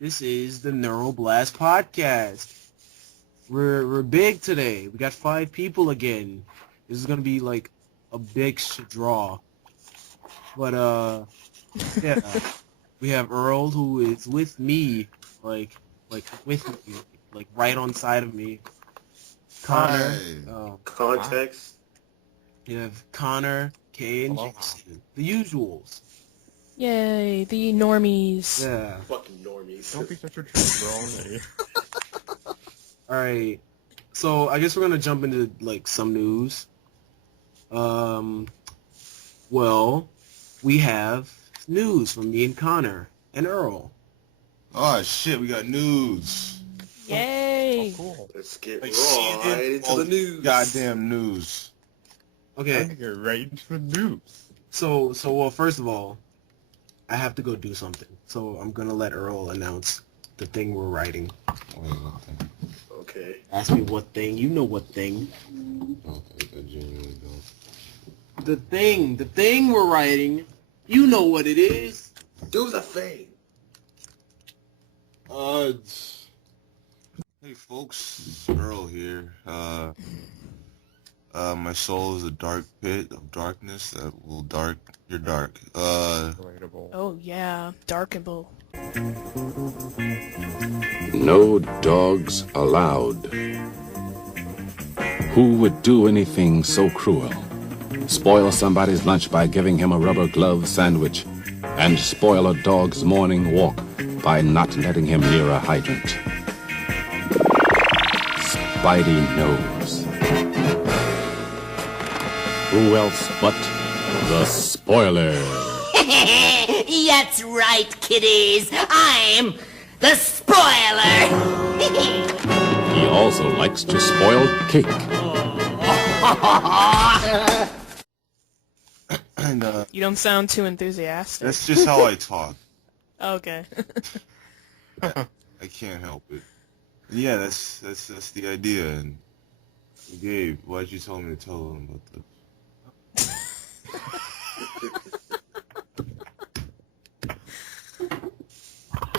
This is the Neuro-Blast Podcast. We're big today. We got 5 people again. This is gonna be like a big draw. But yeah, we have Earl, who is with me, like with me, like right on side of me. Connor, Context. you have Connor, Kay, and Jason, the usuals. Yay, the normies. Yeah. Fucking normies. Don't be such a jabroni. Alright, so I guess we're gonna jump into like some news. Well, we have news from me and Connor and Earl. Oh shit, we got news. Yay! Oh, cool. Let's get Like, right into the news. Goddamn news. Okay, Get right into the news. so well, first of all, I have to go do something. So I'm gonna let Earl announce the thing we're writing. Okay. Ask me what thing. You know what thing. I genuinely don't. The thing we're writing. You know what it is. Do the thing. Hey folks, Earl here. My soul is a dark pit of darkness that will dark your dark. Relatable. Oh yeah, darkable. No dogs allowed. Who would do anything so cruel? Spoil somebody's lunch by giving him a rubber glove sandwich, and spoil a dog's morning walk by not letting him near a hydrant. Spidey knows. Who else but the spoiler? That's right, kiddies. I'm the spoiler. He also likes to spoil cake. And You don't sound too enthusiastic. that's just how I talk. Okay. I can't help it. Yeah, that's the idea. And Gabe, why'd you tell me to tell him about this?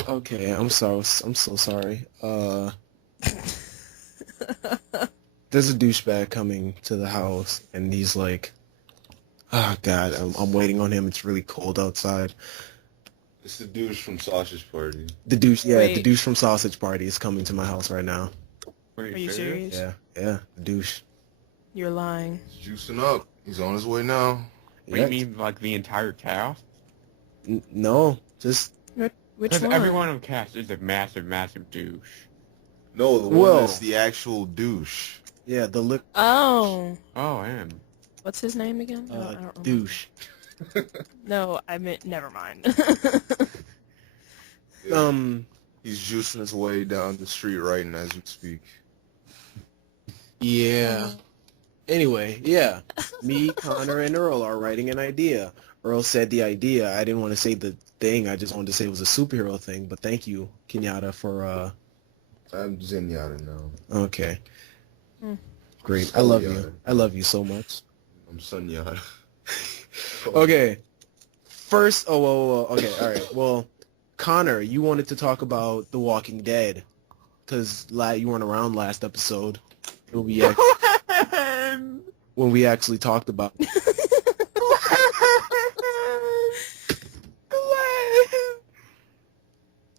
Okay, I'm so sorry. There's a douchebag coming to the house, and he's like, "Oh God, I'm waiting on him. It's really cold outside." It's the douche from Sausage Party. The douche, the Wait. douche from Sausage Party is coming to my house right now. Wait, Are you serious? Yeah, the douche. You're lying. He's juicing up. He's on his way now. What do you mean, like the entire cast? No, just Which Because one? everyone on the cast is a massive, massive douche. No, the one Whoa. that's the actual douche. yeah, the look Oh, Oh, him. what's his name again? I don't remember. douche. No, I meant never mind. He's juicing his way down the street right now as we speak. Yeah. Anyway, yeah. Me, Connor, and Earl are writing an idea. Earl said the idea. I didn't want to say the thing. I just wanted to say it was a superhero thing. But thank you, Kenyatta, for I'm Zenyatta now. Okay. Hmm. Great. I love you. Zenyatta. I love you so much. I'm Sunyata. Okay. First, okay, all right. Well, Connor, you wanted to talk about The Walking Dead because you weren't around last episode when we actually talked about.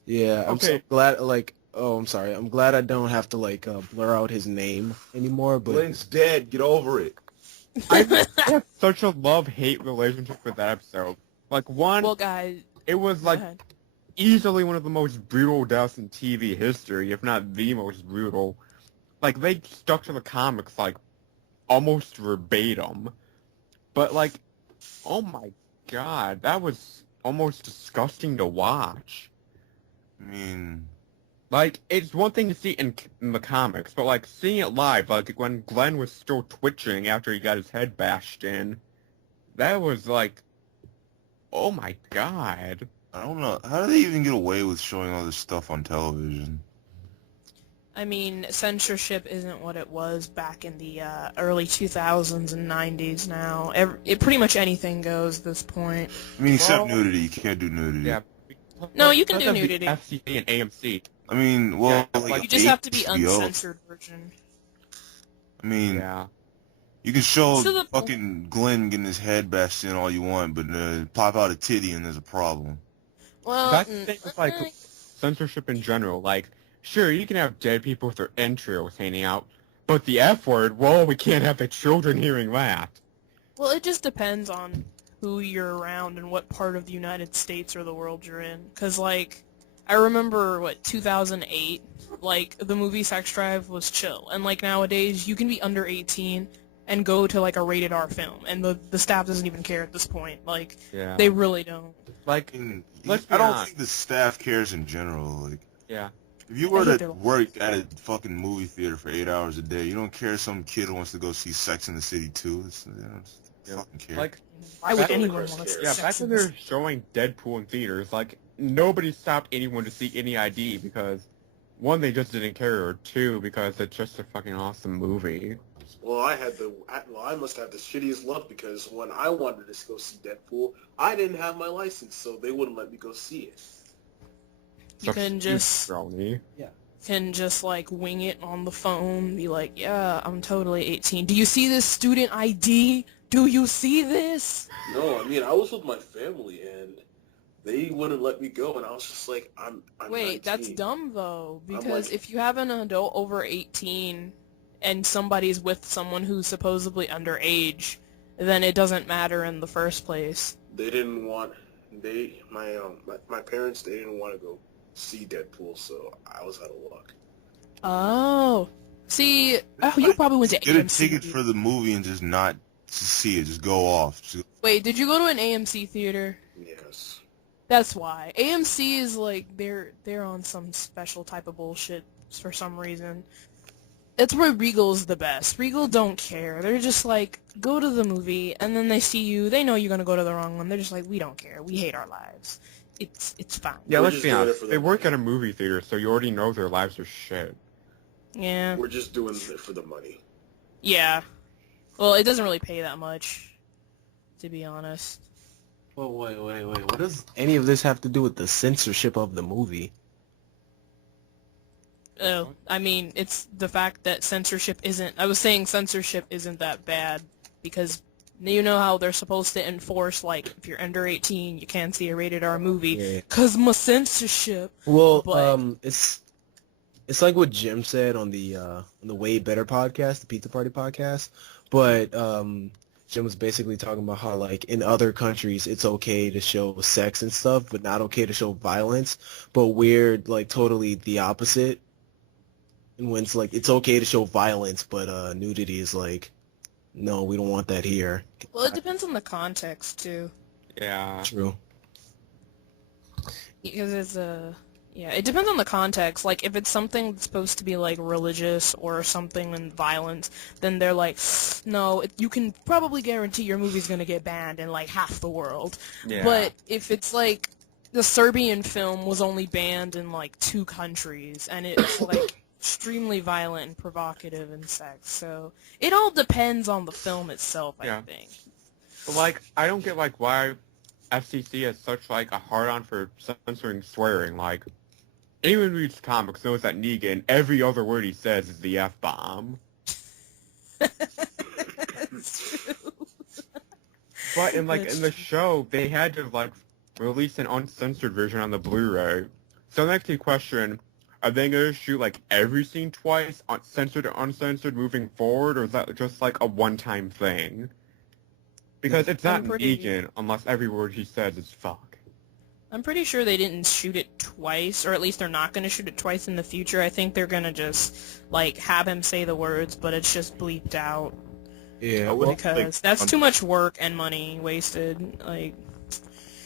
Yeah, I'm so Okay. glad. I'm sorry. I'm glad I don't have to blur out his name anymore. But Glenn's dead. Get over it. I have such a love-hate relationship with that episode. Like, one, Well, guys, it was, go like, ahead. easily one of the most brutal deaths in TV history, if not the most brutal. Like, they stuck to the comics, like, almost verbatim. But, like, oh my god, that was almost disgusting to watch. I mean, Like, it's one thing to see in the comics, but, like, seeing it live, like, when Glenn was still twitching after he got his head bashed in, that was, like, oh my god. I don't know. How do they even get away with showing all this stuff on television? I mean, censorship isn't what it was back in the early 2000s and 90s now. Pretty much anything goes at this point. I mean, except Well- nudity. You can't do nudity. Yeah, No, you can do That'd be nudity. FCA and AMC. I mean, well, like You just have to be HBO. uncensored version. I mean, Yeah. you can show To the- fucking Glenn getting his head bashed in all you want, but pop out a titty and there's a problem. Well, That's the thing with, like, censorship in general. Like, sure, you can have dead people with their entrails hanging out, but the F word, well, we can't have the children hearing that. well, it just depends on who you're around and what part of the United States or the world you're in. Because, like, I remember, 2008, like, the movie Sex Drive was chill. And, like, nowadays, you can be under 18 and go to, like, a rated R film. And the staff doesn't even care at this point. Like, Yeah. they really don't. Like, I mean, Let's be I don't honest. think the staff cares in general. Like, yeah. if you I were hate to their work at a fucking movie theater for 8 hours a day, you don't care if some kid wants to go see Sex in the City too. Yeah. Fucking care. Like, Why would Back- anyone Chris want to see cares. yeah, Sex back when in they the were showing Deadpool in theaters, like, nobody stopped anyone to see any ID because, one, they just didn't care, or two, because it's just a fucking awesome movie. Well, I must have the shittiest luck because when I wanted to go see Deadpool, I didn't have my license, so they wouldn't let me go see it. You can just Brownie. like wing it on the phone, be like, yeah, I'm totally 18. Do you see this student ID? Do you see this? No, I mean, I was with my family, and they wouldn't let me go, and I was just like, I'm Wait, 19. that's dumb though, I'm because like- if you have an adult over 18 and somebody's with someone who's supposedly underage, then it doesn't matter in the first place. They didn't want, my parents, they didn't want to go see Deadpool, so I was out of luck. Oh. See, you probably went to Get a AMC. ticket for the movie and just not to see it. Just go off. Wait, did you go to an AMC theater? Yes. That's why. AMC is like, they're on some special type of bullshit for some reason. That's where Regal's the best. Regal don't care. They're just like, go to the movie, and then they see you, they know you're gonna go to the wrong one. They're just like, we don't care. We hate our lives. It's fine. Yeah, We're let's just be doing it honest. for the They work money. at a movie theater, so you already know their lives are shit. Yeah. We're just doing it for the money. Yeah. Well, it doesn't really pay that much, to be honest. Well, wait. What does any of this have to do with the censorship of the movie? Oh, I mean, it's the fact that censorship isn't... I was saying censorship isn't that bad, because you know how they're supposed to enforce, like, if you're under 18, you can't see a rated R movie, Yeah. because my censorship. Well, But- it's like what Jim said on the Way Better podcast, the Pizza Party podcast. But Jim was basically talking about how, like, in other countries it's okay to show sex and stuff, but not okay to show violence. But we're like totally the opposite. And when it's like it's okay to show violence, but nudity is like, no, we don't want that here. Well, it depends on the context, too. Yeah. True. Because it's yeah, it depends on the context. Like, if it's something that's supposed to be, like, religious or something in violence, then they're like, no, you can probably guarantee your movie's gonna get banned in, like, half the world. Yeah. But if it's, like, the Serbian film was only banned in, like, 2 countries, and it's, like, extremely violent and provocative and sex, so it all depends on the film itself, I Yeah. think. But, like, I don't get, like, why FCC has such, like, a hard-on for censoring swearing. Like, anyone who reads comics knows that Negan, every other word he says is the F-bomb. It's true. But in That's the show, they had to like release an uncensored version on the Blu-ray. So that makes me question: are they gonna shoot like every scene twice, censored or uncensored, moving forward, or is that just like a one-time thing? Because it's not I'm pretty- Negan unless every word he says is fuck. I'm pretty sure they didn't shoot it twice, or at least they're not going to shoot it twice in the future. I think they're going to just, like, have him say the words, but it's just bleeped out. Yeah. I would- Because that's too much work and money wasted. Like,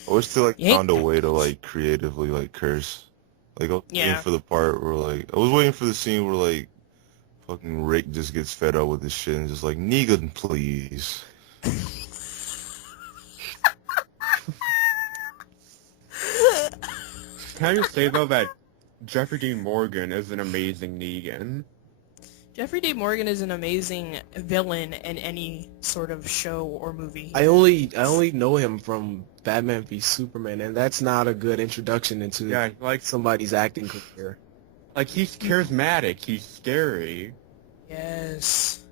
I wish they like You ain't- found a way to like creatively like curse. Like I was waiting Yeah. for the part where like I was waiting for the scene where like fucking Rick just gets fed up with this shit and just like Negan, please. Can I just say though that Jeffrey Dean Morgan is an amazing Negan? Jeffrey Dean Morgan is an amazing villain in any sort of show or movie. I only know him from Batman v Superman, and that's not a good introduction into Yeah, like somebody's acting career. like he's charismatic, he's scary. Yes.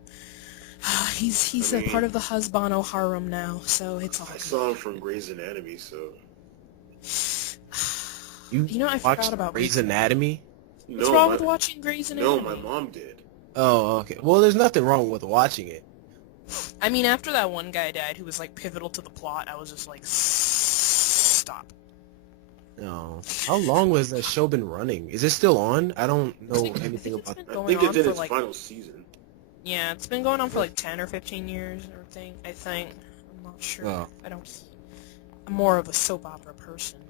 He's I a mean- part of the Husband harem now, so it's all I saw him from Grey's Anatomy, so You know, I watched forgot about Grey's Grey's Anatomy? What's wrong with watching Grey's No, Anatomy? my mom did. Oh, okay. Well, there's nothing wrong with watching it. I mean, after that one guy died who was like pivotal to the plot, I was just like, stop. No. How long was that show been running? Is it still on? I don't know I think anything it's about been that. I going think on it's in for its like final season. yeah, it's been going on for like 10 or 15 years or I think. I'm not sure. Oh. I'm more of a soap opera person.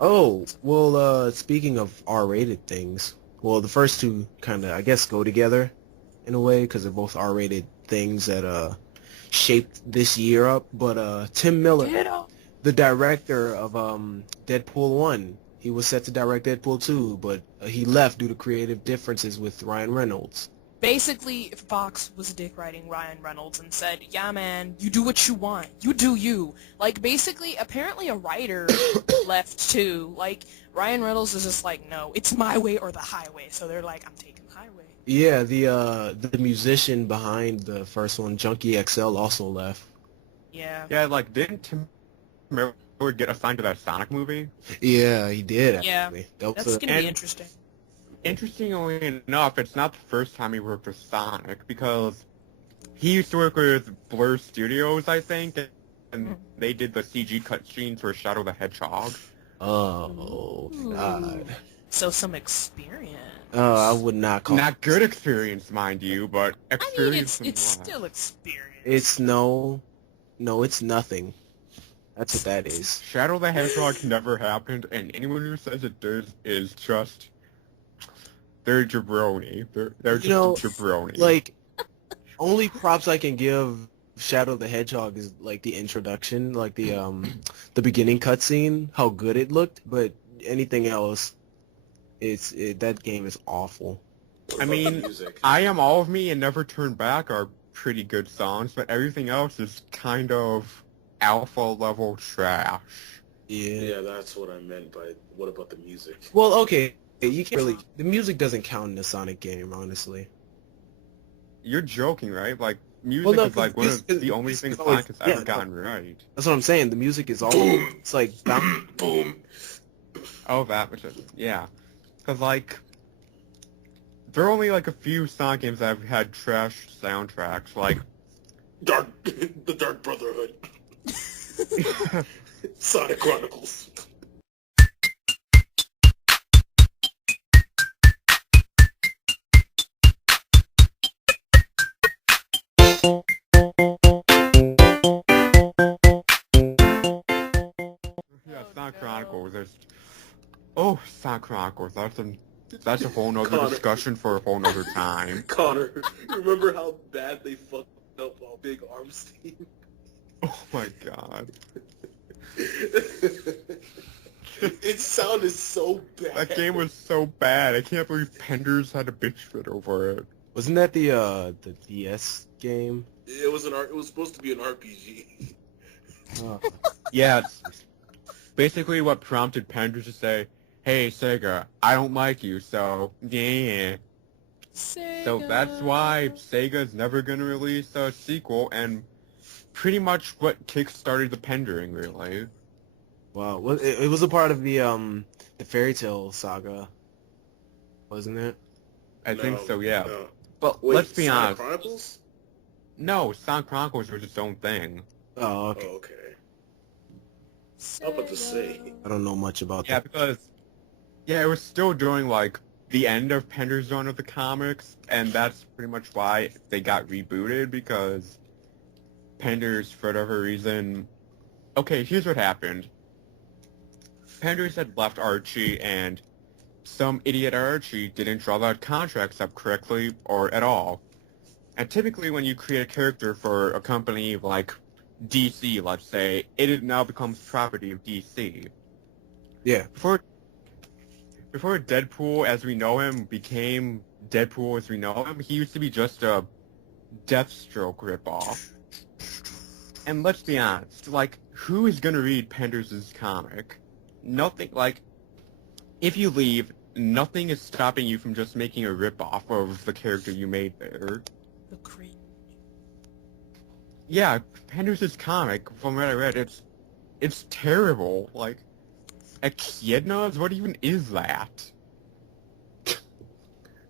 Oh, well, speaking of R-rated things, well, the first two kind of, I guess, go together in a way because they're both R-rated things that shaped this year up. But Tim Miller, the director of Deadpool 1, he was set to direct Deadpool 2, but he left due to creative differences with Ryan Reynolds. Basically, if Fox was dick riding Ryan Reynolds and said, yeah, man, you do what you want. You do you. Like, basically, apparently a writer left, too. Like, Ryan Reynolds is just like, no, it's my way or the highway. So they're like, I'm taking the highway. Yeah, the musician behind the first one, Junkie XL, also left. Yeah. Yeah, like didn't Tim Miller get assigned to that Sonic movie? Yeah, he did, Yeah, actually. That was That's a- going to and- be interesting. Interestingly enough, it's not the first time he worked with Sonic, because he used to work with Blur Studios, I think, and they did the CG cutscenes for Shadow the Hedgehog. Oh, God. So some experience. I would not call Not good experience, mind you, but I mean, experience it's nonetheless. still experience. It's no, it's nothing. That's what that is. Shadow the Hedgehog never happened, and anyone who says it did is just... They're jabroni. They're just a jabroni. Like, only props I can give Shadow the Hedgehog is like the introduction, like the beginning cutscene, how good it looked. But anything else, that game is awful. What I about the mean, music? I Am All of Me and Never Turn Back are pretty good songs, but everything else is kind of alpha level trash. Yeah, that's what I meant by what about the music? Well, okay, you can't really. The music doesn't count in a Sonic game, honestly. You're joking, right? Like, music Well, no, is like one of this- the only this things is always- Sonic has ever yeah, gotten right. That's what I'm saying. The music is all. It's like Boom. Oh, that much. Yeah. Because, like, there are only, like, a few Sonic games that have had trash soundtracks. Like, The Dark Brotherhood. Sonic Chronicles. yeah, Oh, Sonic no. Chronicles. Sonic Chronicles. That's a whole nother Connor. discussion for a whole nother time. Connor, remember how bad they fucked up Big Arms team? Oh my god. It sounded so bad. That game was so bad. I can't believe Penders had a bitch fit over it. wasn't that the DS game? It was it was supposed to be an RPG. Oh. Yeah, it's basically what prompted Penders to say, "Hey Sega, I don't like you, so yeah." So that's why Sega's never gonna release a sequel, and pretty much what kickstarted the Pendering, really. Wow, well, it was a part of the Fairy Tale saga, wasn't it? I think No, so, yeah. no. But Wait, let's be Sonic honest. Chronicles? No, Sonic Chronicles was its own thing. Oh, okay. Oh, okay. I was about to say. I don't know much about Yeah, that. because it was still during like the end of Pender's run of the comics, and that's pretty much why they got rebooted, because Penders, for whatever reason... Okay, here's what happened. Penders had left Archie, and some idiot at Archie didn't draw the contracts up correctly or at all. And typically when you create a character for a company like DC, let's say, it now becomes property of DC. Yeah. Before before Deadpool as we know him became Deadpool as we know him, he used to be just a Deathstroke ripoff. And let's be honest, like, who is gonna read Penders' comic? Nothing, like, if you leave, nothing is stopping you from just making a ripoff of the character you made there. The cringe. Yeah, Penders' comic, from what I read, it's terrible. Like, Echidnas? What even is that?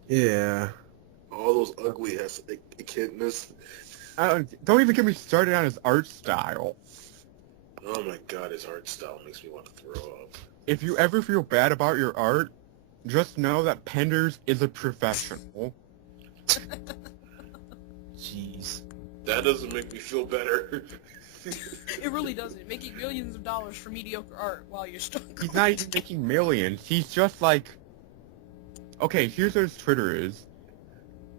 Yeah. All those ugly ass echidnas. Don't even get me started on his art style. Oh my god, his art style makes me want to throw up. If you ever feel bad about your art, just know that Penders is a professional. Jeez. That doesn't make me feel better. It really doesn't. Making millions of dollars for mediocre art while you're struggling. He's not even making millions. He's just like... Okay, here's what his Twitter is.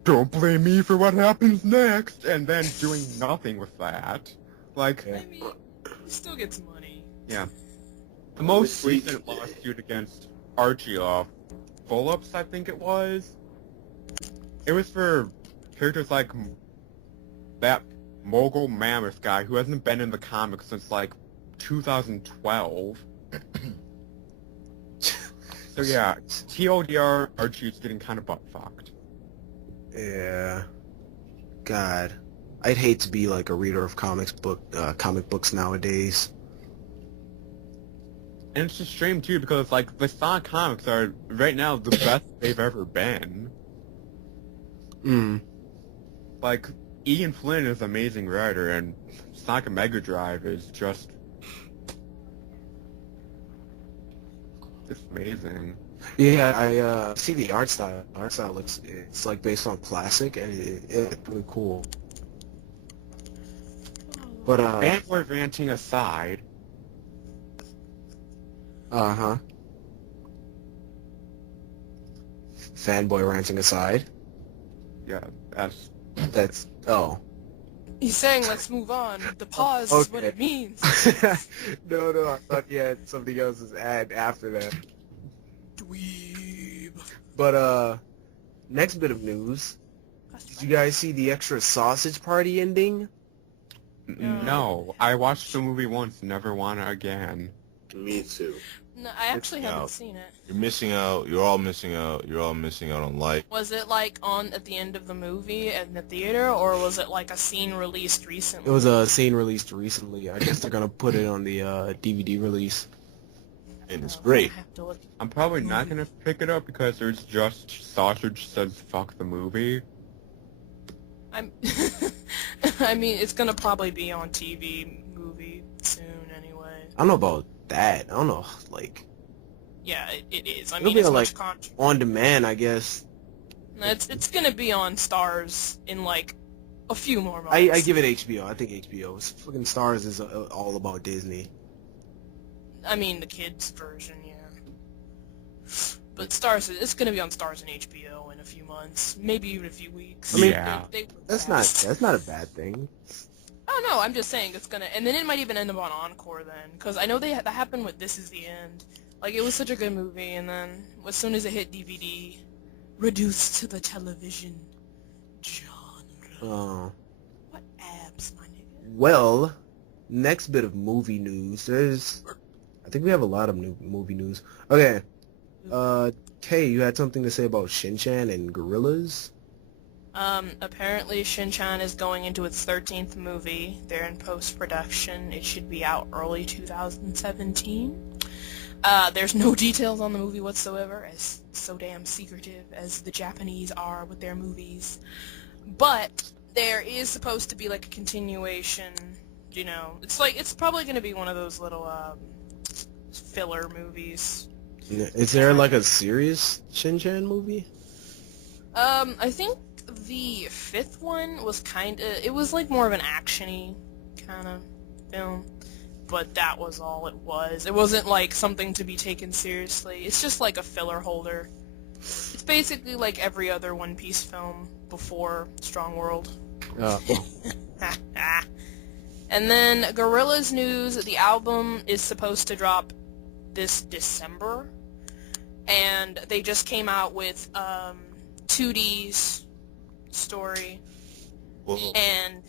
Don't blame me for what happens next, and then doing nothing with that. Like, I mean, he still gets money. yeah. The most recent lawsuit against Archie, Phillips, I think it was. It was for characters like that mogul mammoth guy who hasn't been in the comics since like 2012. So yeah, TLDR, Archie's getting kind of butt-fucked. Yeah. God. I'd hate to be like a reader of comic books nowadays. And it's a shame too because like the Sonic comics are right now the best they've ever been. Like Ian Flynn is an amazing writer and Sonic Mega Drive is just amazing. Yeah, I see the art style. Art style looks, it's like based on classic, and it's really cool. But Fanboy ranting aside, fanboy ranting aside, yeah, that's He's saying, let's move on. The pause is what Okay. it means. no, I thought you had something else to add after that. Dweeb. But next bit of news. Did you guys see the extra sausage party ending? no, I watched the movie once, never wanna again. Me too. No, I actually haven't out. seen it. You're missing out. You're all missing out. You're all missing out on life. Was it like on at the end of the movie in the theater, or was it like a scene released It recently? was a scene released recently. I guess they're gonna put it on the DVD release. And it's great. I have to look. I'm probably not gonna pick it up because there's just sausage says fuck the movie. I'm. I mean, it's gonna probably be on TV movie soon anyway. I don't know about that. I don't know, like Yeah, it is. I It'll mean, be it's like much content. on demand, I guess. It's gonna be on Stars in like a few more months. I give it HBO. I think HBO. Fucking Stars is all about Disney. I mean, the kids version, yeah. But Stars, it's gonna be on Stars and HBO in a few months, maybe even a few weeks. I mean, yeah. That's not a bad thing. Oh no, I'm just saying it's gonna, and then it might even end up on Encore then, because I know that happened with This Is the End. Like, it was such a good movie, and then as soon as it hit DVD, reduced to the television genre. Oh. What abs, my nigga? Well, next bit of movie news. I think we have a lot of new movie news. Okay. Kay, you had something to say about Shin-Chan and gorillas? Apparently Shin-Chan is going into its 13th movie. They're in post-production. It should be out early 2017. There's no details on the movie whatsoever, as so damn secretive as the Japanese are with their movies. But there is supposed to be like a continuation, you know. It's probably going to be one of those little filler movies. Is there like a serious Shin-Chan movie? I think the 5th one was it was like more of an action-y kind of film, but that was all it was. It wasn't like something to be taken seriously. It's just like a filler holder. It's basically like every other One Piece film before Strong World. And then Gorillaz news, the album is supposed to drop this December. and they just came out with 2D's story, Well, and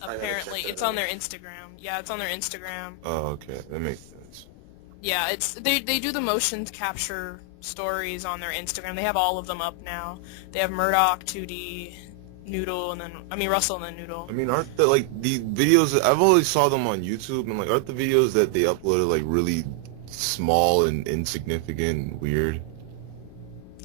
I gotta apparently check that it's on out. their Instagram. Yeah, it's on their Instagram. oh, okay, that makes sense. Yeah, it's they do the motion capture stories on their Instagram. They have all of them up now. They have Murdoch, 2D, Noodle, and then Russell and then Noodle. I mean, aren't the the videos? I've always saw them on YouTube, and aren't the videos that they uploaded really small and insignificant and weird?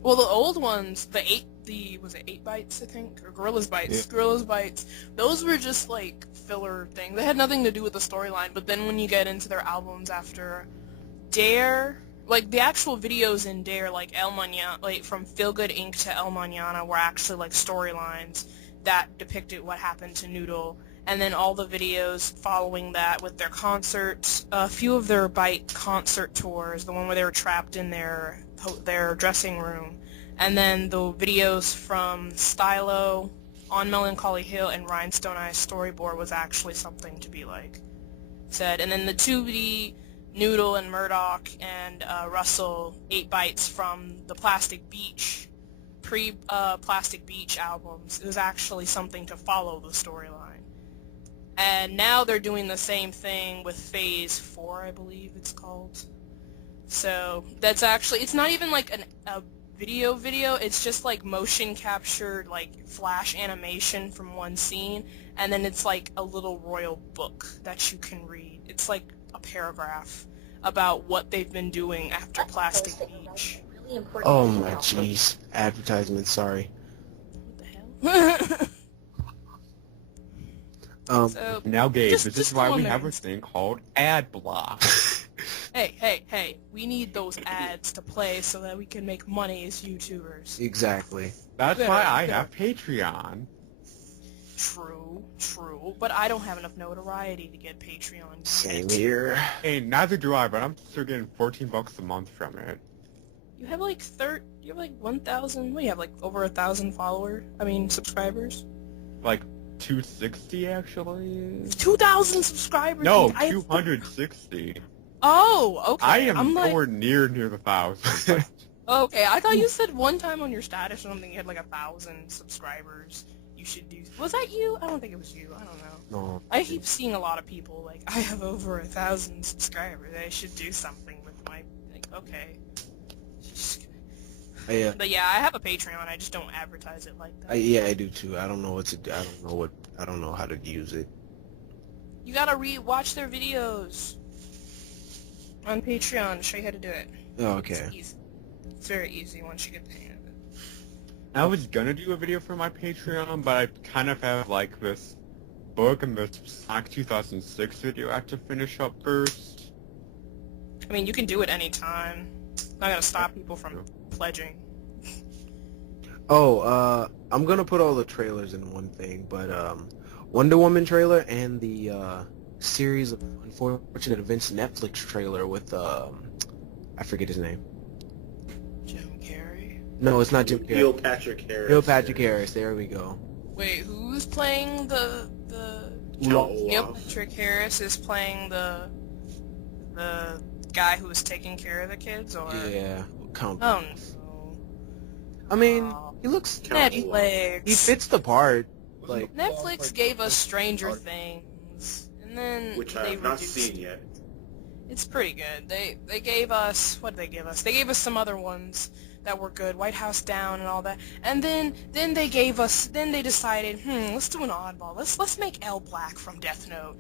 Well, the old ones, was it 8 Bytes, I think, or Gorilla's Bytes? Yeah. Gorilla's Bytes. Those were just filler things. They had nothing to do with the storyline. But then when you get into their albums after Dare, the actual videos in Dare, El Mañana, from Feel Good Inc. to El Mañana, were actually storylines that depicted what happened to Noodle. And then all the videos following that with their concerts, a few of their Byte concert tours, the one where they were trapped in their dressing room, and then the videos from Stylo, On Melancholy Hill, and Rhinestone Eyes Storyboard was actually something to be said. And then the 2D Noodle and Murdoch and Russell 8 Bytes from the Plastic Beach, pre-Plastic Beach albums, it was actually something to follow the storyline. And now they're doing the same thing with Phase 4, I believe it's called. So that's actually, it's not even a video, it's just motion captured, flash animation from one scene, and then it's a little royal book that you can read. It's a paragraph about what they've been doing after Plastic Beach. Oh my jeez. Advertisement, sorry. What the hell? So, Now, Gabe, just- this just is why go on we there. have a thing called ad block. hey, we need those ads to play so that we can make money as YouTubers. Exactly. That's Yeah, why I yeah. have Patreon. True, but I don't have enough notoriety to get Patreon. Same here. Hey, neither do I, but I'm still getting $14 a month from it. You have 1,000, what do you have, over 1,000 subscribers? 260 actually? 2,000 subscribers? No, dude. I have 260. Oh, okay. I am I'm nowhere near the 1,000. Okay, I thought you said one time on your status or something you had 1,000 subscribers. You should do. Was that you? I don't think it was you. I don't know. No. I keep seeing a lot of people I have over 1,000 subscribers. I should do something with my. Okay. Yeah. But yeah, I have a Patreon. I just don't advertise it like that. I do too. I don't know what to do. I don't know how to use it. You gotta watch their videos on Patreon to show you how to do it. Oh, okay. It's easy. It's very easy once you get the hang of it. I was gonna do a video for my Patreon, but I kind of have this book and this Sonic 2006 video I have to finish up first. I mean, you can do it anytime. It's not gonna stop people from pledging. Oh, I'm gonna put all the trailers in one thing, but Wonder Woman trailer and the series of unfortunate events Netflix trailer with I forget his name. Jim Carrey. No, it's not Jim Carrey. Neil Patrick Harris. Neil Patrick Harris. There we go. Wait, who's playing the Count Neil Olaf. Patrick Harris is playing the guy who was taking care of the kids, or Yeah, Count. oh no. I mean, Aw. he looks. Count Olaf. Netflix. He fits the part. Netflix gave us Stranger Things, and then Which I they have not reduced seen it. yet. It's pretty good. They gave us, what did they give us? They gave us some other ones that were good, White House Down and all that. And then they gave us, then they decided, let's do an oddball. Let's make L Black from Death Note.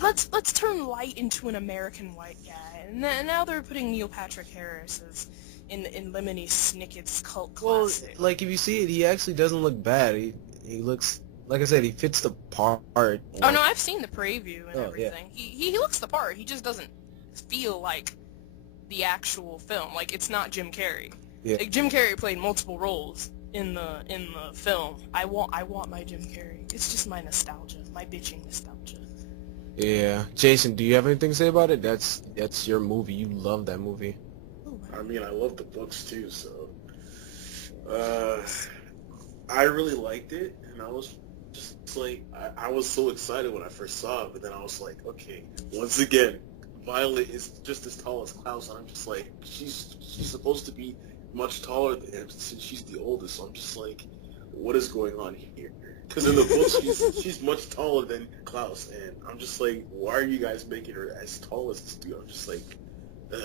Let's turn Light into an American white guy. And now they're putting Neil Patrick Harris as in Lemony Snicket's cult Well, classic. if you see it, he actually doesn't look bad. He looks, like I said, he fits the part. Oh no, I've seen the preview and Oh, yeah. everything. He looks the part. He just doesn't feel like the actual film. It's not Jim Carrey. Yeah. Jim Carrey played multiple roles in the film. I want my Jim Carrey. It's just my nostalgia, my bitching nostalgia. Yeah. Jason, do you have anything to say about it? That's your movie. You love that movie. I mean, I love the books too, so I really liked it, and I was just I was so excited when I first saw it, but then I was like, okay, once again, Violet is just as tall as Klaus, and I'm just like, she's supposed to be much taller than him since she's the oldest. So I'm just like, what is going on here? Because in the book, she's much taller than Klaus, and I'm just like, why are you guys making her as tall as this dude? I'm just like, ugh.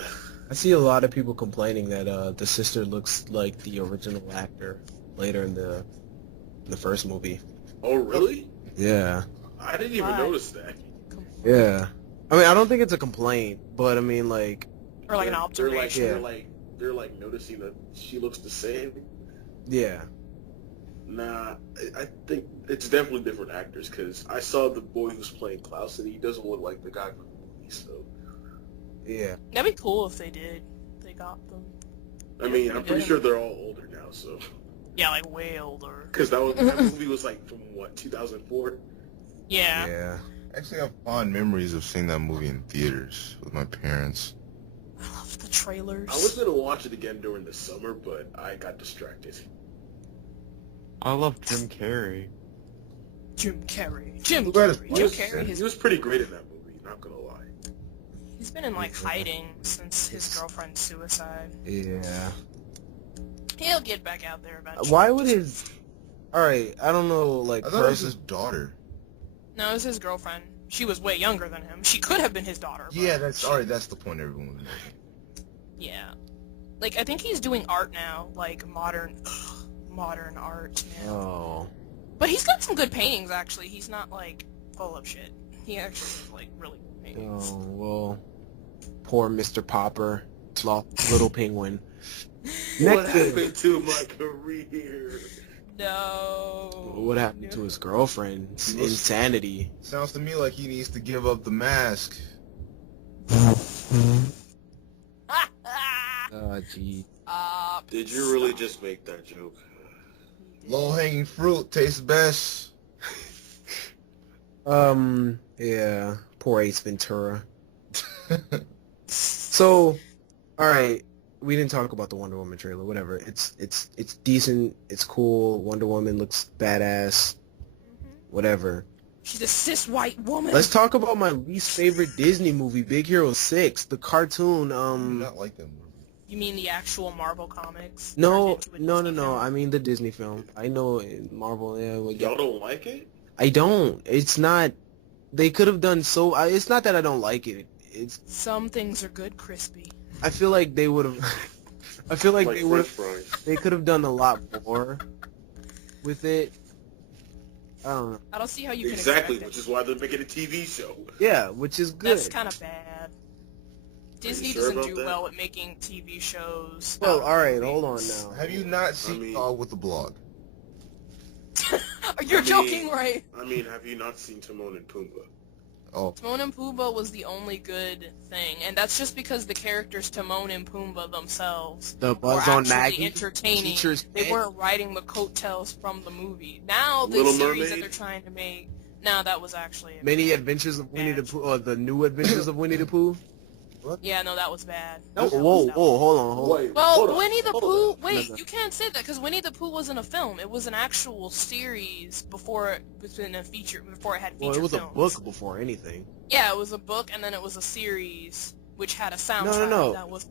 I see a lot of people complaining that the sister looks like the original actor later in the first movie. Oh, really? Yeah. I didn't even notice that. Yeah. I mean, I don't think it's a complaint, but I mean, like... Or like an observation. They're like noticing that she looks the same. Yeah. Nah, I think it's definitely different actors, because I saw the boy who's playing Klaus, and he doesn't look like the guy from the movie, so... Yeah. That'd be cool if they did. They got them. I mean, I'm pretty sure they're all older now, so... Yeah, like way older. Because that movie was like from, what, 2004? Yeah. Yeah. Actually, I have fond memories of seeing that movie in theaters with my parents. I love the trailers. I was going to watch it again during the summer, but I got distracted. I love Jim Carrey. Jim Carrey. Jim Who got his Carrey. Jim voice? Carrey. He was pretty great in that movie, not going to lie. He's been in like hiding since his girlfriend's suicide. Yeah. He'll get back out there eventually. Why would his... Alright, I don't know, like, I thought it was his daughter. No, it was his girlfriend. She was way younger than him. She could have been his daughter. But Yeah, that's alright. That's the point everyone was making. yeah. Like, I think he's doing art now, like modern art now. Oh. But he's got some good paintings, actually. He's not, like, full of shit. He actually has, like, really good paintings. Oh, well... Poor Mr. Popper. Little penguin. What happened to my career? No. What happened to his girlfriend? Insanity. Sounds to me like he needs to give up the mask. Oh, gee. Did you really just make that joke? Low-hanging fruit tastes best. Yeah. Poor Ace Ventura. So, alright. We didn't talk about the Wonder Woman trailer. Whatever. It's decent. It's cool. Wonder Woman looks badass. Whatever. She's a cis white woman. Let's talk about my least favorite Disney movie, Big Hero 6, the cartoon. I do not like that movie. You mean the actual Marvel comics? No. Turned into a Disney film? I mean the Disney film. I know Marvel. Yeah. Well, Y'all don't like it? I don't. It's not. They could have done so. It's not that I don't like it. It's. Some things are good, crispy. I feel like they would have. I feel like they would French have. fries. They could have done a lot more with it. I don't know. I don't see how you Exactly, can which expect is why they're making a TV show. Yeah, which is it. good. That's kind of bad. Disney sure doesn't about do that? well at making TV shows. Well, out of all right, movies. hold on now. Have you not seen mean- Dog with the Blog? You're I mean- joking, right? I mean, have you not seen Timon and Pumbaa? Oh, Timon and Pumbaa was the only good thing, and that's just because the characters Timon and Pumbaa themselves The were Buzz on actually Maggie. entertaining. Teacher's They Pet. weren't riding the coattails from the movie. Now the Little series that Mermaid? they're trying to make, now that was actually Many Adventures of Winnie the Pooh, or the New Adventures of Winnie the Pooh. yeah, no, that was bad. No, That whoa, was- hold on. Wait, Well, hold on, Winnie the hold Pooh. on. Wait, No, no. you can't say that because Winnie the Pooh wasn't a film. It was an actual series before it was in a feature. Before it had feature Well, it was films. a book before anything. Yeah, it was a book, and then it was a series which had a soundtrack No. that was.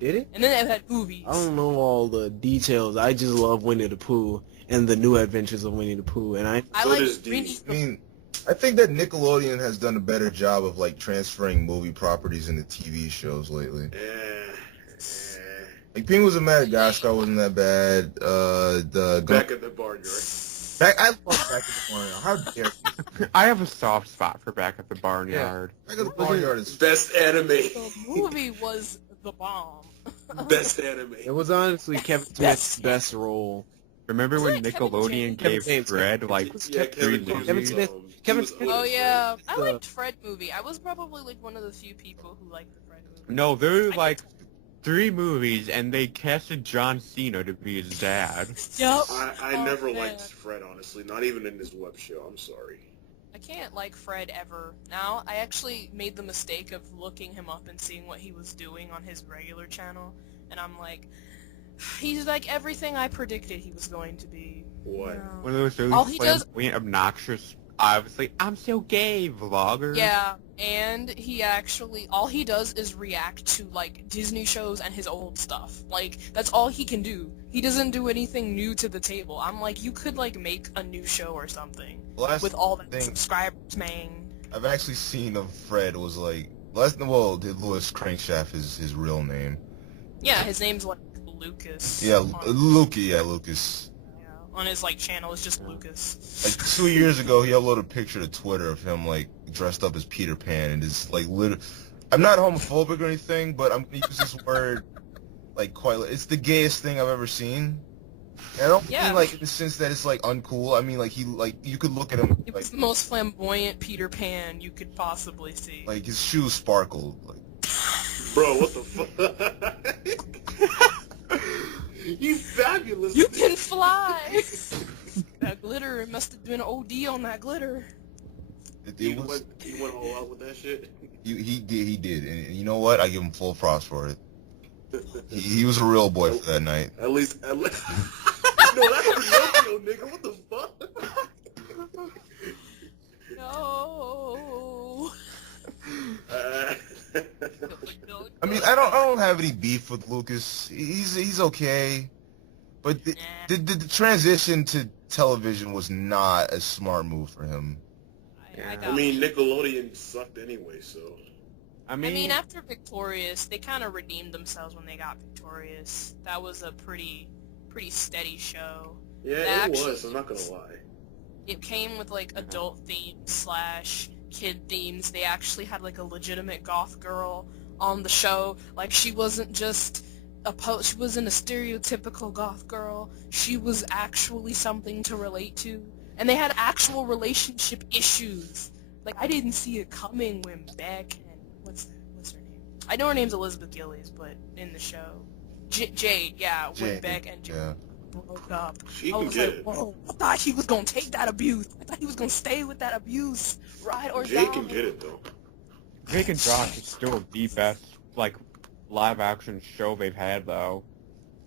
Did it? And then it had movies. I don't know all the details. I just love Winnie the Pooh and the New Adventures of Winnie the Pooh, and I. I So like does Winnie. these. I mean, I think that Nickelodeon has done a better job of like transferring movie properties into TV shows lately. Like Penguins of Madagascar wasn't that bad. Back at the barnyard. I love Back at the Barnyard. How dare you? I have a soft spot for Back at the Barnyard. Back at the Barnyard is Best anime. The movie was the bomb. Best anime. It was honestly Kevin Smith's best role. Remember when Wasn't it Kevin Nickelodeon James? Kevin gave James. Fred like Yeah, 3 Kevin movies? Smith. he Kevin was Smith. Oh Otis, yeah, right? I liked Fred movie. I was probably like one of the few people who liked the Fred movie. No, there were I like 3 movies, and they casted John Cena to be his dad. Yup. I Oh, never man. liked Fred, honestly. Not even in this web show. I'm sorry. I can't like Fred ever. Now, I actually made the mistake of looking him up and seeing what he was doing on his regular channel, and I'm like, he's like everything I predicted he was going to be. What? No. One of those really All he does- flamboyant, obnoxious obviously, I'm so gay, vlogger. Yeah, and he actually, all he does is react to, like, Disney shows and his old stuff. Like, that's all he can do. He doesn't do anything new to the table. I'm like, you could, like, make a new show or something. With all the subscribers, man. I've actually seen of Fred was like, Louis Crankshaft is his real name. Yeah, his name's, like, Lucas. Yeah, Lucas. Yeah, on his, like, channel, it's just Lucas. Like 2 years ago, he uploaded a picture to Twitter of him like dressed up as Peter Pan, and it's like I'm not homophobic or anything, but I'm gonna use this word like quite. It's the gayest thing I've ever seen. And I don't mean like in the sense that it's like uncool. I mean like you could look at him. It was the most flamboyant Peter Pan you could possibly see. Like his shoes sparkled. Like, bro, what the fuck? You fabulous. You can fly. That glitter, it must have been OD on that glitter. He went all out with that shit. He did, and you know what? I give him full props for it. He was a real boy for that night. At least. No, that's Pinocchio, nigga. What the fuck? No. I mean, I don't have any beef with Lucas. He's okay, but the transition to television was not a smart move for him. I mean, Nickelodeon sucked anyway, so. I mean, after Victorious, they kind of redeemed themselves when they got Victorious. That was a pretty steady show. Yeah, it was. I'm not gonna lie. It came with like adult themes / kid themes. They actually had like a legitimate goth girl on the show. Like she wasn't just she wasn't a stereotypical goth girl. She was actually something to relate to. And they had actual relationship issues. Like, I didn't see it coming when Beck and... What's her name? I know her name's Elizabeth Gillies, but in the show... Jade, yeah, when Beck and Jade broke up. I was like, whoa, I thought he was gonna take that abuse. I thought he was gonna stay with that abuse. Ride or die. Jade can get it, though. Drake and Josh is still the best, like, live-action show they've had, though.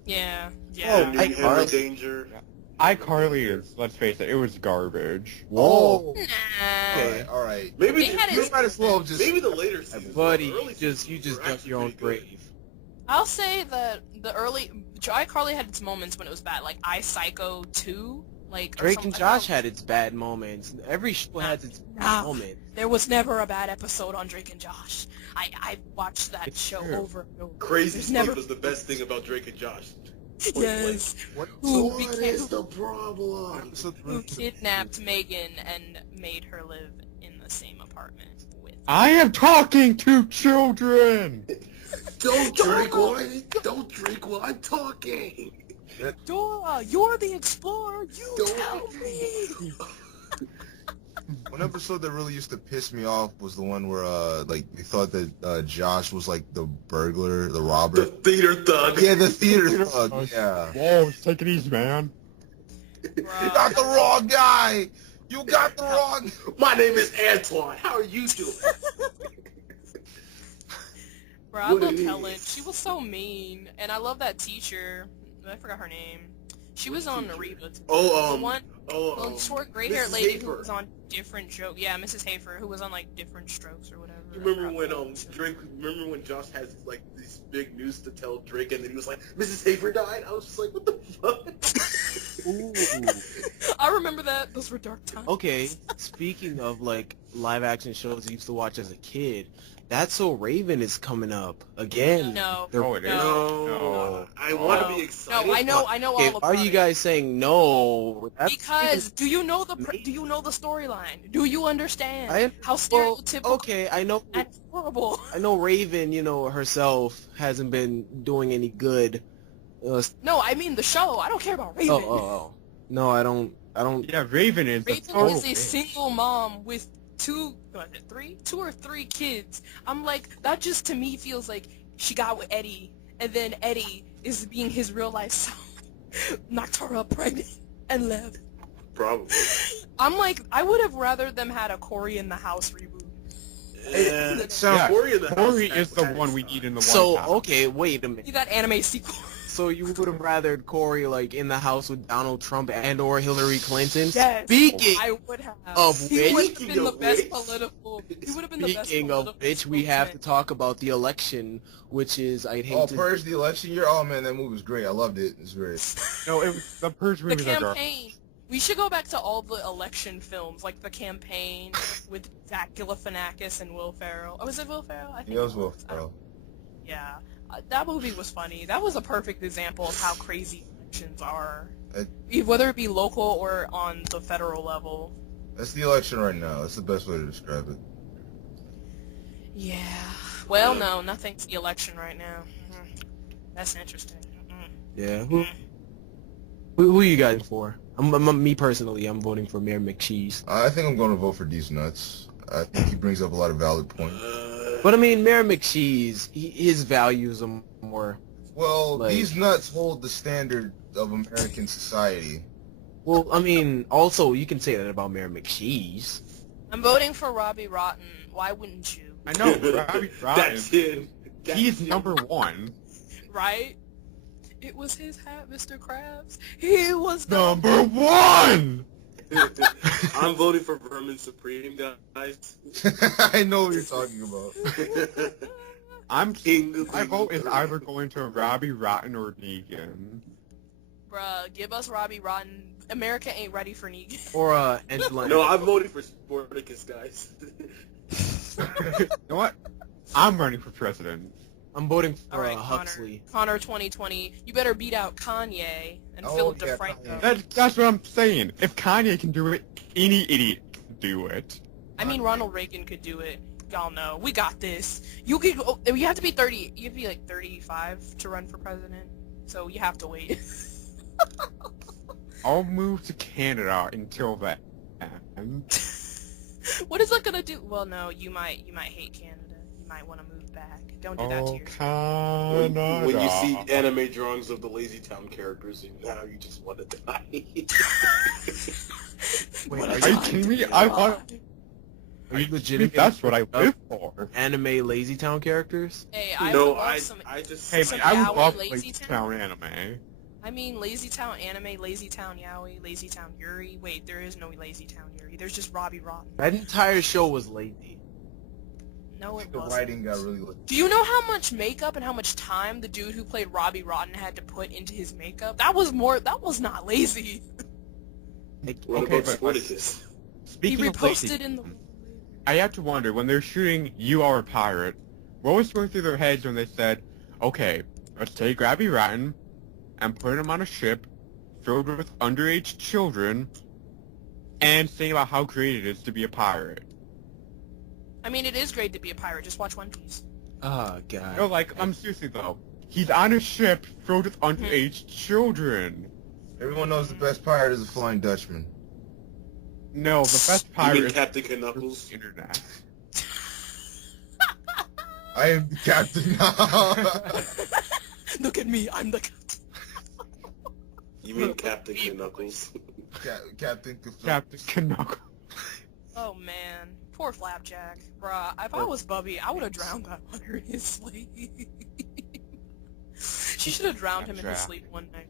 Yeah. Oh, Danger. Yeah. iCarly is, let's face it, it was garbage. Whoa. Nah. Okay, alright. Maybe you might as well just... Maybe the later seasons. Buddy, you just dug your own grave. I'll say that the early... iCarly had its moments when it was bad, like iPsycho 2. Like, Drake and Josh had its bad moments. Every show has its bad moment. There was never a bad episode on Drake and Josh. I watched that show over and over. Crazy Steve was the best thing about Drake and Josh. Yes. What is the problem? Who kidnapped Megan and made her live in the same apartment with... I am talking to children! Don't drink while I'm talking! Dora, you're the explorer, you tell me! One episode that really used to piss me off was the one where, like, they thought that Josh was, like, the burglar, the robber. The theater thug. Yeah, the theater thug, yeah. Whoa, take it easy, man. You got the wrong guy! You got the wrong... My name is Antoine. How are you doing? Bro, I love Helen. She was so mean. And I love that teacher. I forgot her name. She was on Reba. The short gray-haired lady who was on Different Strokes. Yeah, Mrs. Hafer, who was on like Different Strokes or whatever. You remember when Drake? Remember when Josh has like this big news to tell Drake, and then he was like, "Mrs. Hafer died." I was just like, "What the fuck?" Ooh. I remember that. Those were dark times. Okay, speaking of like live-action shows I used to watch as a kid, That's So Raven is coming up again. No. No. I want to be excited. No, I know all about Are you guys saying no? Because do you know the storyline? Do you understand how stereotypical? Well, okay, I know. And horrible. I know Raven, herself hasn't been doing any good. No, I mean the show. I don't care about Raven. Oh. No, I don't. Yeah, Raven is. Raven is a single mom with two or three kids. I'm like, that just to me feels like she got with Eddie, and then Eddie is being his real life self, knocked her up pregnant, and left. Probably. I'm like, I would have rather them had a Cory in the House reboot. Cory in the House. Cory is the one we need in the So, okay, wait a minute. See that anime sequel. so you would have rather Corey like in the house with Donald Trump and or Hillary Clinton? Yes, Speaking I would have. of He would have Speaking been the of best which- political. He would have been the best Speaking political. of which, we have to spokesman. talk about the election, which is I'd hate Oh, to. Purge the election year. Oh man, that movie was great. I loved it. It's great. No, it was the Purge The movies are garbage. campaign. We should go back to all the election films, like The Campaign with Zach Galifianakis and Will Ferrell. Oh, was it Will Ferrell? I think Yeah, it was Will I don't- Ferrell. Yeah, that movie was funny. That was a perfect example of how crazy elections are, whether it be local or on the federal level. That's the election right now. That's the best way to describe it. Yeah. Well, no, nothing's the election right now. That's interesting. Yeah. Who are you guys for? Me personally, I'm voting for Mayor McCheese. I think I'm going to vote for these nuts. I think he brings up a lot of valid points. But I mean, Mayor McCheese, his values are more. Well, Like- these nuts hold the standard of American society. Well, I mean, also you can say that about Mayor McCheese. I'm voting for Robbie Rotten. Why wouldn't you? I know, Robbie That's it. He's number one. Right? It was his hat, Mr. Krabs. He was the... Number one! I'm voting for Vermin Supreme, guys. I know what you're talking about. My vote is either going to Robbie Rotten or Negan. Bruh, give us Robbie Rotten. America ain't ready for Negan. Or Angela. No, I'm voting for Sporticus, guys. You know what? I'm running for president. I'm voting All for right, Huxley. Connor 2020. You better beat out Kanye and Oh, Philip yeah, DeFranco. Kanye. That's what I'm saying. If Kanye can do it, any idiot can do it. I mean, Ronald Reagan could do it. Y'all know. We got this. You could. You have to be 30. You have to be like 35 to run for president. So you have to wait. I'll move to Canada until then. What is that gonna do? Well, no. You might hate Canada. You might want to move back. Don't do that to Oh, yourself. Canada. When you see anime drawings of the Lazy Town characters, now you just want to die. Wait, Are you kidding me? I want. Are you legitimate? That's what I live for. Anime Lazy Town characters? Hey, I No, would love some. I just... Hey, Some man, I would yaoi love Lazy Lazy Town? Town anime. I mean, Lazy Town anime, Lazy Town Yaoi, Lazy Town Yuri. Wait, there is no Lazy Town Yuri. There's just Robbie Rotten. That entire show was lazy. No, it The wasn't. writing got really Do you know how much makeup and how much time the dude who played Robbie Rotten had to put into his makeup? That was not lazy. What Okay, about but- Sporticus? Speaking He of Lazy, reposted in the... I have to wonder, when they're shooting You Are a Pirate, what was going through their heads when they said, okay, let's take Robbie Rotten and put him on a ship filled with underage children and sing about how great it is to be a pirate? I mean, it is great to be a pirate. Just watch One Piece. Oh god. No, like, I'm seriously though. He's on a ship filled with underage children. Everyone knows the best pirate is a Flying Dutchman. No, the best You pirate mean is Captain Knuckles? the internet. I am the captain. Look at me, I'm the... You mean Captain Knuckles? Captain Captain Knuckles. Oh, man. Poor Flapjack. Bruh, if I was Bubby, I would have drowned that under his sleep. She should have drowned him in his sleep one night,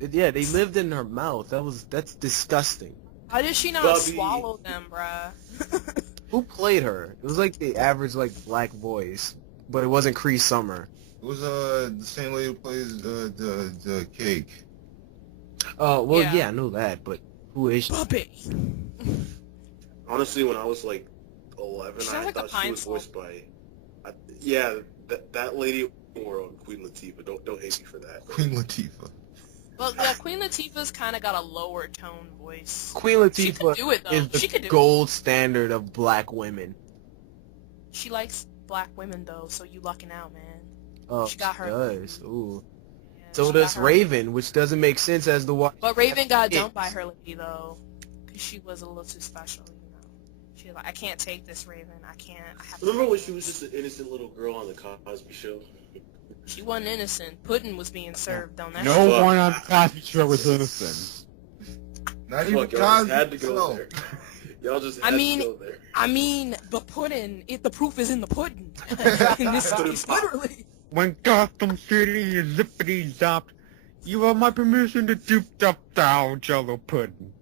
bruh. Yeah, they lived in her mouth. That's disgusting. How did she not Bubby. swallow them, bruh? Who played her? It was like the average like black voice, but it wasn't Cree Summer. It was the same lady who plays the cake. Oh well, Yeah. yeah, I know that, but who is she? Bubby! Honestly, when I was like 11, She I sounds like the thought she Pine was Sol. voiced by... yeah, that lady or Queen Latifah. Don't hate me for that. Queen Latifah. Well, yeah, Queen Latifah's kind of got a lower tone voice. Queen She could Latifah do it, though. is She the could do it. gold standard of black women. She likes black women, though, so you lucking out, man. Oh, She got her- does. Ooh. Yeah, So she does got her- Raven, which doesn't make sense as the why. But Raven got Yeah. dumped by her lady, though, because she was a little too special, you know. She was like, I can't take this, Raven. I can't. I have to Remember take when she this." was just an innocent little girl on the Cosby Show? She wasn't innocent. Pudding was being served on that No show. one on the Cosby Show was innocent. Not even Fuck, y'all just Cosby had to go himself. there. Y'all just I had mean- to go there. I mean, the pudding. The proof is in the pudding. In this case, literally. When Gotham City is zippity-zopped, you have my permission to dupe down Jello pudding.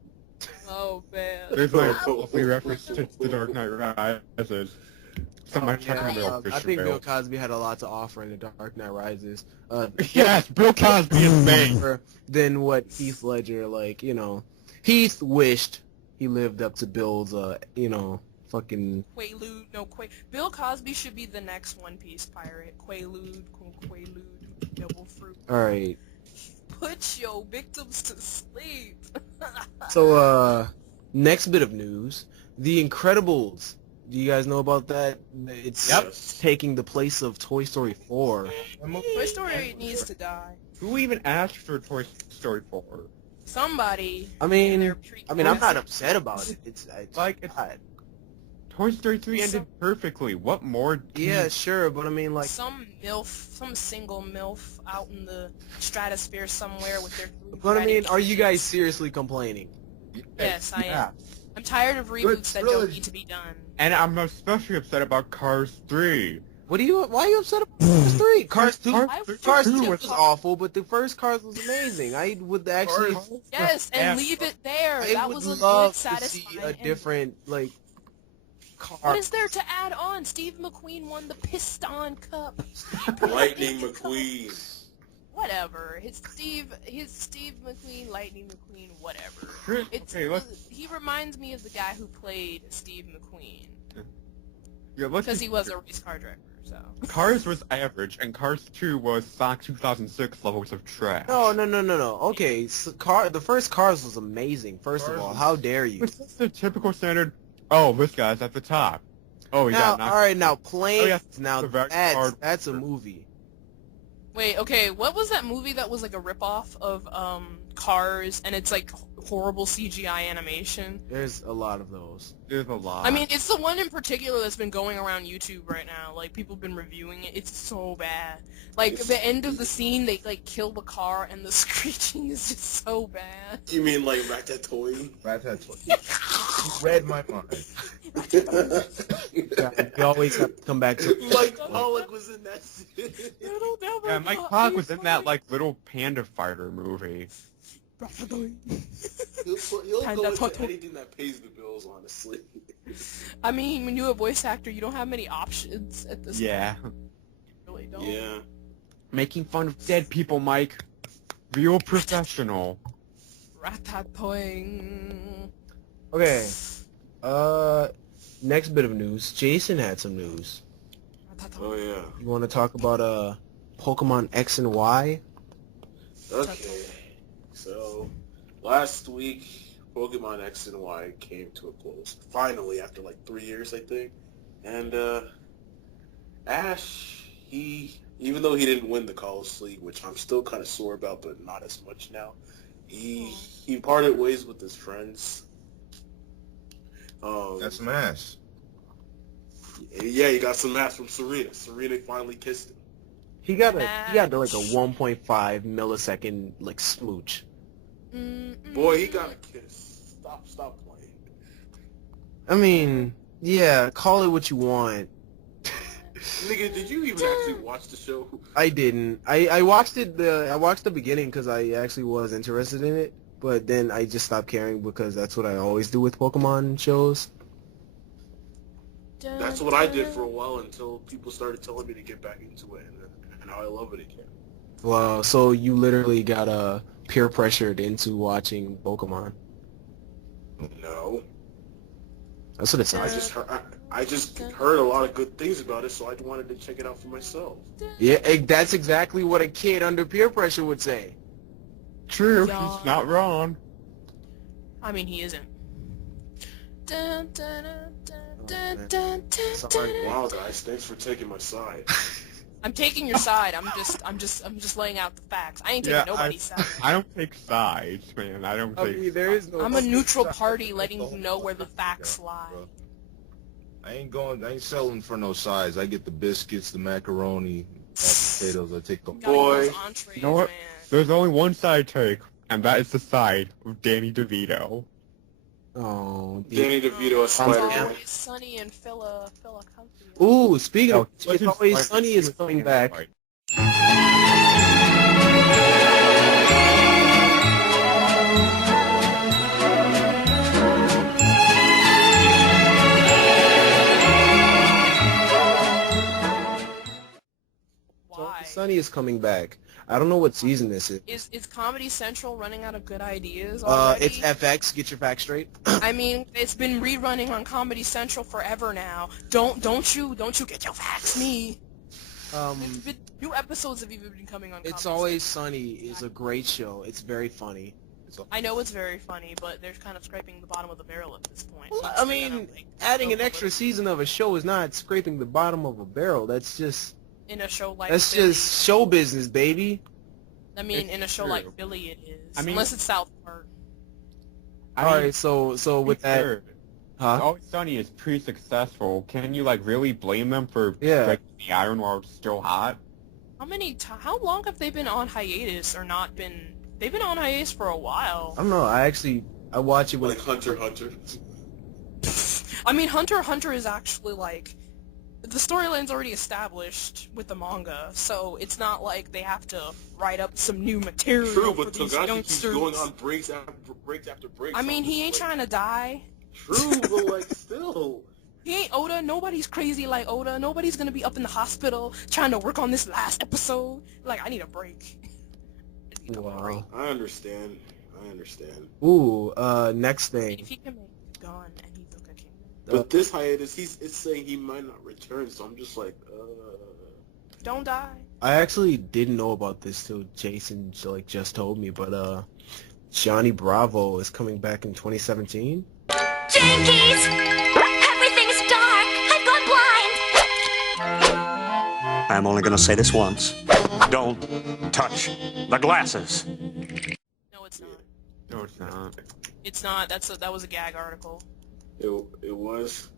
Oh man. There's my lovely reference to The Dark Knight Rises. Somebody check on the I official think Bill mail. Cosby had a lot to offer in The Dark Knight Rises. Yes, Bill Cosby is main. Than what Heath Ledger, Heath wished he lived up to Bill's, fucking... Bill Cosby should be the next One Piece pirate. Quaalude, double fruit. Alright. Put your victims to sleep. So, next bit of news. The Incredibles. Do you guys know about that? It's taking the place of Toy Story 4. Toy Story needs to die. Who even asked for Toy Story 4? Somebody. I'm not upset about it. It's bad. Toy Story 3 ended perfectly. What more? Yeah, sure, but some single MILF out in the stratosphere somewhere with their... But are you guys seriously complaining? Yes, I am. I'm tired of reboots that don't need to be done. And I'm especially upset about Cars 3. Why are you upset about Cars 3? Cars 2? Cars 2 was awful, but the first Cars was amazing. I would actually... Yes, and leave it there. I That would was a love good, to satisfying... see a different, car. What is there to add on? Steve McQueen won the Piston Cup. Lightning McQueen. Whatever. His Steve McQueen, Lightning McQueen, whatever. He reminds me of the guy who played Steve McQueen. Because he was a race car driver, so. Cars was average, and Cars 2 was SOC 2006 levels of trash. No. Okay, so the first Cars was amazing, first of all. How dare you? It's just the typical standard, oh, this guy's at the top. Oh, he got knocked. Alright, now, Planes, yeah, that's a movie. Wait, okay, what was that movie that was like a ripoff of Cars, and it's like horrible CGI animation? There's a lot of those. There's a lot. I mean, it's the one in particular that's been going around YouTube right now. Like, people have been reviewing it. It's so bad. Like, the end of the scene, they, kill the car, and the screeching is just so bad. You mean like Ratatouille? Ratatouille. Read my mind. You always have to come back to... Mike Pollock was in that scene. Yeah, Mike Pollock was in that, little panda fighter movie. He'll go into anything that pays the bills, honestly. I mean, when you're a voice actor, you don't have many options at this point. Yeah. You really don't. Yeah. Making fun of dead people, Mike. Real professional. Ratatouille. Okay. Next bit of news. Jason had some news. Oh, yeah. You want to talk about, Pokemon X and Y? Okay. So, last week, Pokemon X and Y came to a close. Finally, after 3 years, I think. And, Ash, even though he didn't win the Colossus League, which I'm still kind of sore about, but not as much now, he parted ways with his friends. Got some ass. Yeah, he got some ass from Serena. Serena finally kissed him. He got a 1.5 millisecond smooch. Boy, he got a kiss. Stop playing. I mean, yeah, call it what you want. Nigga, did you even actually watch the show? I didn't. I watched it. I watched the beginning because I actually was interested in it, but then I just stopped caring because that's what I always do with Pokemon shows. That's what I did for a while until people started telling me to get back into it, and now I love it again. Wow, so you literally got peer pressured into watching Pokemon. No. That's what it sounds like. I just heard a lot of good things about it, so I wanted to check it out for myself. Yeah, that's exactly what a kid under peer pressure would say. True, he's not wrong. I mean, he isn't. Sorry. Wow, guys, thanks for taking my side. I'm taking your side. I'm just laying out the facts. I ain't taking nobody's side. I don't take sides, man. I don't take. There is no. I'm a neutral party, letting you know where the facts lie. I ain't selling for no sides. I get the biscuits, the macaroni, mashed potatoes. I take the boy. You know what? There's only one side take, and that is the side of Danny DeVito. Oh, Danny DeVito as Spider-Man. Sunny and Philadelphia. Ooh, speaking of, It's Always Sunny is coming back. Sunny is coming back. I don't know what season this is. Is Comedy Central running out of good ideas already? It's FX. Get your facts straight. I mean, it's been rerunning on Comedy Central forever now. Don't you get your facts me. New episodes have even been coming on. It's Comedy Always Central. Sunny is a great show. It's very funny. I know it's very funny, but they're kind of scraping the bottom of the barrel at this point. Well, So I they're mean, gonna, like, adding go an for extra it. season of a show is not scraping the bottom of a barrel. That's just In a show like that's Philly. just show business, baby. I mean, in a show true. like Philly, it is. I mean- Unless it's South Park. I mean, Alright, so with that, sure, huh? Always Sunny is pretty successful. Can you like really blame them for Yeah. striking the iron while it's still hot? How long have they been on hiatus or not been? They've been on hiatus for a while. I don't know. I watch it when Like Hunter x Hunter. I mean, Hunter x Hunter is actually like the storyline's already established with the manga, so it's not like they have to write up some new material True, for but these Togashi keeps youngsters. going on breaks after breaks after breaks. I mean, so he I'm ain't just trying to die. like, True, but like still. He ain't Oda. Nobody's crazy like Oda. Nobody's gonna be up in the hospital trying to work on this last episode. Like, I need a break. I need a break. wow. I understand. Ooh, next thing. If he can make a gun and he's like a king. But this hiatus, it's saying he might not return, so I'm just like, Don't die. I actually didn't know about this till Jason just told me, but Johnny Bravo is coming back in 2017. Jinkies! Everything's dark! I've gone blind! I'm only going to say this once. Don't touch the glasses. No, it's not. No, it's not. It's not. That was a gag article. it was.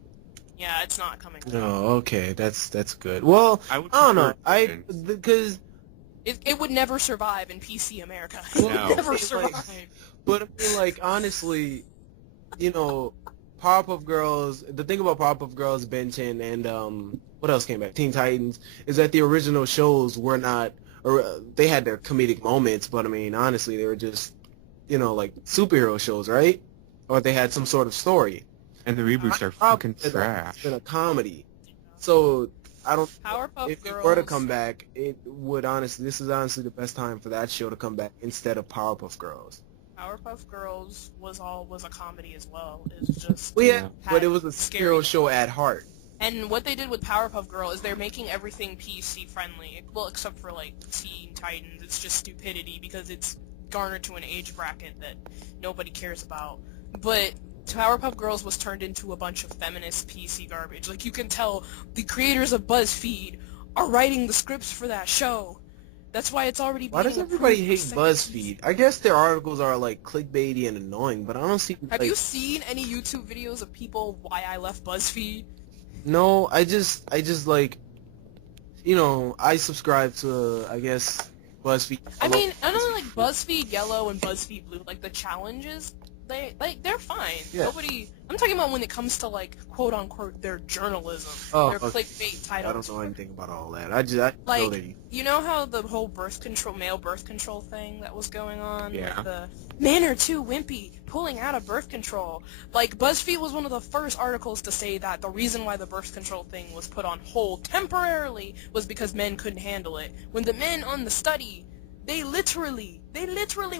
Yeah, it's not coming. Oh, okay, that's good. Well, I I would don't know. prefer Because It would never survive in PC America. Well, It No. would never it's like- survive. But I mean, like, honestly, you know, Powerpuff Girls, the thing about Powerpuff Girls, Ben 10, and, what else came back? Teen Titans, is that the original shows were not, or they had their comedic moments, but I mean, honestly, they were just, you know, like, superhero shows, right? Or they had some sort of story. And the reboots are Problem fucking is that trash. It's been a comedy. So, I don't, Powerpuff if Girls. it were to come back, it would honestly, this is honestly the best time for that show to come back instead of Powerpuff Girls. Powerpuff Girls was a comedy as well. It's just. Well, yeah, Yeah. but it was a Scary. superhero show at heart. And what they did with Powerpuff Girl is they're making everything PC friendly. Well, except for like Teen Titans, it's just stupidity because it's garnered to an age bracket that nobody cares about. But Powerpuff Girls was turned into a bunch of feminist PC garbage. Like, you can tell the creators of BuzzFeed are writing the scripts for that show. That's why it's already Why being does everybody approved hate for second season. BuzzFeed? I guess their articles are like clickbaity and annoying, but I don't see. Have like, you seen any YouTube videos of people why I left BuzzFeed? No, I just like, you know, I subscribe to I guess BuzzFeed. I mean, I know like BuzzFeed Yellow and BuzzFeed Blue, like the challenges, they're fine. Yeah. Nobody. I'm talking about when it comes to like quote unquote their journalism, Oh, their okay. clickbait I titles. don't know anything about all that. I know Like, that you know how the whole male birth control thing that was going on? Yeah. With the men are too wimpy, pulling out of birth control. Like, BuzzFeed was one of the first articles to say that the reason why the birth control thing was put on hold temporarily was because men couldn't handle it. When the men on the study, they literally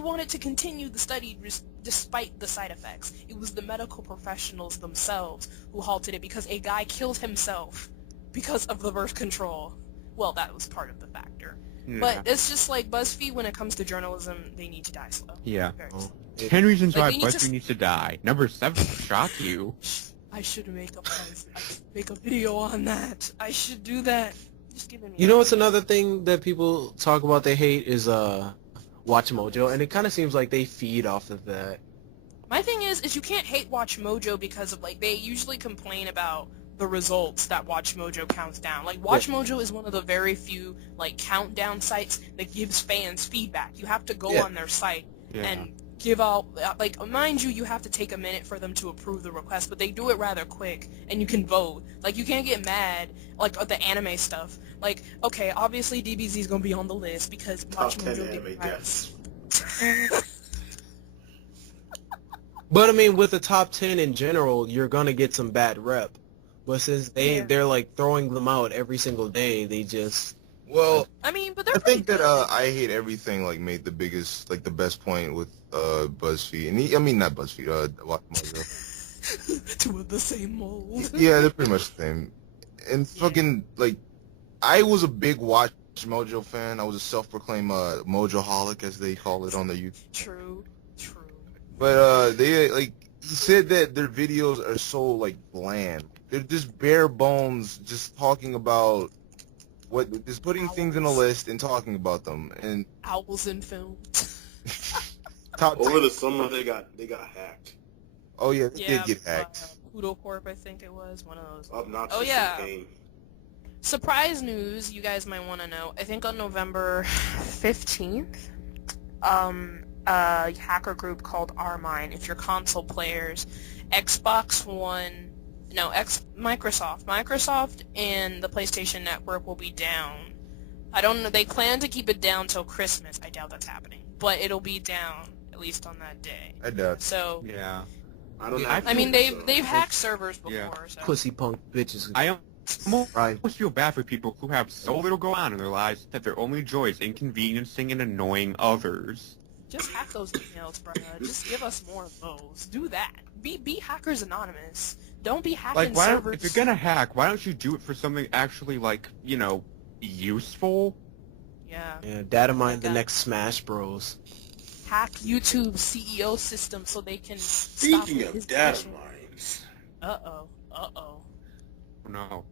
wanted to continue the study despite the side effects. It was the medical professionals themselves who halted it because a guy killed himself because of the birth control. Well, that was part of the factor. But it's just like BuzzFeed, when it comes to journalism, they need to die slow. Yeah. Very Oh. slow. 10 reasons Like, why they need to BuzzFeed needs to die. Number 7 will shock you. I should make a video on that. I should do that. Just giving me. You know what's another thing that people talk about they hate is Watch Mojo, and it kind of seems like they feed off of that. My thing is you can't hate Watch Mojo because of, like, they usually complain about the results that Watch Mojo counts down. Like, Watch Mojo is one of the very few, like, countdown sites that gives fans feedback. You have to go Yeah. on their site Yeah. and give out, like, mind you have to take a minute for them to approve the request, but they do it rather quick, and you can vote. Like, you can't get mad, like, at the anime stuff. Like, okay, obviously DBZ's gonna be on the list because Watch Top 10 Mojo anime didn't deaths. But I mean, with the top 10 in general, you're gonna get some bad rep. But since they're like throwing them out every single day, they just Well, I mean, but they're I think pretty that good. I Hate Everything like made the biggest, like the best point with BuzzFeed, and I mean not BuzzFeed, Wakamojo. Two of the same mold. Yeah, they're pretty much the same. And fucking like, I was a big Watch Mojo fan. I was a self-proclaimed Mojoholic, as they call it on their YouTube. True. But they like he said that their videos are so like bland. They're just bare bones, just talking about just putting things in a list and talking about them. And Owls in film. Over the summer, they got hacked. Oh yeah, they did get hacked. Poodle Corp, I think it was one of those. Obnoxious. Oh yeah. Pain. Surprise news, you guys might want to know. I think on November 15th, a hacker group called Microsoft, if you're console players, Microsoft and the PlayStation Network will be down. I don't know, they plan to keep it down till Christmas. I doubt that's happening, but it'll be down at least on that day. I doubt. So Yeah. I don't know. I mean, they've hacked servers before. Yeah. So. Pussy punk bitches. I Right. almost feel bad for people who have so little going on in their lives that their only joy is inconveniencing and annoying others. Just hack those emails, bro. Just give us more of those. Do that. Be Hackers Anonymous. Don't be hacking Like, servers. if you're gonna hack, why don't you do it for something actually, like, useful? Yeah. Yeah, data mine the next Smash Bros. Hack YouTube CEO system so they can Speaking stop of data mines. Uh-oh. No.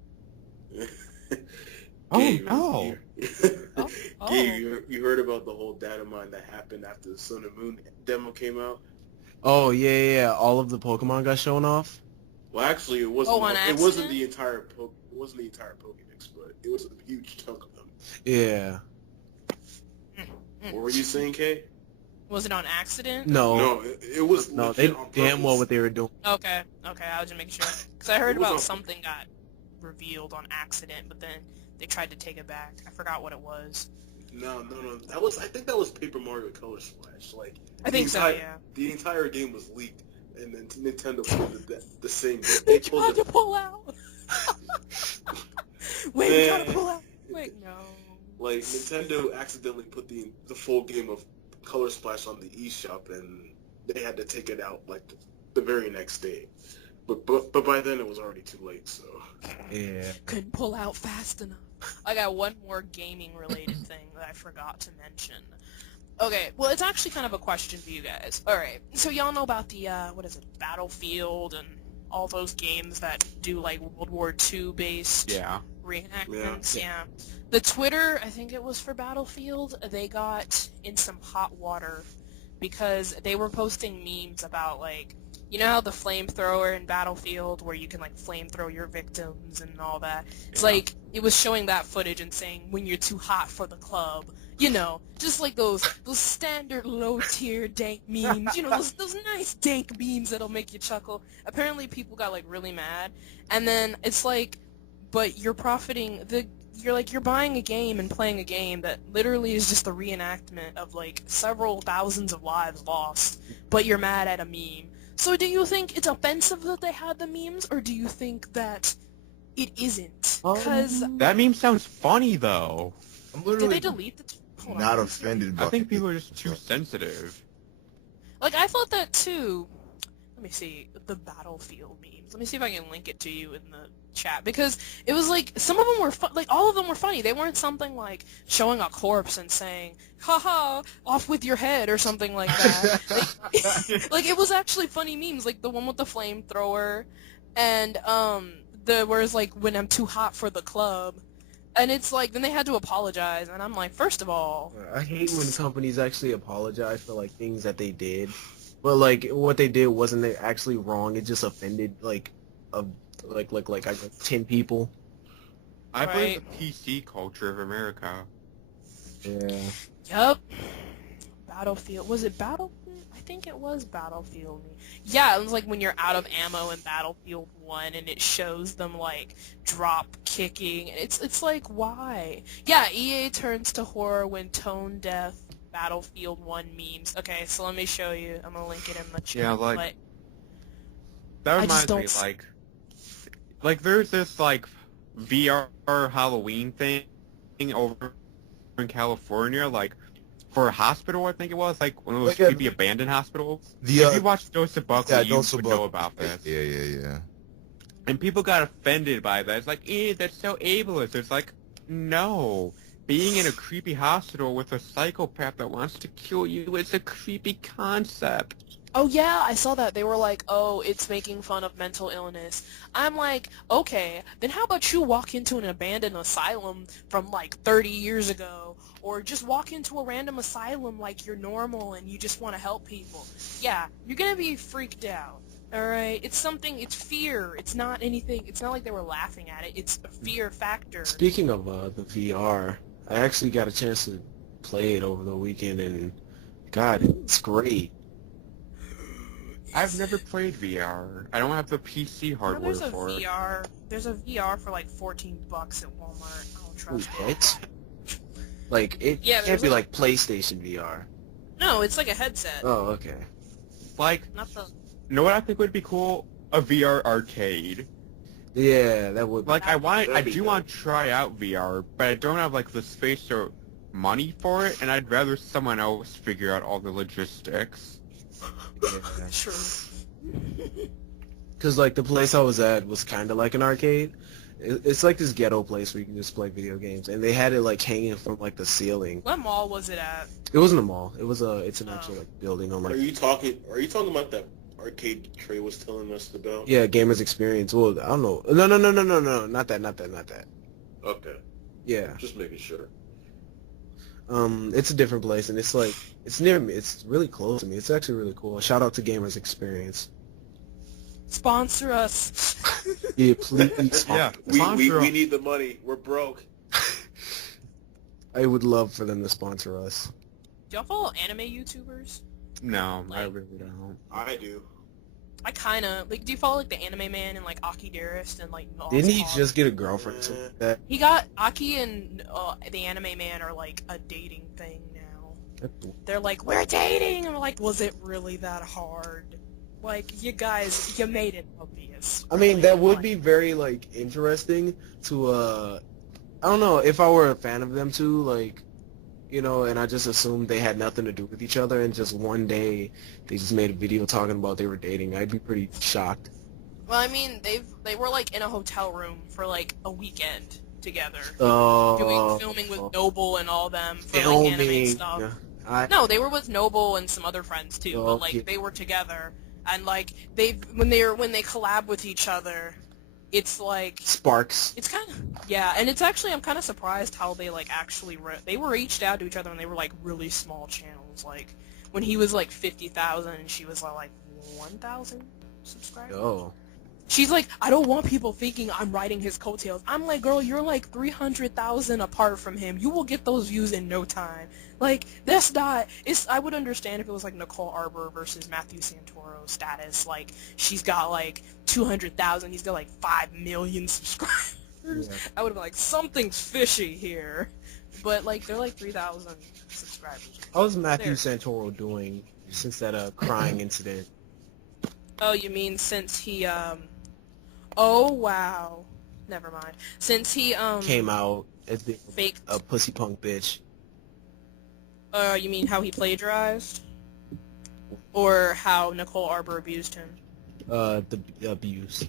Gabe, no. Gabe, you heard about the whole data mine that happened after the Sun and Moon demo came out? Oh yeah. All of the Pokemon got shown off. Well, actually, it wasn't. on It wasn't accident? the entire. It wasn't the entire Pokédex, but it was a huge chunk of them. Yeah. What were you saying, Kay? Was it on accident? No, it was. No, they legit on damn well purpose. what they were doing. Okay, I was just making sure. Because I heard It was about on- something got revealed on accident, but then they tried to take it back. I forgot what it was. No. That was. I think that was Paper Mario Color Splash. Like. I think so, yeah. The entire game was leaked, and then Nintendo pulled the same. They pulled tried to pull out! Wait, we gotta Man. pull out! Wait, no. Like Nintendo accidentally put the full game of Color Splash on the eShop, and they had to take it out like the very next day. But by then it was already too late. So Yeah. Couldn't pull out fast enough. I got one more gaming-related thing that I forgot to mention. Okay, well, it's actually kind of a question for you guys. Alright, so y'all know about the, Battlefield and all those games that do, like, World War II-based Yeah. reenactments? Yeah. The Twitter, I think it was for Battlefield, they got in some hot water because they were posting memes about, like, you know how the flamethrower in Battlefield, where you can, like, flamethrow your victims and all that? It's like, it was showing that footage and saying, when you're too hot for the club. You know, just like those standard low-tier dank memes. You know, those nice dank memes that'll make you chuckle. Apparently people got, like, really mad. And then it's like, but you're you're buying a game and playing a game that literally is just a reenactment of, like, several thousands of lives lost, but you're mad at a meme. So do you think it's offensive that they had the memes, or do you think that it isn't? Because That meme sounds funny, though. I'm did literally they delete the... Hold on. not offended by I think it. people are just too sensitive. Like, I thought that too. Let me see. The Battlefield memes. Let me see if I can link it to you in the chat. Because it was like, some of them were like, all of them were funny. They weren't something like showing a corpse and saying, haha, off with your head or something like that. Like, it was actually funny memes. Like, the one with the flamethrower and, where it's like, when I'm too hot for the club. And it's like, then they had to apologize, and I'm like, first of all... I hate when companies actually apologize for, like, things that they did. But, like, what they did wasn't actually wrong. It just offended, like, I guess 10 people. I blame Right. the PC culture of America. Yeah. Yup. Battlefield. Was it Battlefield? I think it was Battlefield. Yeah, it was like when you're out of ammo in Battlefield 1 and it shows them like drop kicking. It's like, why? Yeah, EA turns to horror when tone deaf Battlefield 1 memes. Okay, so let me show you. I'm gonna link it in the chat. Yeah, like- but That I just reminds me, don't like there's this, like, VR Halloween thing over in California, like, for a hospital, I think it was, like, one of those Like, yeah, creepy abandoned hospitals. The, If you watch Joseph Buckley, yeah, you Joseph would know Buckley. about this. Yeah. And people got offended by that. It's like, that's so ableist. It's like, no. Being in a creepy hospital with a psychopath that wants to kill you is a creepy concept. Oh yeah, I saw that. They were like, oh, it's making fun of mental illness. I'm like, okay, then how about you walk into an abandoned asylum from like 30 years ago, or just walk into a random asylum like you're normal and you just want to help people. Yeah, you're gonna be freaked out. Alright, it's fear. It's not anything, it's not like they were laughing at it. It's a fear factor. Speaking of the VR, I actually got a chance to play it over the weekend, and God, it's great. I've never played VR. I don't have the PC hardware for it. There's a VR for like $14 at Walmart. I don't trust it. What? Like, it Yeah, can't there's be a- like PlayStation VR. No, it's like a headset. Oh, okay. Like, Not the... you know what I think would be cool? A VR arcade. Yeah, that would. Like, I That'd be do want to try out VR, but I don't have, like, the space or money for it, and I'd rather someone else figure out all the logistics. Yeah. True. Because, like, the place I was at was kind of like an arcade. It's like this ghetto place where you can just play video games, and they had it, like, hanging from, like, the ceiling. What mall was it at? It wasn't a mall. It's an actual, like, building on, Are like... you talking about that arcade Trey was telling us about? Yeah, Gamers Experience. Well, I don't know. No, not that. Okay, Yeah. just making sure. It's a different place, and it's, like, it's near me. It's really close to me. It's actually really cool. Shout out to Gamers Experience. Sponsor us. Yeah, please. Yeah. We need the money. We're broke. I would love for them to sponsor us. Do y'all follow anime YouTubers? No, I Like- really don't. I do. I kinda, like, do you follow, like, the Anime Man and, like, Aki Dearest and, like, all Didn't his he vlogs? just get a girlfriend or something like that? He got, Aki and the Anime Man are, like, a dating thing now. They're like, we're dating! And I'm like, was it really that hard? Like, you guys, you made it obvious. I mean, Really. that would Like, be very, like, interesting to, I don't know, if I were a fan of them too, like, you know, and I just assumed they had nothing to do with each other, and just one day they just made a video talking about they were dating, I'd be pretty shocked. Well, I mean, they were, like, in a hotel room for, like, a weekend together. Filming with Noble and all them for, like, anime stuff. Yeah. No, they were with Noble and some other friends too, but Okay. like they were together, and like when they collab with each other, it's like Sparks. it's kind of and it's actually I'm kind of surprised how they like actually they were reached out to each other and they were like really small channels, like when he was like 50,000 and she was like 1,000 subscribers. Oh. She's like, I don't want people thinking I'm riding his coattails. I'm like, girl, you're like 300,000 apart from him. You will get those views in no time. Like, that's not... I would understand if it was like Nicole Arbor versus Matthew Santoro status. Like, she's got like 200,000. He's got like 5 million subscribers. Yeah. I would have been like, something's fishy here. But like, they're like 3,000 subscribers. How's Matthew There. Santoro doing since that crying incident? Oh, you mean since he, Oh, wow. Never mind. Since he, Came out as being faked... a pussy punk bitch. You mean how he plagiarized? Or how Nicole Arbor abused him? The abuse.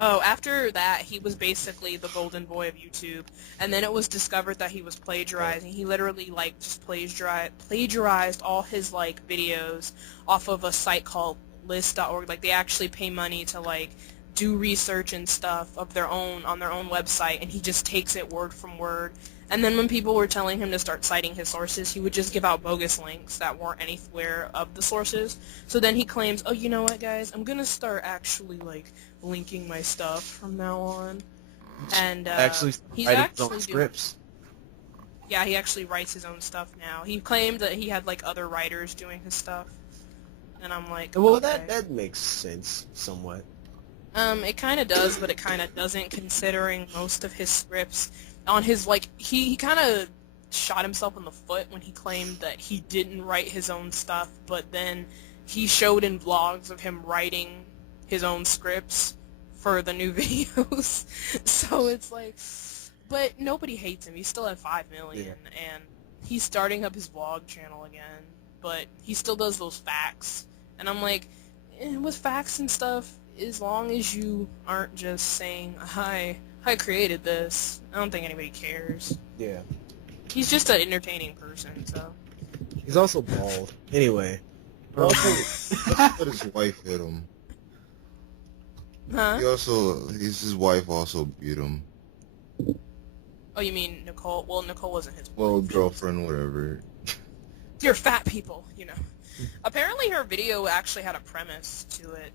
Oh, after that, he was basically the golden boy of YouTube, and then it was discovered that he was plagiarizing. He literally, like, just plagiarized all his, like, videos off of a site called list.org. Like, they actually pay money to, like, do research and stuff of their own, on their own website, and he just takes it word from word. And then when people were telling him to start citing his sources, he would just give out bogus links that weren't anywhere of the sources. So then he claims, oh, you know what, guys? I'm going to start actually, like, linking my stuff from now on. And Actually, he's writing his actually own doing... scripts. Yeah, he actually writes his own stuff now. He claimed that he had, like, other writers doing his stuff. And I'm like, Well, okay. that makes sense, somewhat. It kind of does, but it kind of doesn't, considering most of his scripts on his, like, he kind of shot himself in the foot when he claimed that he didn't write his own stuff, but then he showed in vlogs of him writing his own scripts for the new videos. So it's like, but nobody hates him. He's still at 5 million, and he's starting up his vlog channel again, but he still does those facts. And I'm like, with facts and stuff, as long as you aren't just saying, hi, I created this, I don't think anybody cares. Yeah. He's just an entertaining person, so. He's also bald. Anyway. But his wife hit him. Huh? His wife also beat him. Oh, you mean Nicole? Well, Nicole wasn't his wife. Well, girlfriend, whatever. Dear fat people, you know. Apparently her video actually had a premise to it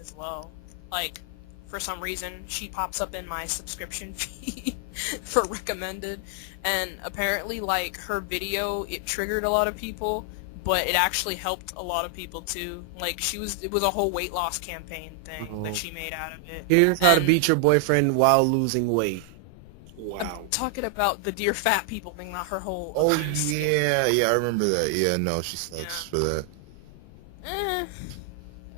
as well. Like, for some reason, she pops up in my subscription feed for recommended, and apparently, like, her video, it triggered a lot of people, but it actually helped a lot of people, too. Like, it was a whole weight loss campaign thing that she made out of it. Here's how to beat your boyfriend while losing weight. Wow. I'm talking about the dear fat people thing, not her whole... Oh, yeah, I remember that. Yeah, no, she sucks for that.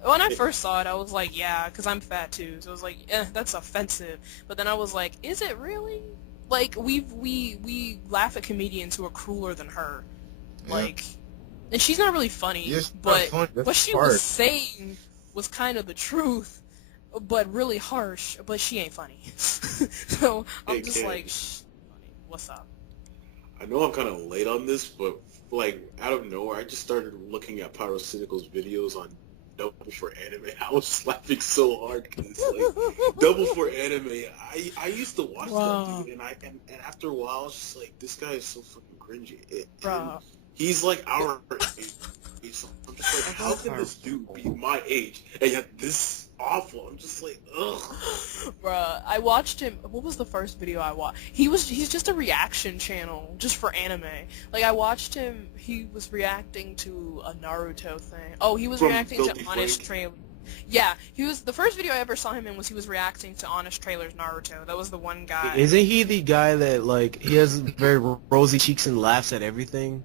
When I first saw it, I was like, yeah, because I'm fat too. So I was like, that's offensive. But then I was like, is it really? Like, we laugh at comedians who are crueler than her. Yeah. Like, and she's not really funny, Yes, but funny. That's what she hard. was saying was kind of the truth, but really harsh, but she ain't funny. So I'm Hey, just Gabe. like, shh, funny. What's up? I know I'm kind of late on this, but like out of nowhere, I just started looking at Pyrocynical's videos on Double for Anime. I was just laughing so hard because like Double for Anime. I used to watch that dude, and after a while, I was just like, this guy is so fucking cringy. And he's like our age. So I'm just like, how can this dude be my age and yet this awful? I'm just like, ugh. Bruh, I watched him. What was the first video I watched? He's just a reaction channel, just for anime. Like, I watched him, he was reacting to a Naruto thing. Oh, he was reacting to Honest Trailer. Yeah, the first video I ever saw him in was he was reacting to Honest Trailer's Naruto. That was the one guy. Isn't he the guy that, like, he has very rosy cheeks and laughs at everything?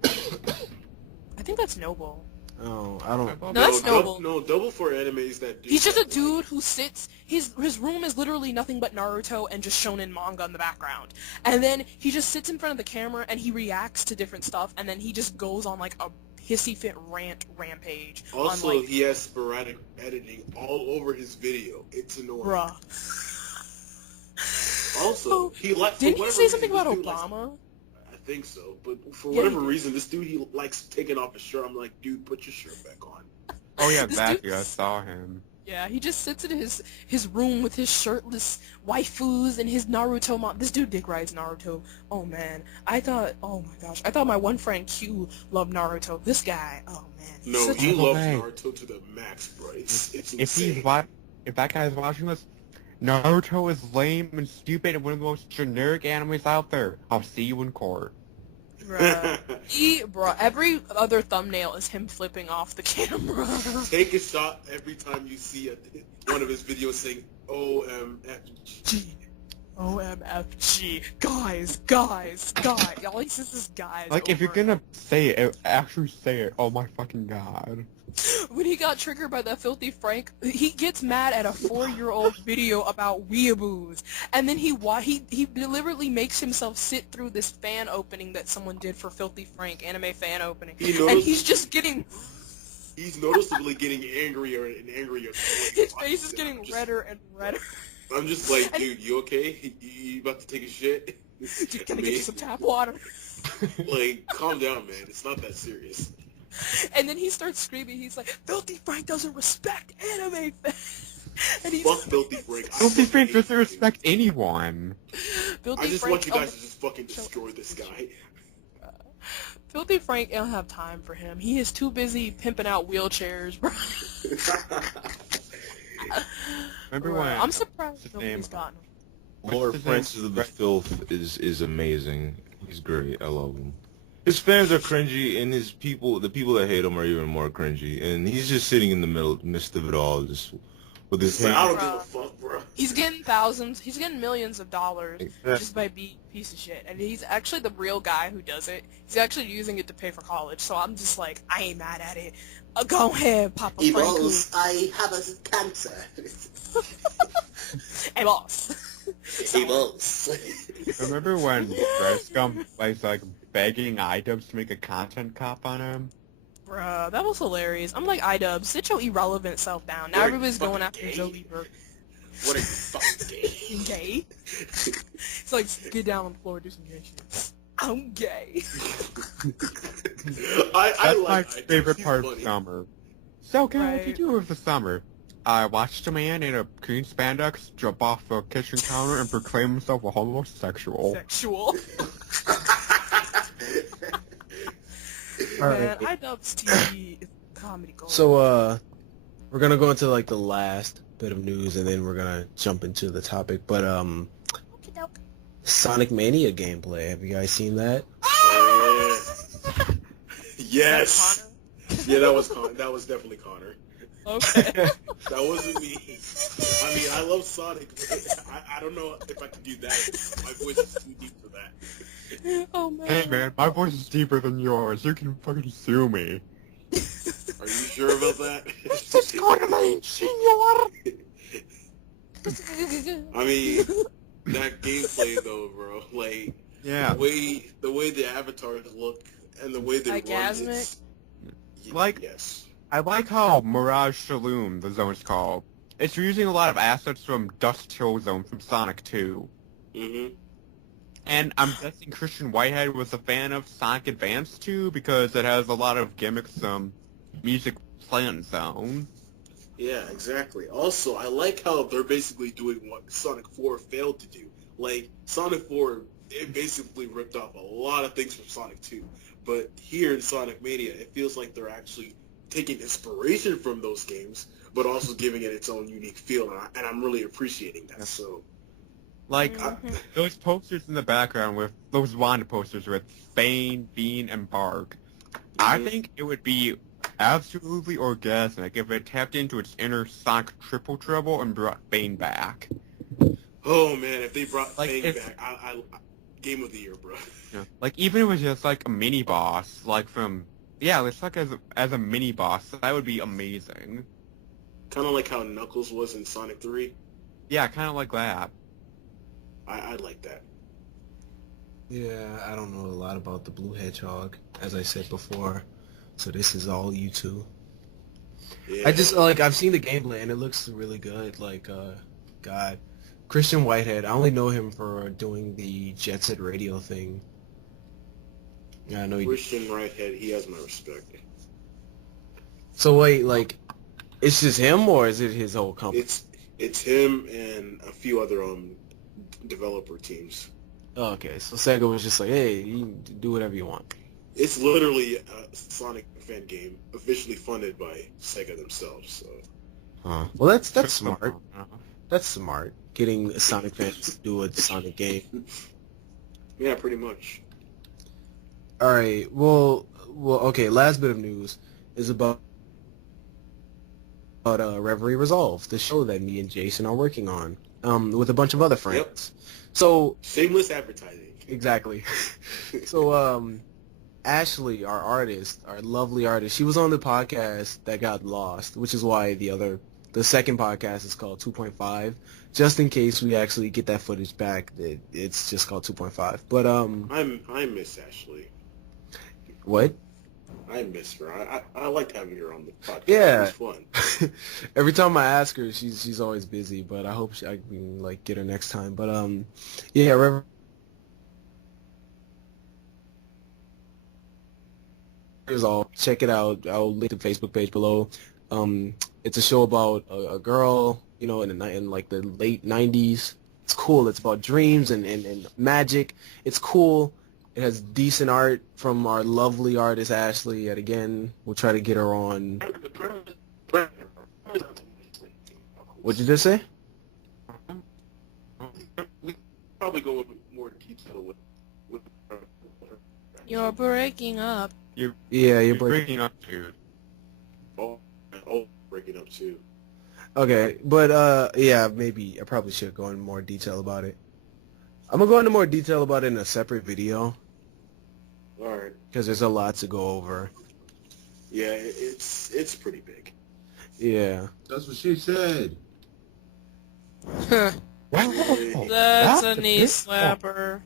I think that's Noble. Oh, I don't... No, that's Noble. No, Double for Anime is that dude. He's just a dude who sits, his room is literally nothing but Naruto and just shonen manga in the background. And then he just sits in front of the camera and he reacts to different stuff, and then he just goes on like a hissy fit rampage. Also, on, like, he has sporadic editing all over his video. It's annoying. Bruh. Also, Didn't he say something about Obama? I think so, but for whatever reason, this dude, he likes taking off his shirt. I'm like, dude, put your shirt back on. Oh yeah, that dude, I saw him. Yeah, he just sits in his room with his shirtless waifus and his Naruto mom. This dude dick rides Naruto. Oh man, oh my gosh, I thought my one friend Q loved Naruto. This guy, oh man. No, he loves Naruto to the max, bro. It's insane. If that guy's watching this, Naruto is lame and stupid and one of the most generic animes out there. I'll see you in court. Bruh, every other thumbnail is him flipping off the camera. Take a shot every time you see one of his videos saying OMFG. OMFG. Guys. All he says is guys. Like, if you're gonna say it, actually say it. Oh my fucking god. When he got triggered by that filthy Frank, he gets mad at a 4-year-old video about weeaboos, and then he deliberately makes himself sit through this fan opening that someone did for Filthy Frank, anime fan opening, and he's just getting... He's noticeably getting angrier and angrier. His face is getting redder and redder. I'm just like, dude, you okay? You about to take a shit? Dude, can I get you some tap water? Like, calm down, man. It's not that serious. And then he starts screaming. He's like, Filthy Frank doesn't respect anime fans. And he's Fuck Filthy Frank. Filthy Frank doesn't respect anyone. I just want you guys to just fucking destroy this guy. Filthy Frank, I don't have time for him. He is too busy pimping out wheelchairs, bro. Remember when? I'm surprised nobody's gotten him. Lord Francis of the Filth is amazing. He's great. I love him. His fans are cringy, and the people that hate him are even more cringy. And he's just sitting in the midst of it all, just with his I don't hand. give a fuck, bro. He's getting millions of dollars just by being a piece of shit. And he's actually the real guy who does it. He's actually using it to pay for college. So I'm just like, I ain't mad at it. Go ahead, Papa Hey, Frank. boss, I have a cancer. Hey, boss. He loves. Remember when Rescum was like begging iDubbbz to make a content cop on him? Bruh, that was hilarious. I'm like, iDubbbz, sit your irrelevant self down. Now You're everybody's going fucking after gay. Joey Burke. What a fucking gay. Gay? It's like, get down on the floor, do some gay shit. I'm gay. I That's like my iDubbbz. favorite He's part of funny. summer. So, Ken, what'd you Right. do with the summer? I watched a man in a green spandex jump off a kitchen counter and proclaim himself a homosexual. Sexual. All Man, right. iDubbbz TV is comedy gold. So, we're gonna go into like the last bit of news, and then we're gonna jump into the topic. But Okey-doke. Sonic Mania gameplay. Have you guys seen that? Oh, yeah. Yes. Connor? Yeah, that was definitely Connor. Okay. That wasn't me. I mean, I love Sonic, but I don't know if I could do that. My voice is too deep for that. Oh man. Hey, man, my voice is deeper than yours. You can fucking sue me. Are you sure about that? I mean, that gameplay though, bro. Like, Yeah. the way the avatars look and the way they run. Orgasmic? Like- yes. I like how Mirage Saloon, the zone's called. It's using a lot of assets from Dust Hill Zone from Sonic 2. Mm-hmm. And I'm guessing Christian Whitehead was a fan of Sonic Advance 2 because it has a lot of gimmicks, music plant zone. Yeah, exactly. Also, I like how they're basically doing what Sonic 4 failed to do. Like, Sonic 4, it basically ripped off a lot of things from Sonic 2. But here in Sonic Mania, it feels like they're actually taking inspiration from those games, but also giving it its own unique feel, and I'm really appreciating that. So, Like, Mhm. those posters in the background with those Wanda posters with Bane, Bean, and Bark. I Mhm. think it would be absolutely orgasmic if it tapped into its inner Sonic triple trouble and brought Bane back. oh man, if they brought Like, Fang if- back, I game of the year, bro. Yeah. Like, even if it was just like a mini boss, like from it's like as a mini boss, that would be amazing. Kind of like how Knuckles was in Sonic 3. Yeah, kind of like that. I'd like that. Yeah, I don't know a lot about the Blue Hedgehog, as I said before. So this is all you two. Yeah. I just I've seen the gameplay and it looks really good. Like God, Christian Whitehead. I only know him for doing the Jet Set Radio thing. Yeah, I know he. Christian Whitehead, he has my respect. So wait, like, it's just him or is it his whole company? It's him and a few other developer teams. Oh, okay, so Sega was just like, hey, you can do whatever you want. It's literally a Sonic fan game, officially funded by Sega themselves. So Well, that's smart. That's smart. Getting Sonic fans to do a Sonic game. yeah, pretty much. All right. Well, okay. Last bit of news is about Reverie Resolve, the show that me and Jason are working on, with a bunch of other friends. So Shameless advertising. exactly. So Ashley, our artist, our lovely artist, she was on the podcast that got lost, which is why the second podcast is called 2.5. Just in case we actually get that footage back, it's just called 2.5. But I miss Ashley. what? I miss her. I liked having her on the podcast. Yeah. It was fun. Every time I ask her, she's always busy. But I hope I can like get her next time. But yeah, Reverie Resolve. Check it out. I'll link the Facebook page below. It's a show about a girl, in like the late 90s. It's cool. It's about dreams and magic. It's cool. It has decent art from our lovely artist Ashley. Yet again, we'll try to get her on. What'd you just say? Probably go with more detail with You're breaking up. Yeah, You're you're breaking. breaking up, dude. oh, breaking up too. Okay, but yeah, maybe I probably should go into more detail about it. I'm gonna go into more detail about it in a separate video All right. because there's a lot to go over. Yeah, it's pretty big. Yeah. That's what she said. Wow, That's a a knee big slapper.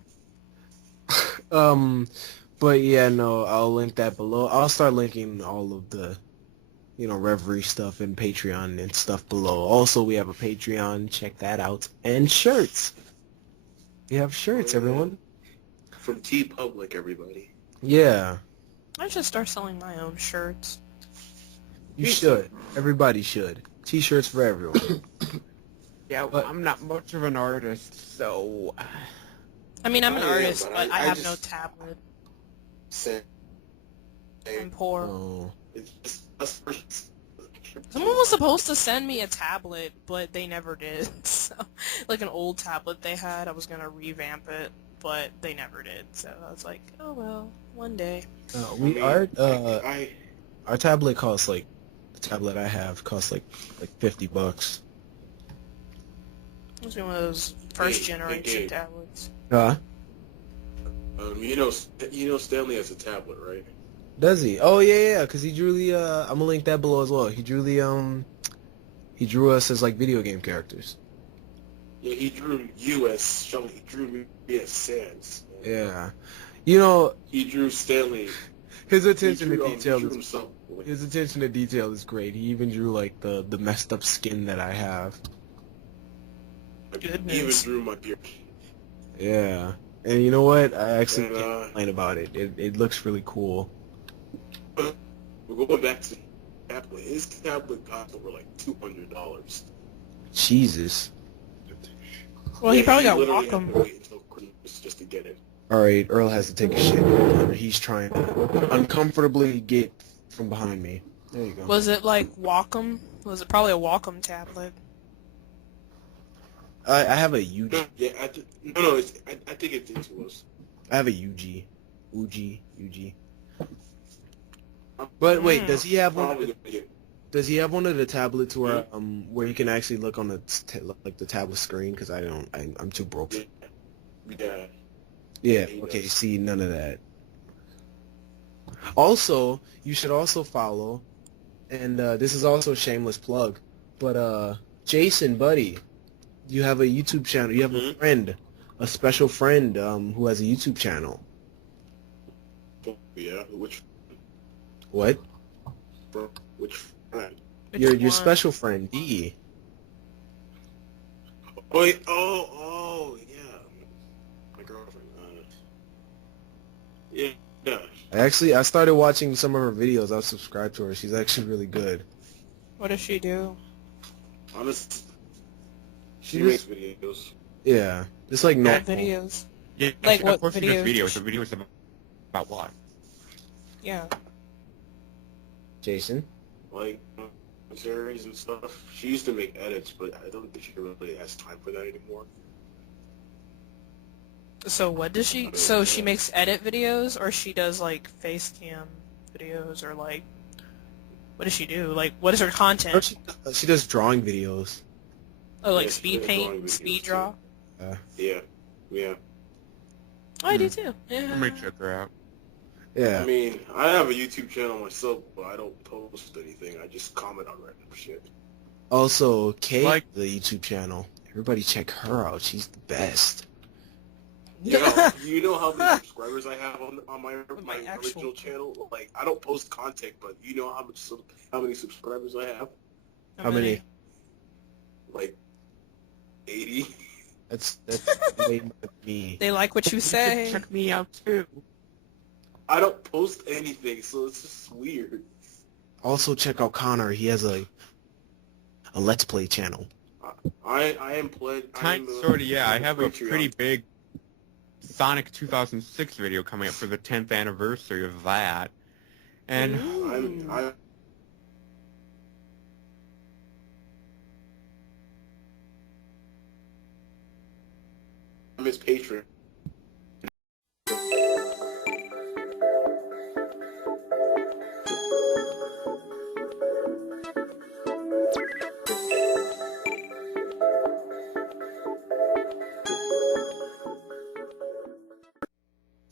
But yeah, no, I'll link that below. I'll start linking all of the, Reverie stuff and Patreon and stuff below. Also, we have a Patreon. Check that out. And shirts. We have shirts, everyone. From T Public, everybody. Yeah, I should start selling my own shirts. you should. Everybody should. T-shirts for everyone. Yeah, well, I'm not much of an artist, so... I mean, I'm an I am, artist, but but I I have no just- tablet. Same. I'm poor. Oh. It's just us first. Someone was supposed to send me a tablet, but they never did. So, like an old tablet they had, I was gonna revamp it, but they never did. So I was like, oh well, one day. Our tablet costs like, the tablet I have costs like $50. It was one of those first Hey, generation Gabe. tablets. You know Stanley has a tablet, right? Does he? Oh yeah, because he drew the. I'm gonna link that below as well. He drew the. He drew us as like video game characters. Yeah, he drew you as Shelly. He drew me as Sans. Yeah, He drew Stanley. his attention to He detail drew is himself. his attention to detail is great. He even drew like the messed up skin that I have. He even Goodness. drew my beard. Yeah, and you know what? I actually And, can't complain about it. It looks really cool. We're going back to the tablet. His tablet cost over like $200. Jesus. Well, he probably got literally had to Wacom. wait until Christmas just to get it. All right, Earl has to take a shit. He's trying to uncomfortably get from behind me. There you go. Was it like Wacom? Was it probably a Wacom tablet? I have a UG. No, yeah, I think it was. I have a UG. UG. But wait, does he have one? Probably gonna get. Does he have one of the tablets where you can actually look on the the tablet screen? Because I don't. I'm too broke. Yeah. Yeah. he Okay. does. See, none of that. Also, you should also follow, and this is also a shameless plug, but Jason, buddy, you have a YouTube channel. You have a friend, a special friend who has a YouTube channel. Yeah. What? Which friend? Which Your one? special friend, D. Oh, yeah. Yeah. My girlfriend. Yeah. I started watching some of her videos. I was subscribed to her. She's actually really good. What does she do? Honest. She She makes just- videos. Yeah, just like What normal. videos? Yeah, Like what of course she videos? does videos. The videos about what? Yeah. Jason. Like series and stuff. She used to make edits, but I don't think she really has time for that anymore. So what does she? So she makes edit videos, or she does like face cam videos, or like, what does she do? Like, what is her Or content? she does drawing videos. Oh, like Yeah, she speed does drawing paint, videos, speed too. draw. Yeah. Oh, I do too. Yeah. I may check her out. Yeah. I mean, I have a YouTube channel myself, but I don't post anything. I just comment on random shit. Also, Kate, Like- the YouTube channel. Everybody check her out. She's the best. You know how many subscribers I have on my My actual- original channel? Like, I don't post content, but you know how many subscribers I have? How many? Like 80. That's way more than me. They like what you say. Check me out too. I don't post anything, so it's just weird. Also, check out Connor. He has a Let's Play channel. I am playing. Kind sorta, yeah. I have a pretty big Sonic 2006 video coming up for the 10th anniversary of that. And I'm his patron.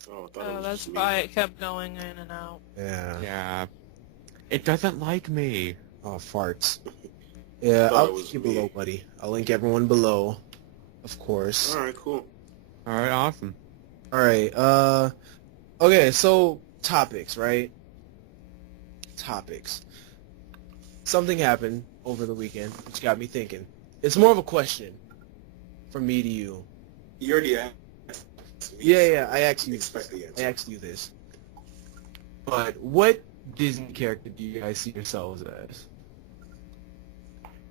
Oh, I thought it Oh, was that's just me. why it kept going in and out. Yeah. yeah, it doesn't like me. Oh, farts. Yeah, Thought I'll it was link you me. below, buddy. I'll link everyone below. of course. All right, cool. All right, awesome. All right. Okay. So topics, right? Topics. Something happened over the weekend, which got me thinking. It's more of a question from me to you. You already asked me. Yeah. I asked you. Expect the answer. I asked you this. But what Disney character do you guys see yourselves as?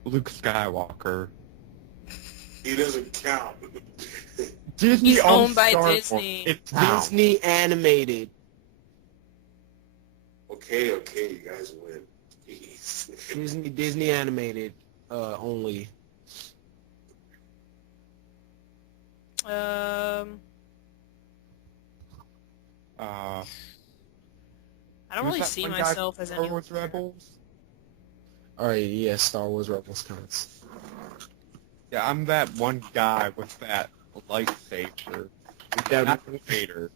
Luke Skywalker. He doesn't count. Disney He's owns owned by Star Wars. Disney. It counts. Disney animated. Okay, you guys win. Jeez. Disney animated only. I don't really Who's that see one guy myself from as Star any. Wars Rebels? All right, yeah, Star Wars Rebels counts. Yeah, I'm that one guy with that lightsaber. Not Vader.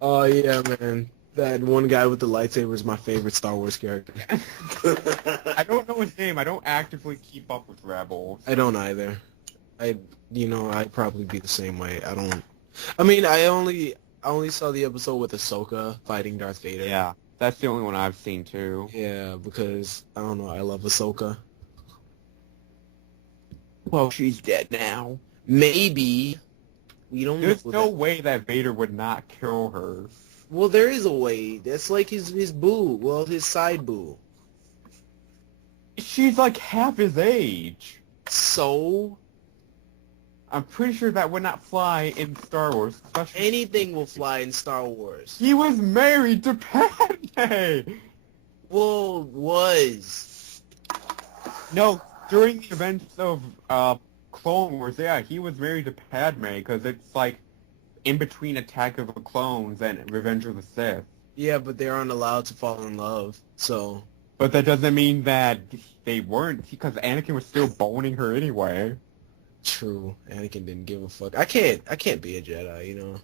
Oh yeah, man. That one guy with the lightsaber is my favorite Star Wars character. I don't know his name. I don't actively keep up with Rebels. I don't either. I'd probably be the same way. I only saw the episode with Ahsoka fighting Darth Vader. Yeah, that's the only one I've seen too. Yeah, because I don't know, I love Ahsoka. Well, she's dead now. Maybe. We don't There's know no that. way that Vader would not kill her. Well, there is a way. That's like his boo. Well, his side boo. She's like half his age. So I'm pretty sure that would not fly in Star Wars. Especially anything will fly in Star Wars. He was married to Padme. Well, was. No, during the events of Clone Wars, yeah, he was married to Padme because it's like in between Attack of the Clones and Revenge of the Sith. Yeah, but they aren't allowed to fall in love, so. But that doesn't mean that they weren't, because Anakin was still boning her anyway. True. Anakin didn't give a fuck. I can't be a Jedi, you know.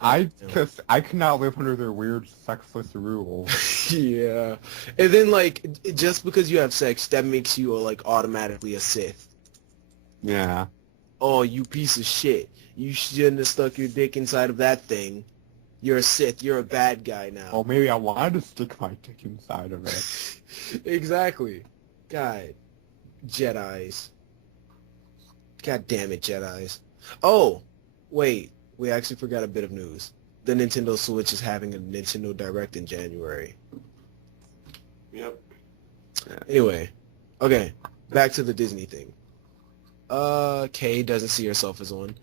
I could not live under their weird sexless rules. Yeah. And then, like, just because you have sex, that makes you, like, automatically a Sith. Yeah. Oh, you piece of shit. You shouldn't have stuck your dick inside of that thing. You're a Sith. You're a bad guy now. Well, maybe I wanted to stick my dick inside of it. Exactly. God. Jedis. God damn it, Jedis. Oh, wait. We actually forgot a bit of news. The Nintendo Switch is having a Nintendo Direct in January. Yep. Anyway. Okay. Back to the Disney thing. Kay doesn't see herself as one.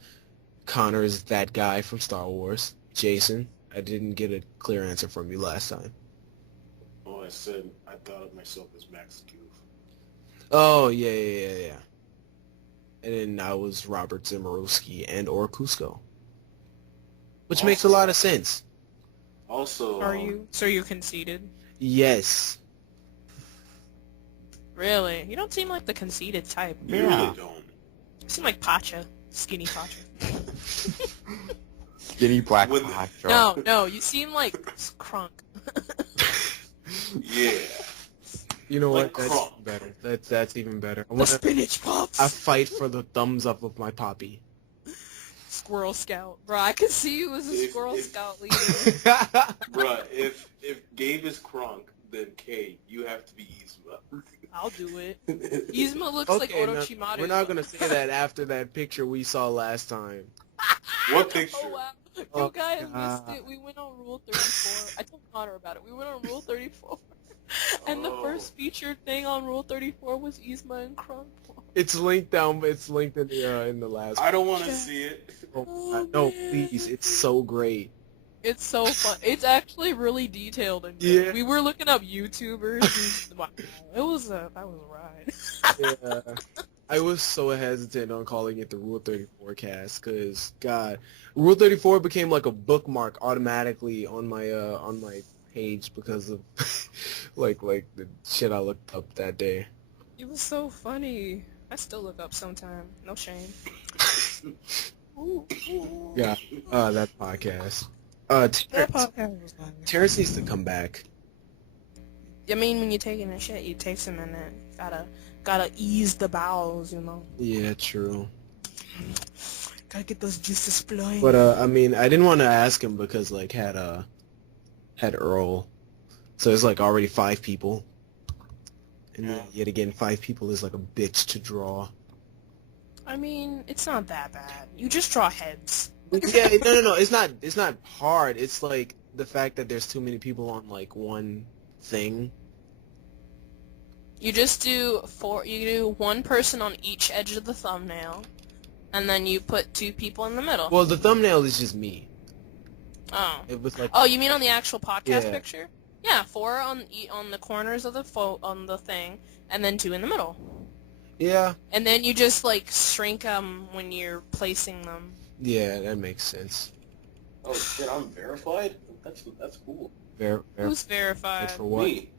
Connor is that guy from Star Wars. Jason, I didn't get a clear answer from you last time. Oh, I said I thought of myself as Max Goof. Oh, yeah. And then I was Robert Zimmerowski and or Cusco. Which makes a lot of sense. Also, Are you? So you conceded? Yes. Really? You don't seem like the conceited type. You Yeah. really don't. You seem like Pacha. Skinny Pacha. Skinny black With- macho. No, you seem like Crunk. Yeah. You know Like what? That's Kronk. even better. That's even better. The spinach puffs. I fight for the thumbs up of my poppy. Squirrel Scout. Bro, I could see you as a If- Squirrel if- Scout leader. Bruh, if Gabe is Kronk, then K, you have to be Yzma. I'll do it. Yzma looks like Okay, no, Orochimaru. we're not gonna say that after that picture we saw last time. What picture? Oh wow. You Oh, guys God. missed it. We went on Rule 34. I told Connor about it. We went on Rule 34. And the Oh. first featured thing on Rule 34 was Yzma and Crunk. It's linked down. It's linked in the last. I don't want to see it. Oh, Oh, no, man. please! It's so great. It's so fun. It's actually really detailed and good. Yeah. We were looking up YouTubers. Wow. That was a ride. Yeah. I was so hesitant on calling it the Rule 34 cast because God, Rule 34 became like a bookmark automatically on my page because of like the shit I looked up that day. It was so funny. I still look up sometime. No shame. Yeah, that podcast. That Terrence, podcast was funny. Terrence needs to come back. I mean, when you're taking a shit, it takes a minute. Gotta ease the bowels, you know. Yeah, true. Gotta get those juices flowing. But I mean, I didn't want to ask him because like had Earl, so it's like already 5 people, and then yet again 5 people is like a bitch to draw. I mean, it's not that bad. You just draw heads. Yeah, no. It's not hard. It's like the fact that there's too many people on like one thing. You just do you do 1 person on each edge of the thumbnail, and then you put 2 people in the middle. Well, the thumbnail is just me. Oh. It was like. Oh, you mean on the actual podcast Yeah. picture? Yeah, 4 on the corners of the on the thing, and then 2 in the middle. Yeah. And then you just like shrink them when you're placing them. Yeah, that makes sense. Oh shit, I'm verified? That's cool. Who's verified? For what? Me.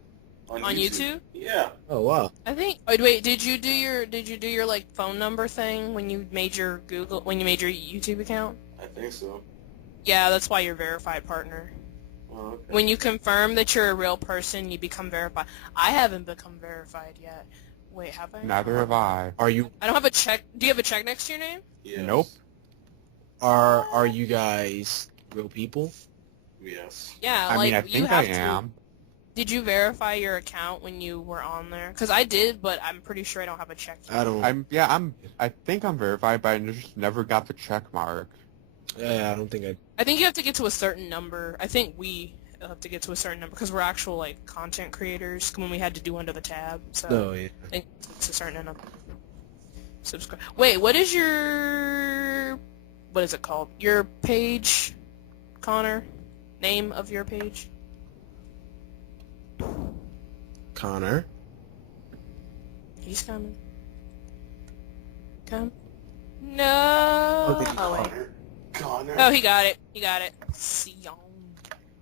On YouTube? Yeah. Oh wow. I think. Oh, wait, did you do your like phone number thing when you made your YouTube account? I think so. Yeah, that's why you're verified, partner. Oh, okay. When you confirm that you're a real person, you become verified. I haven't become verified yet. Wait, have I? Neither have I. Are you I don't have a check. Do you have a check next to your name? Yes. Nope. are you guys real people? Yes. Yeah, I like mean, I you think have I am. Did you verify your account when you were on there? Because I did, but I'm pretty sure I don't have a check yet. I don't. I think I'm verified, but I just never got the check mark. Yeah, I don't think I. I think you have to get to a certain number. I think we have to get to a certain number because we're actual like content creators. When we had to do under the tab, so Oh yeah. I think it's a certain number. Subscribe. Wait, what is it called? Your page, Connor? Name of your page? Connor. He's coming. Come. No. did he- Connor. Oh, he got it. He got it. Sion.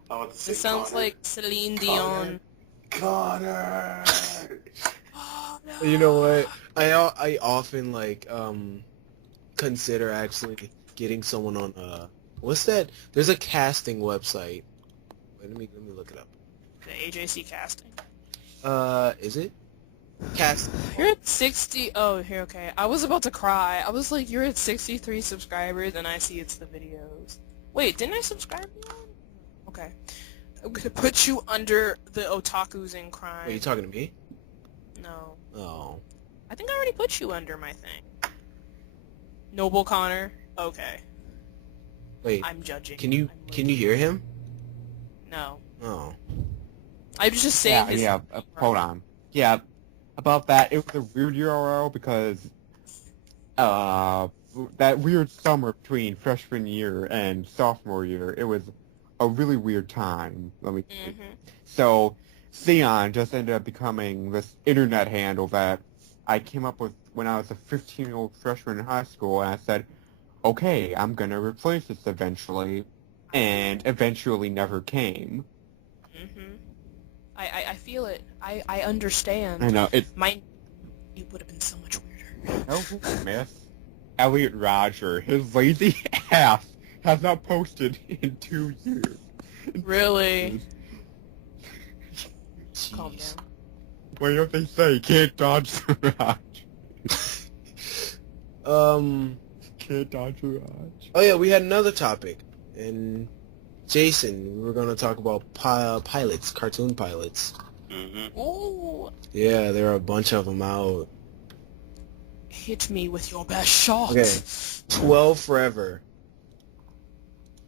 I want to say It sounds Connor. like Celine Dion. Connor. Oh, no. You know what? I often like consider actually getting someone on what's that? There's a casting website. Wait, let me look it up. The AJC casting. Is it? Cast. You're at 60. Oh, here, okay. I was about to cry. I was like, you're at 63 subscribers, and I see it's the videos. Wait, didn't I subscribe to you? Okay. I'm gonna put you under the otakus in crime. Wait, you talking to me? No. Oh. I think I already put you under my thing. Noble Connor. Okay. Wait. I'm judging. Can you hear him? No. Oh. I was just saying his... Hold on. Yeah, about that, it was a weird URL because that weird summer between freshman year and sophomore year, it was a really weird time. Let me. So, Sion just ended up becoming this internet handle that I came up with when I was a 15-year-old freshman in high school, and I said, okay, I'm going to replace this eventually, and eventually never came. I feel it. I understand. I know. It would have been so much weirder. No, miss. Elliot Roger, his lazy ass has not posted in 2 years. Really? Calm Jeez. down. What don't they say? Can't dodge the Raj. Can't dodge the Raj. Oh yeah, we had another topic, and Jason, we were gonna talk about pilots, cartoon pilots. Ooh. Yeah, there are a bunch of them out. Hit me with your best shot. Okay, 12 Forever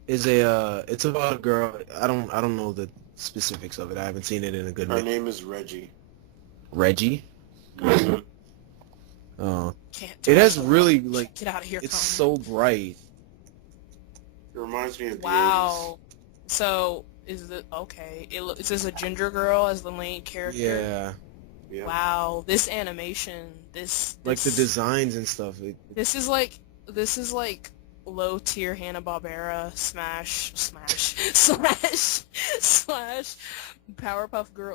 is it's about a girl. I don't know the specifics of it. I haven't seen it in a good Her minute. name is Reggie. Reggie? Mhm. Oh, Can't it has touch really the- like Get out of here, it's Connor. so bright. It reminds me of the Wow. So, is it... Okay. Is this a ginger girl as the main character? Yeah, 80s. Yeah. Wow. This animation, this like the designs and stuff. This is like low tier Hanna-Barbera slash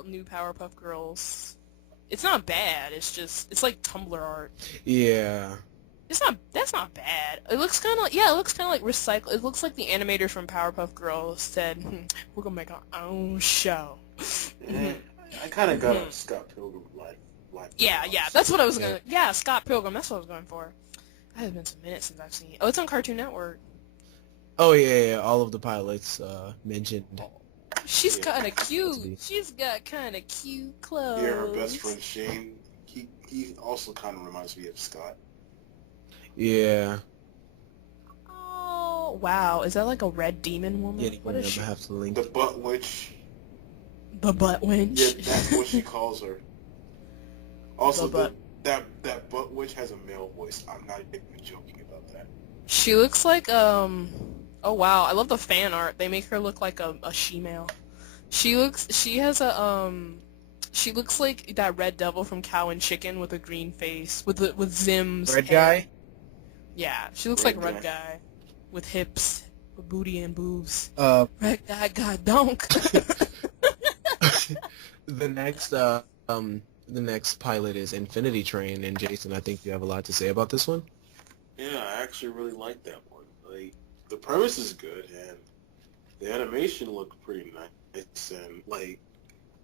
new Powerpuff Girls. It's not bad. It's like Tumblr art. Yeah. That's not bad. It looks kind of like recycled. It looks like the animators from Powerpuff Girls said, we're gonna make our own show. I kind of got a Scott Pilgrim live. Yeah, that's what I was gonna. Yeah, Scott Pilgrim. That's what I was going for. It has been some minutes since I've seen it. Oh, it's on Cartoon Network. Oh yeah, all of the pilots mentioned. She's Yeah. kind of cute. She's got kind of cute clothes. Yeah, her best friend Shane. He also kind of reminds me of Scott. Yeah. Oh, wow. Is that like a red demon woman? Yeah, What is she? I have to link. The butt witch. The butt winch. Yeah, that's what she calls her. Also, The butt. that butt witch has a male voice. I'm not even joking about that. She looks like, oh wow, I love the fan art. They make her look like a she-male. She looks like that red devil from Cow and Chicken with a green face, with Zim's Red hair. guy? Yeah, she looks Red like Red guy. Guy, with hips, with booty and boobs. The Red Guy got next pilot is Infinity Train, and Jason, I think you have a lot to say about this one. Yeah, I actually really like that one. Like, the premise is good, and the animation looked pretty nice, and like,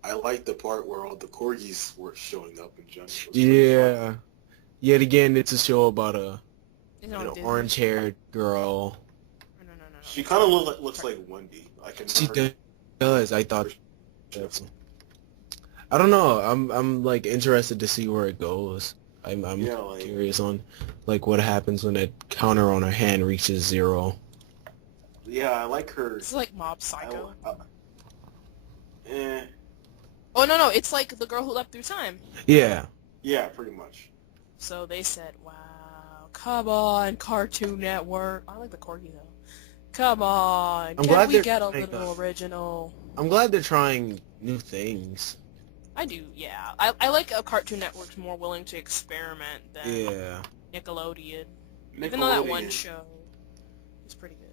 I like the part where all the corgis were showing up in general. It was pretty fun. Yeah. Yet again, it's a show about a It's on Disney. orange-haired girl. No. She kind of looks like Wendy. I can. She does. I thought. I don't know. I'm like interested to see where it goes. I'm Yeah, like- curious on like what happens when that counter on her hand reaches 0. Yeah, I like her. It's like Mob Psycho. Eh. Oh no, it's like The Girl Who Leapt Through Time. Yeah. Yeah, pretty much. So they said, wow, come on, Cartoon Network. I like the corgi though. Come on, I'm glad we they're get a trying little original? I'm glad they're trying new things. I do, yeah. I like a Cartoon Network's more willing to experiment than Yeah. Nickelodeon. Even though that one Nickelodeon. show is pretty good.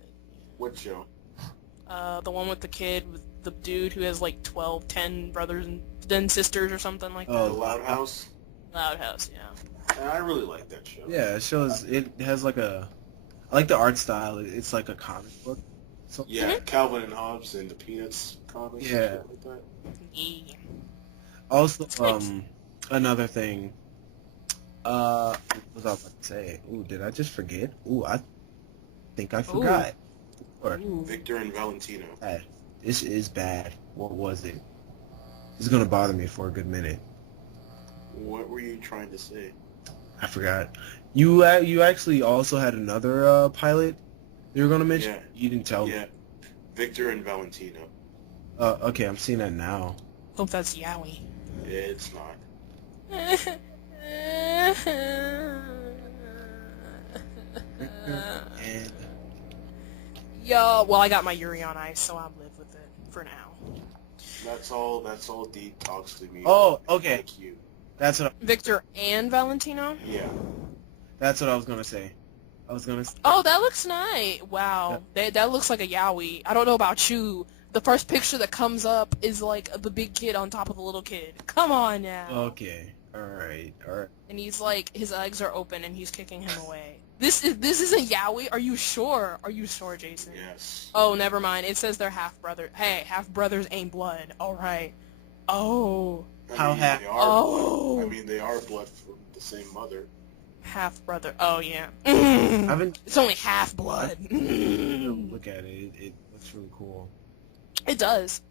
What show? The one with the kid, with the dude who has like 10 brothers and then sisters or something like The that. Loud House. Loud House, yeah. And I really like that show. Yeah, it has like I like the art style. It's like a comic book. So Yeah, Calvin and Hobbes and the Peanuts comics. and Yeah. shit like that. Yeah. Also, nice. another thing. What was I about to say? Ooh, did I just forget? Ooh, I think I forgot. Or Ooh. Victor and Valentino. this is bad. What was it? This is gonna bother me for a good minute. What were you trying to say? I forgot. You actually also had another pilot you were gonna mention. Yeah. You didn't tell Yeah, Victor and Valentino. me. Okay, I'm seeing that now. Hope that's Yowie. It's not. And Yo, well, I got my Yuri on Ice, so I'll live with it for now. That's all Deep talks to me. Oh, okay. Like you. that's what Victor and Valentino? Yeah. I was gonna say. Oh, that looks nice. Wow. That looks like a Yowie. I don't know about you. The first picture that comes up is like the big kid on top of the little kid. Come on now. Okay. All right. And he's like, his legs are open and he's kicking him away. This isn't Yowie? Are you sure? Are you sure, Jason? Yes. Oh, never mind. It says they're half-brother. Hey, half-brothers ain't blood. All right. Oh. How half- They are. Oh. I mean, they are blood from the same mother. Half-brother. Oh, yeah. I haven't It's only half-blood. look at it. It looks really cool. It does.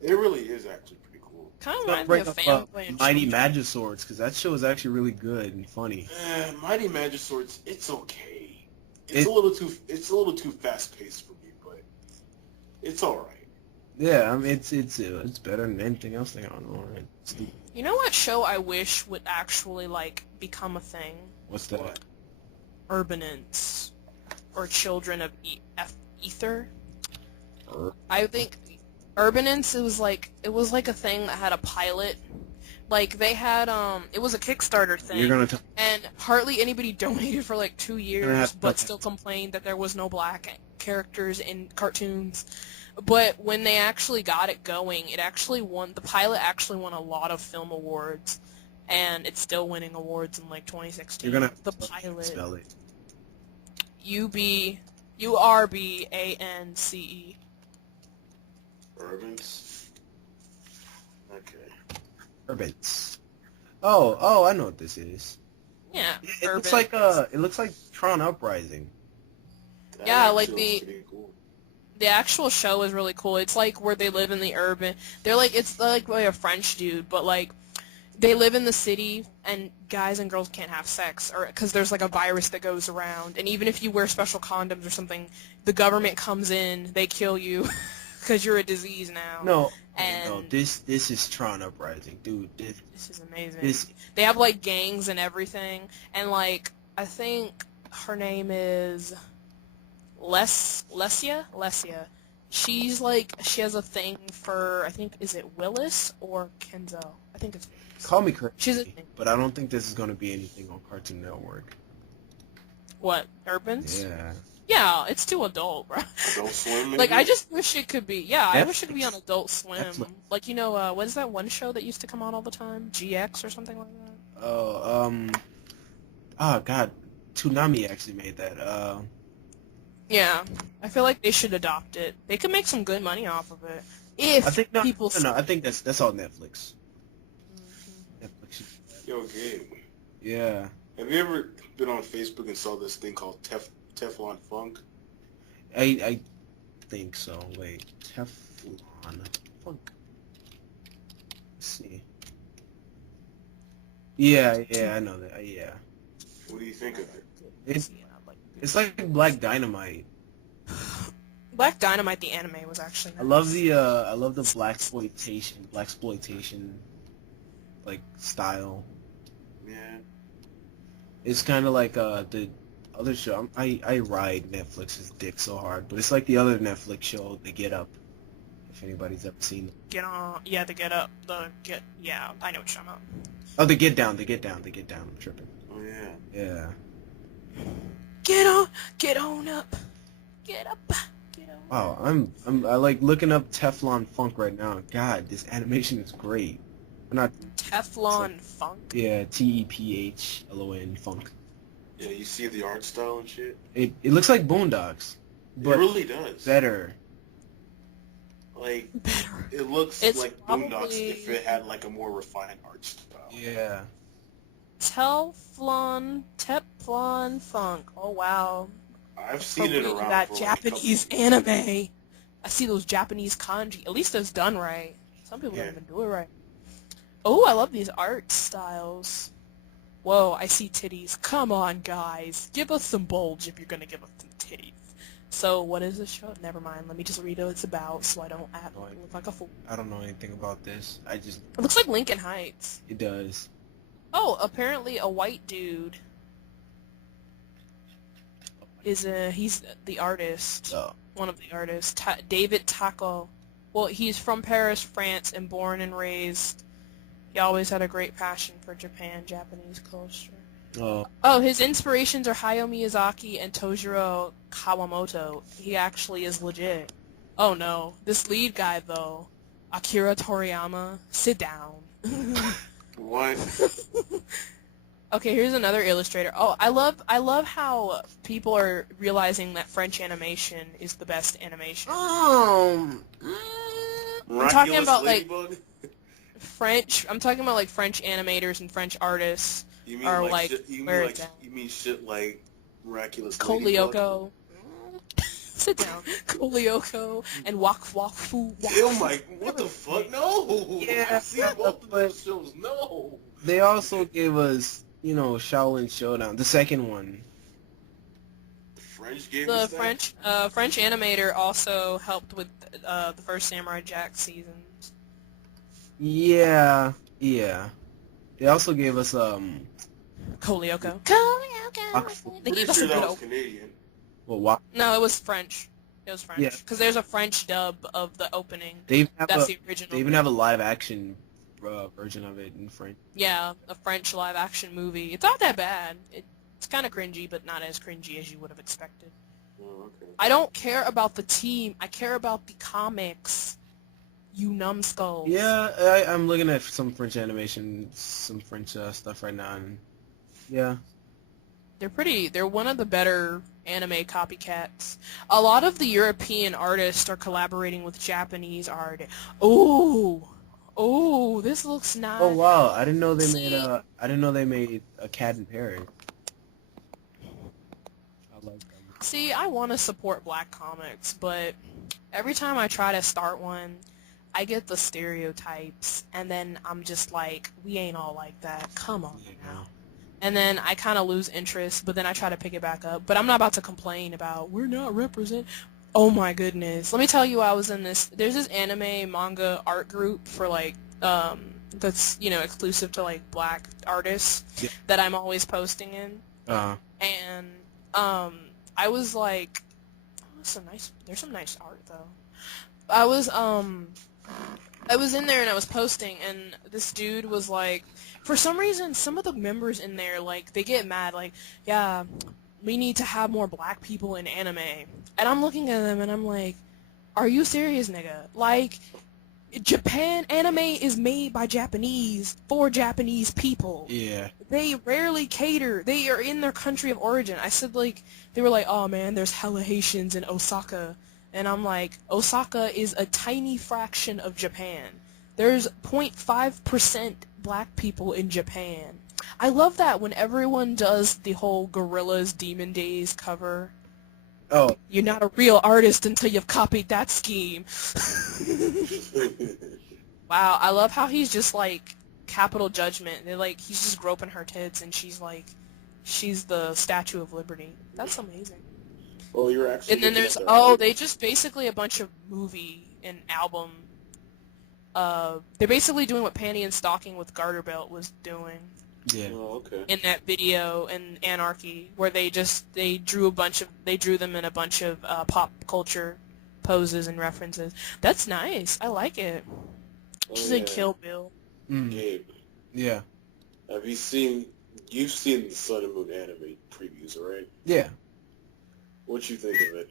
It really is actually pretty cool. Kind of Let's reminds me bring of up Family and Mighty Children. Magiswords because that show is actually really good and funny. Mighty Magiswords, it's okay. It- It's a little too fast paced for me, but it's all right. Yeah, I mean it's better than anything else they got on. You know what show I wish would actually, like, become a thing? What's that? What? Urbanants. Or Children of Ether. Ur- I think Urbanants, it was like a thing that had a pilot. Like, they had, it was a Kickstarter thing. You're gonna tell And hardly anybody donated for like 2 gonna years, have- but still complained that there was no black characters in cartoons. But when they actually got it going, the pilot actually won a lot of film awards, and it's still winning awards in like 2016. you're gonna The pilot. spell it. Urbance. Urbans. Okay. Urbans. Oh, I know what this is. Yeah, It looks like Tron Uprising. Yeah, like actually looks pretty cool. the actual show is really cool. It's like where they live in the urban. It's like a French dude, but like they live in the city, and guys and girls can't have sex, or because there's like a virus that goes around, and even if you wear special condoms or something, the government comes in, they kill you because you're a disease now. No, And this is Tron Uprising, dude. this is amazing. They have like gangs and everything, and like I think her name is Lesia. She's like, she has a thing for, I think, is it Willis or Kenzo? I think it's Willis. Call me crazy, She's a thing. but I don't think this is gonna be anything on Cartoon Network. What, Urbans? Yeah. Yeah, it's too adult, bro. Adult Swim, Like, maybe? I just wish it could be, yeah, I wish it could be on Netflix. Adult Swim. Netflix. Like, you know, what is that one show that used to come on all the time? GX or something like that? Oh god, Toonami actually made that. Yeah, I feel like they should adopt it. They could make some good money off of it. If I think people... no, I think that's all Netflix. Netflix. should do that. Yo, Gabe, Yeah. have you ever been on Facebook and saw this thing called Teflon Funk? I think so. Wait, Teflon Funk. Let's see. Yeah, I know that. Yeah. What do you think of it? It's like Black Dynamite. Black Dynamite, the anime, was actually nice. I love the blaxploitation like style. Yeah. It's kind of like the other show. I ride Netflix's dick so hard, but it's like the other Netflix show, The Get Up. If anybody's ever seen it. Get on, yeah, the Get Up, yeah, I know what you're talking about. Oh, The Get Down. I'm tripping. Oh, yeah. Yeah. Get on up, get up, get on. Wow, I like looking up Teflon Funk right now. God, this animation is great. Not Teflon Funk. yeah, Tephlon Funk. Yeah, you see the art style and shit? It looks like Boondocks, but it really does. better. Like, Better. it looks It's like probably- Boondocks if it had, like, a more refined art style. Yeah. Teflon Funk. Oh wow. I've seen it around that for Japanese like a couple anime. I see those Japanese kanji. At least it's done right. Some people Yeah. don't even do it right. Oh, I love these art styles. Whoa, I see titties. Come on, guys. Give us some bulge if you're gonna give us some titties. So, what is this show? Never mind. Let me just read what it's about so I don't look like a fool. I don't know anything about this. It looks like Lincoln Heights. It does. Oh, apparently a white dude is he's the artist. Oh. One of the artists, David Taco. Well, he's from Paris, France, and born and raised. He always had a great passion for Japanese culture. Oh. Oh, his inspirations are Hayao Miyazaki and Tojiro Kawamoto. He actually is legit. Oh no, this lead guy though, Akira Toriyama, sit down. What? Okay, here's another illustrator. Oh, I love how people are realizing that French animation is the best animation. I'm talking about Ladybug? I'm talking about like French animators and French artists You mean are like like shit, where it's at. you mean shit like Miraculous Ladybug? Kolyoko. Sit down. Kolyoko and Wakfu. Oh my, what the fuck? No! Yeah, I've seen both of but- those shows. No! They also gave us, Shaolin Showdown, the second one. The French gave The us that? French animator also helped with the first Samurai Jack seasons. Yeah. They also gave us Kolyoko. Wakfu. They Pretty gave us sure a that good was opening. Canadian. Well, No, it was French. It was French. Yeah. Because there's a French dub of the opening. They even have That's a, the original. they even have a live action version of it in French. Yeah, a French live action movie. It's not that bad. It's kind of cringy, but not as cringy as you would have expected. Oh, okay. I don't care about the team. I care about the comics. You numbskulls. Yeah, I'm looking at some French animation, some French stuff right now, and yeah. They're one of the better anime copycats. A lot of the European artists are collaborating with Japanese art. Oh, Oh, this looks nice. Oh wow, I didn't know they See? made a cat in Paris. I like them. See, I want to support black comics, but every time I try to start one, I get the stereotypes, and then I'm just like, we ain't all like that. Come on now. And then I kind of lose interest, but then I try to pick it back up. But I'm not about to complain about, we're not represent. Oh my goodness. Let me tell you, I was in there's this anime manga art group for like, that's, exclusive to like black artists that I'm always posting in. And, I was like, there's some nice art though. I was in there and I was posting, and this dude was like, for some reason, some of the members in there, like, they get mad, like, yeah, we need to have more black people in anime. And I'm looking at them and I'm like, are you serious, nigga? Like, Japan anime is made by Japanese for Japanese people. Yeah. They rarely cater. They are in their country of origin. I said, like, they were like, oh man, there's hella Haitians in Osaka. And I'm like, Osaka is a tiny fraction of Japan. There's 0.5% black people in Japan. I love that when everyone does the whole Gorillaz Demon Days cover. Oh. You're not a real artist until you've copied that scheme. Wow, I love how he's just like Capital Judgment. They're like, he's just groping her tits and she's like, she's the Statue of Liberty. That's amazing. Oh, you're actually. And then there's they just basically a bunch of movie and album. They're basically doing what Panty and Stocking with Garter Belt was doing. Yeah. Oh, okay. In that video in Anarchy, where they drew them in a bunch of pop culture poses and references. That's nice. I like it. Just like Kill Bill. Gabe. Yeah. You've seen the Sun and Moon anime previews, right? Yeah. What you think of it?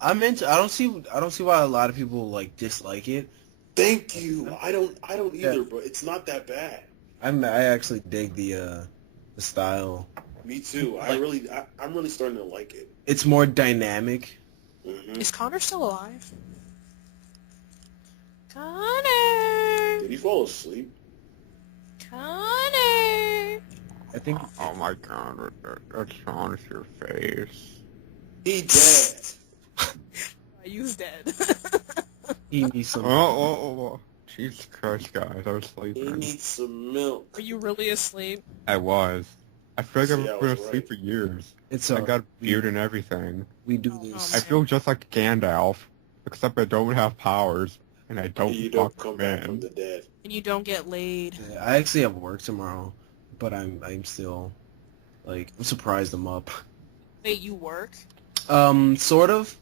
I'm into. I don't see why a lot of people like dislike it. Thank you. I don't either, but it's not that bad. I actually dig the style. Me too. I'm really starting to like it. It's more dynamic. Mm-hmm. Is Connor still alive? Connor. Did he fall asleep? Connor. I think. Oh my god, that's on your face. He dead. He was dead. He needs some. Oh. Jesus Christ, guys, I was He sleeping. needs some milk. Were you really asleep? I was. I feel like See, I've I been was asleep right. for years. It's I got a beard and everything. We do this. I feel just like Gandalf, except I don't have powers, and I don't You don't fuck come back from men. the dead. And you don't get laid. Yeah, I actually have work tomorrow, but I'm still like I'm surprised I'm up. Wait, you work? Sort of.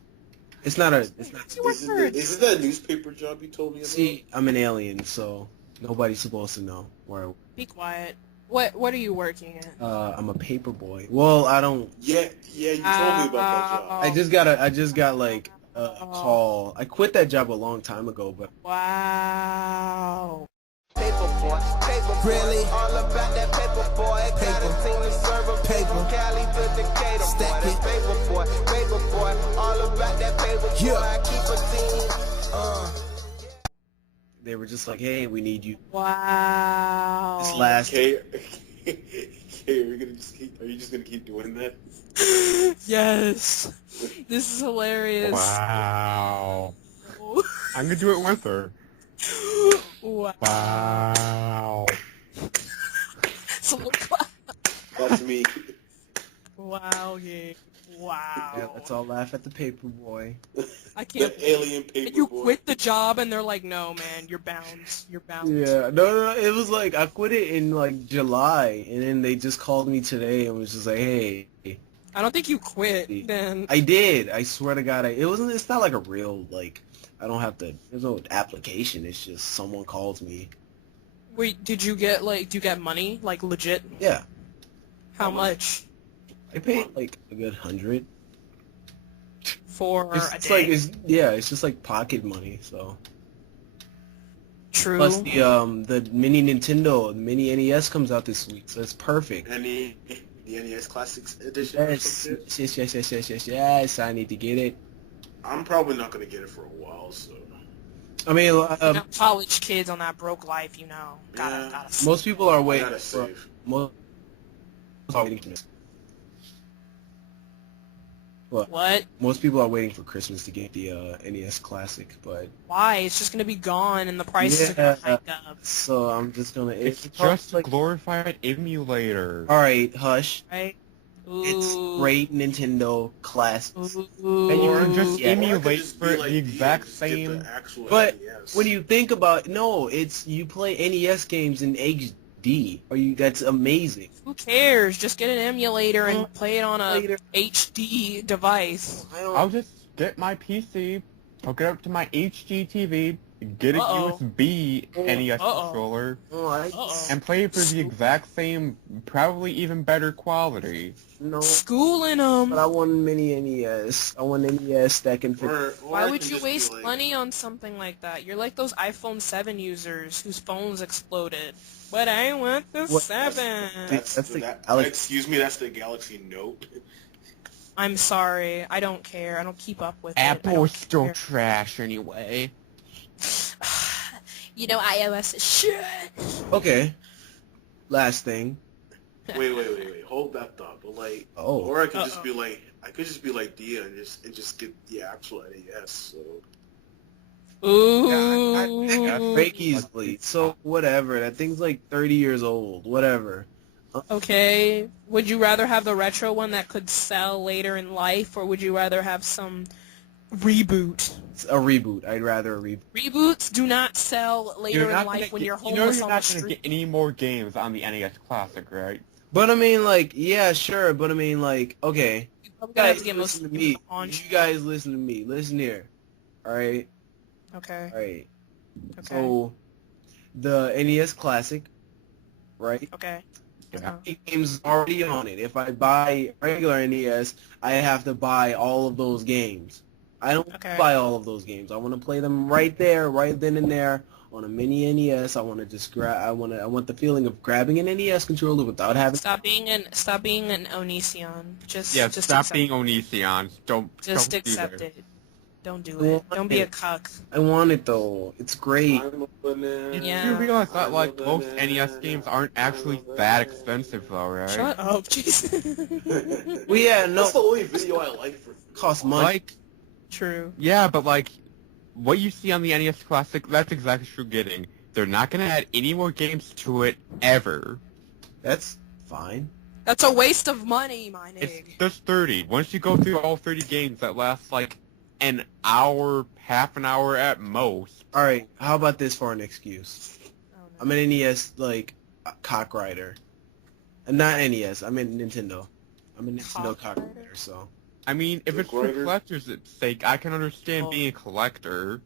It's not. You work for? Is it that newspaper job you told me about? See, I'm an alien, so nobody's supposed to know where I work. Be quiet. What are you working at? I'm a paper boy. Well, I don't. Yeah, you told me about that job. I just got like a call. I quit that job a long time ago, but Wow. Paper boy, really? All about that paper boy. Got a team to serve a paper. From Cali to Decatur, Stack boy. it. That paper boy. All about that paper boy. I keep a team. they were just like, "Hey, we need you." Wow. This last. Okay, are you just gonna keep doing that? Yes. This is hilarious. Wow. I'm gonna do it with her. Wow. Wow. Someone clap. That's me. Wow, yeah. Wow. Yeah, let's all laugh at the paper boy. I can't. The alien paper And you boy. quit the job, and they're like, "No, man, you're bound. You're bound." Yeah, no, it was like I quit it in like July, and then they just called me today and was just like, "Hey." I don't think you quit. Then I did. I swear to God, It's not like a real like. I don't have to. There's no application. It's just someone calls me. wait, do you get money, like legit? Yeah, How much I paid like a good $100. for a It's day? like it's just like pocket money. So True. plus the mini Nintendo, the mini NES comes out this week, so it's perfect. And the NES Classics Edition. or some shit? Yes. I need to get it. I'm probably not gonna get it for a while, so. I mean, college kids on that broke life, gotta most people are I waiting. gotta save. Most are waiting for this. What? Most people are waiting for Christmas to get the NES Classic, but Why? It's just gonna be gone, and the prices are gonna hike up. so I'm just gonna. It's just a glorified emulator. All right, hush. Right? It's Ooh. great Nintendo classics. Ooh. And you can just Yeah. emulate Just for be like the exact just get the same. actual But NES. when you think about it's you play NES games in HD. That's amazing. Who cares? Just get an emulator and play it on a Later. HD device. I'll just get my PC, hook it up to my HD TV, get a USB NES controller, and play it for the exact same, probably even better quality. No, Schooling them. but I want mini NES. I want NES that can fit. Why would you waste money on something like that? You're like those iPhone 7 users whose phones exploded. But I want the 7. Excuse me, that's the Galaxy Note. I'm sorry. I don't care. I don't keep up with it. Apple's still trash anyway. iOS is shit. Okay. Last thing. Wait. Hold that thought. But or I could just be like Dia and just get the actual NES. So. Ooh. Yeah, fake easily. So whatever. That thing's like 30 years old. Whatever. Okay. Would you rather have the retro one that could sell later in life, or would you rather have some reboot? A reboot. I'd rather a reboot. Reboots do not sell later in life when you're homeless you're on the not going to street. get any more games on the NES Classic, right? But I mean, yeah, sure. But I mean, okay. I'm gonna have to You get guys most listen of to the me. on. You guys listen to me. Listen here. All right. Okay. All right. Okay. So, the NES Classic, right? Okay. Yeah. Games already on it. If I buy regular NES, I have to buy all of those games. I don't buy all of those games. I want to play them right there, right then and there on a mini NES. I want to just I want the feeling of grabbing an NES controller without having. Stop being an Onision. Just stop accept being it. Onision. Don't accept do it. Don't do it. Don't be a cuck. I want it though. It's great. Yeah. You realize that most NES games aren't actually that expensive though, right? Shut up, jeez. Well, yeah, no. That's the only video I like for Costs money. True. Yeah, but what you see on the NES Classic, that's exactly what you're getting. They're not gonna add any more games to it ever. That's fine. That's a waste of money, my nigga. It's just 30. Once you go through all 30 games, that lasts an hour, half an hour at most. All right. How about this for an excuse? Oh, no. I'm an NES cock rider, and not NES. I'm in Nintendo. I'm a Nintendo cock rider. So. I mean, if it's for collectors' sake, I can understand being a collector.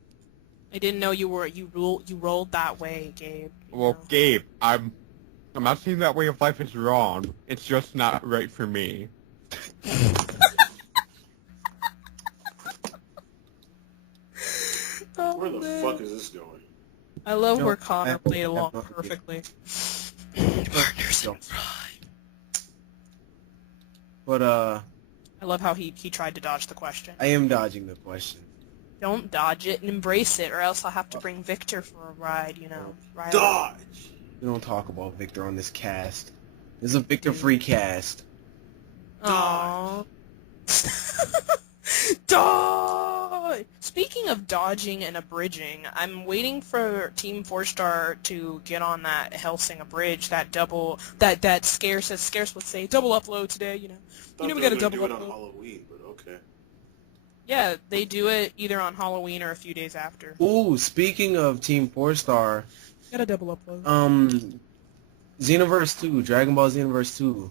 I didn't know you rolled that way, Gabe. Well, Gabe, I'm not saying that way of life is wrong. It's just not right for me. Where the fuck is this going? I love where Connor played along perfectly. Partners in crime. But I love how he tried to dodge the question. I am dodging the question. Don't dodge it and embrace it, or else I'll have to bring Victor for a ride, Right Dodge! We don't talk about Victor on this cast. This is a Victor-free cast. Aww. Dodge! Speaking of dodging and abridging, I'm waiting for Team 4-Star to get on that Hellsinger bridge, that double, that Scarce, as Scarce would say, double upload today, we got a double do it upload. on Halloween, but okay. Yeah, they do it either on Halloween or a few days after. Ooh, speaking of Team 4-Star, Got a double upload. Xenoverse 2, Dragon Ball Xenoverse 2.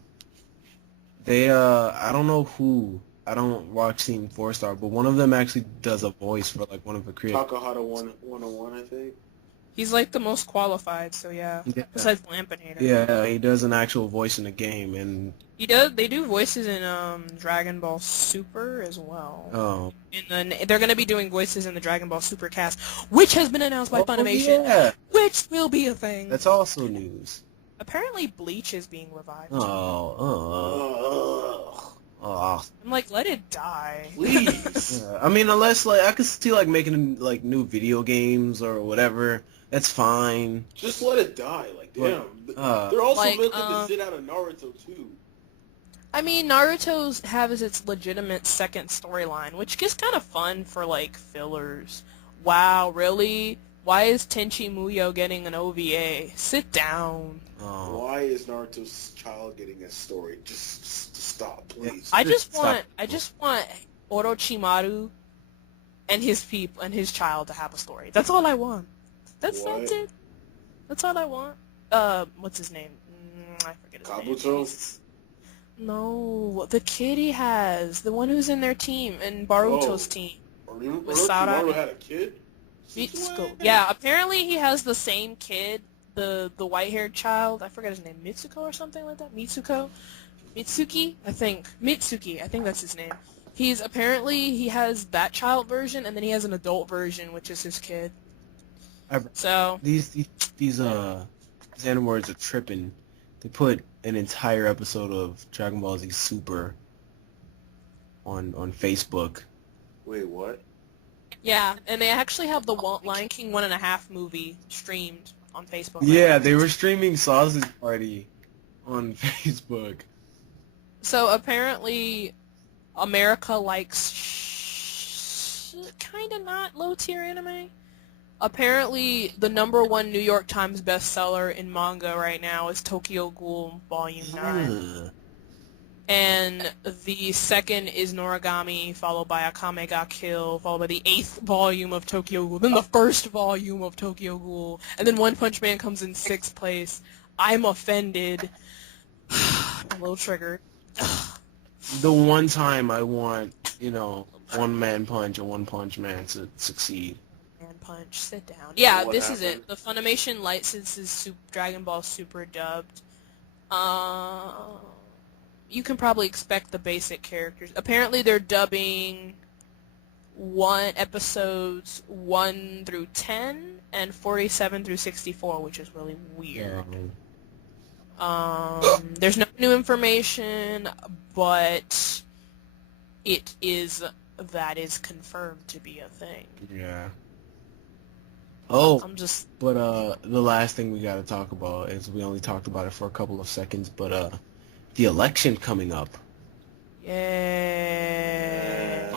They, I don't know who. I don't watch Team 4-Star, but one of them actually does a voice for one of the creators. Takahata 101, I think. He's the most qualified, so yeah. Besides Lampinator. Yeah, he does an actual voice in the game, and They do voices in Dragon Ball Super as well. oh, And then they're gonna be doing voices in the Dragon Ball Super cast, which has been announced by Funimation, yeah, which will be a thing. that's also news. Apparently, Bleach is being revived. Oh, Oh, I'm like, let it die. Please. yeah. I mean, unless like I could see like making like new video games or whatever. That's fine. Just let it die. Like, damn. But, They're also like, milking the shit out of Naruto, too. I mean, Naruto's has its legitimate second storyline, which is kind of fun for, like, fillers. Wow, really? Why is Tenchi Muyo getting an OVA? Sit down. oh. Why is Naruto's child getting a story? Just stop, please. I just Stop. want Orochimaru and his people and his child to have a story. That's all I want. That's it. That's all I want. What's his name? I forget his name. Kabuto? No, the kid he has, the one who's in their team, in Baruto's team. With Sarah. Orochimaru had a kid? Mitsuko. Yeah, apparently he has the same kid, the white-haired child. I forget his name, Mitsuko or something like that. Mitsuki, I think. Mitsuki, I think that's his name. He has that child version, and then he has an adult version, which is his kid. So These Animorphs are tripping. They put an entire episode of Dragon Ball Z Super on Facebook. Wait, what? yeah, and they actually have the Lion King 1.5 movie streamed on Facebook. Yeah, they were streaming Sausage Party on Facebook. So apparently, America likes kind of not low-tier anime. Apparently, the #1 New York Times bestseller in manga right now is Tokyo Ghoul Volume 9. Ugh. And the second is Noragami, followed by Akame ga Kill, followed by the 8th volume of Tokyo Ghoul, then the 1st volume of Tokyo Ghoul, and then One Punch Man comes in 6th place. I'm offended. I'm a little triggered. The one time I want, One Man Punch or One Punch Man to succeed. Man Punch, sit down. Yeah, What this is happened? it. The Funimation licenses Dragon Ball Super dubbed. You can probably expect the basic characters. Apparently they're dubbing episodes 1 through 10 and 47 through 64, which is really weird. There's no new information, but that is confirmed to be a thing. Yeah. Oh, I'm just but the last thing we got to talk about is we only talked about it for a couple of seconds, but the election coming up. yay.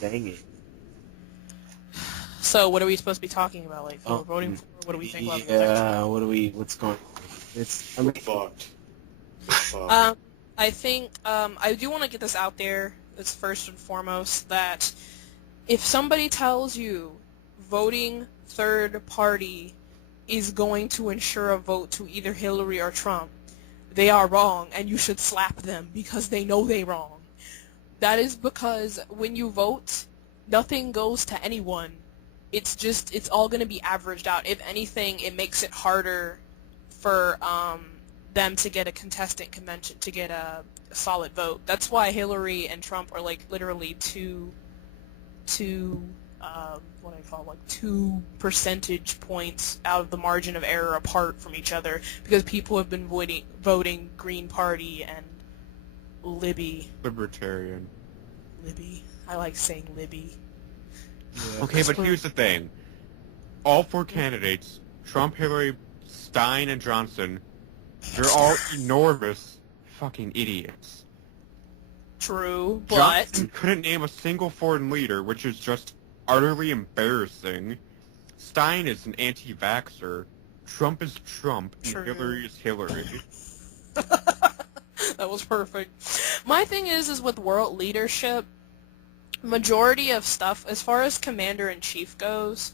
Dang it. So what are we supposed to be talking about? Like who we're voting for? What do we think about the election? Yeah, what's going on? We're fucked. We're fucked. I think I do want to get this out there. It's first and foremost that if somebody tells you voting third party is going to ensure a vote to either Hillary or Trump, they are wrong, and you should slap them because they know they're wrong. That is because when you vote, nothing goes to anyone. It's all going to be averaged out. If anything, it makes it harder for them to get a contestant convention, to get a solid vote. That's why Hillary and Trump are like literally two percentage points out of the margin of error apart from each other, because people have been voting Green Party and Libertarian. Libby. I like saying Libby. Yeah. Okay, but here's the thing. All four candidates, Trump, Hillary, Stein, and Johnson, they're all enormous fucking idiots. True, but Johnson couldn't name a single foreign leader, which is just utterly embarrassing. Stein is an anti-vaxxer. Trump is Trump, and True. Hillary is Hillary. that was perfect. My thing is with world leadership, majority of stuff, as far as commander-in-chief goes,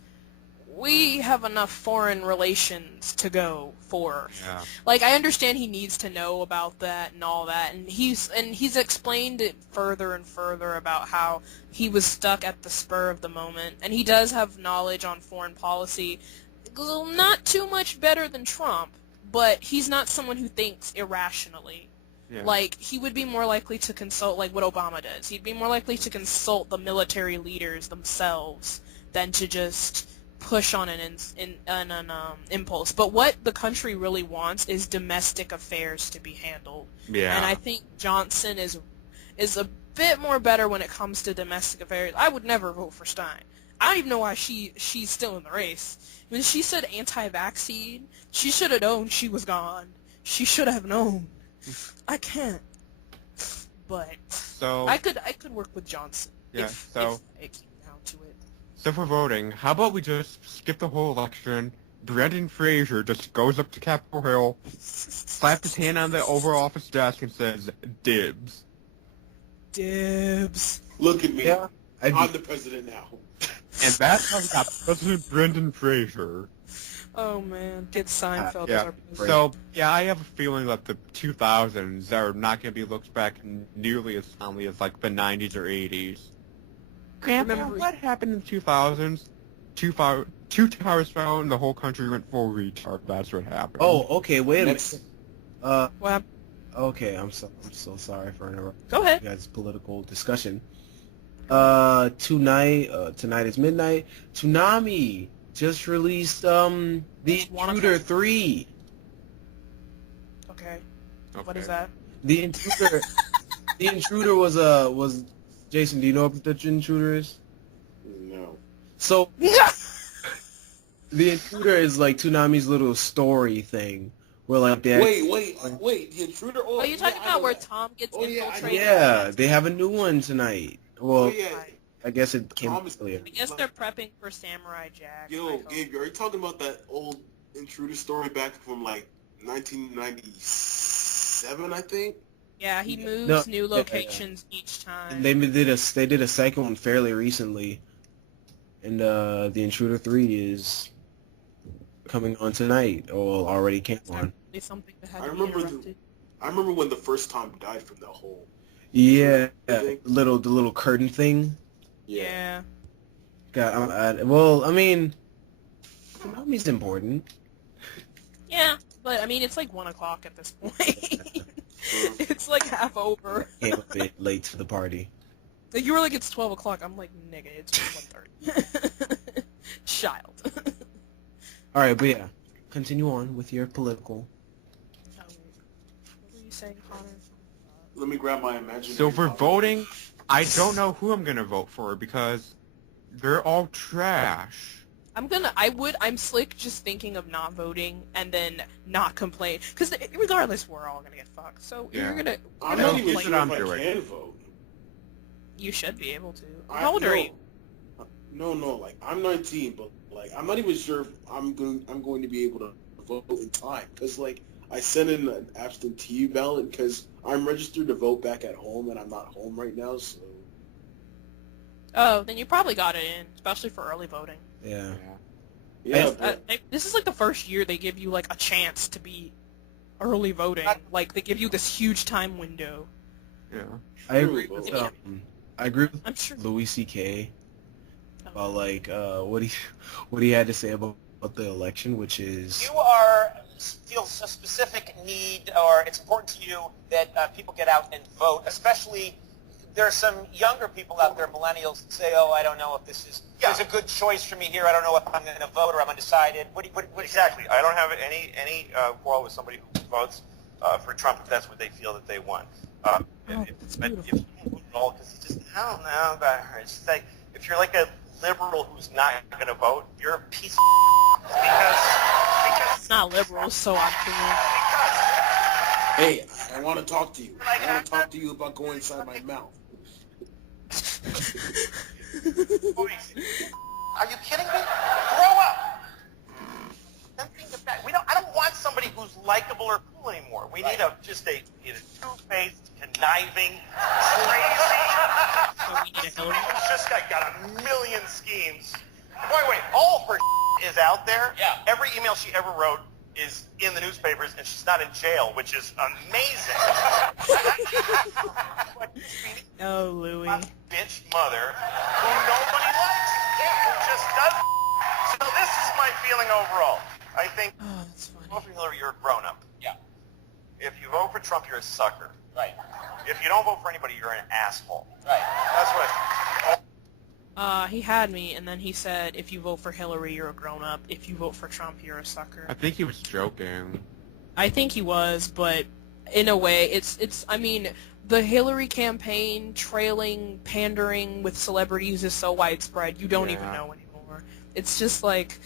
we have enough foreign relations to go for. Yeah. Like, I understand he needs to know about that and all that, and he's explained it further and further about how he was stuck at the spur of the moment, and he does have knowledge on foreign policy. Well, not too much better than Trump, but he's not someone who thinks irrationally. Yeah. Like, he would be more likely to consult, like what Obama does. He'd be more likely to consult the military leaders themselves than to just push on an impulse. But what the country really wants is domestic affairs to be handled. Yeah. And I think Johnson is a bit more better when it comes to domestic affairs. I would never vote for Stein. I don't even know why she's still in the race. When she said anti-vaccine, she should have known she was gone. She should have known. I can't. But So I could work with Johnson. Yeah, if it came down to it. So for voting, how about we just skip the whole election? Brendan Fraser just goes up to Capitol Hill, slaps his hand on the Oval Office desk, and says, "Dibs." Dibs. Look at me. Yeah, I'm the president now. And that's how we got President Brendan Fraser. Oh man, get Seinfeld as Yeah. our president. So, yeah, I have a feeling that the 2000s are not going to be looked back nearly as fondly as, like, the 90s or 80s. Grandpa, what happened in the 2000s? Two towers fell and the whole country went full retard. That's what happened. Oh, okay. Wait a Next. minute. What happened? Okay. I'm so sorry for interrupting. Go ahead. You guys' political discussion. Tonight is midnight. Toonami just released The Intruder 3. Okay. What is that? The Intruder. The Intruder was Jason. Do you know what the Intruder is? No. So The Intruder is like Toonami's little story thing, where like they Wait, the Intruder. Oh, you're talking about where Tom gets infiltrated? Yeah, they have a new one tonight. Well, yeah. I guess it came Tom is- earlier. I guess they're prepping for Samurai Jack. Yo, Gabe, are you talking about that old Intruder story back from like 1997? I think. Yeah, he moves new yeah. locations each time. And they did a second one fairly recently, and The Intruder 3 is coming on tonight, or already came on. It's something that had I to be remember interrupted. I remember when the first Tom died from that whole. Yeah, the little curtain thing. Yeah. Well, I mean, Toonami's important. Yeah, but I mean, it's like 1 o'clock at this point. It's like half over. Came a bit late to the party. Like, you were like, it's 12 o'clock. I'm like, nigga, it's 1:30. Child. All right, but yeah, continue on with your political. What were you saying, Connor? Let me grab my imaginary. So for copy. voting, I don't know who I'm going to vote for because they're all trash. I'm slick just thinking of not voting and then not complain. Because regardless, we're all going to get fucked. So Yeah. you're going to I'm No, not even here's sure what if I'm I doing. can vote. You should be able to. How old are you? No, like I'm 19, but like I'm not even sure if I'm going to be able to vote in time because like I sent in an absentee ballot because I'm registered to vote back at home and I'm not home right now, so. Oh, then you probably got it in, especially for early voting. Yeah. Yeah, but This is like the first year they give you like a chance to be early voting. Like they give you this huge time window. Yeah. I agree True, with but- I'm sure. Louis C.K. about like what he had to say about the election, which is You feel a specific need, or it's important to you that people get out and vote, especially there are some younger people out there, millennials, that say, oh, I don't know if this is a good choice for me here. I don't know if I'm going to vote or I'm undecided. What Exactly. I don't have any quarrel with somebody who votes for Trump if that's what they feel that they want. That's But beautiful. if you vote at all, because it's just, I don't know about her. It's just like, if you're like a liberal who's not going to vote, you're a piece of because It's not liberal, so I'm feeling. hey, I want to talk to you. I want to talk to you about going inside my mouth. Are you kidding me? Grow up. I don't want somebody who's likable or cool anymore. We need just a two-faced, conniving, crazy. Who's just got a million schemes. Wait, all of her is out there. Yeah. Every email she ever wrote is in the newspapers, and she's not in jail, which is amazing. No, Louis. Bitch mother who nobody likes. Who just does. So this is my feeling overall. I think Oh, that's funny. vote for Hillary, you're a grown-up. Yeah. If you vote for Trump, you're a sucker. Right. If you don't vote for anybody, you're an asshole. Right. That's what I think. He had me, and then he said, if you vote for Hillary, you're a grown-up. If you vote for Trump, you're a sucker. I think he was joking. I think he was, but in a way, I mean, the Hillary campaign trailing, pandering with celebrities is so widespread, you don't even know anymore. It's just like...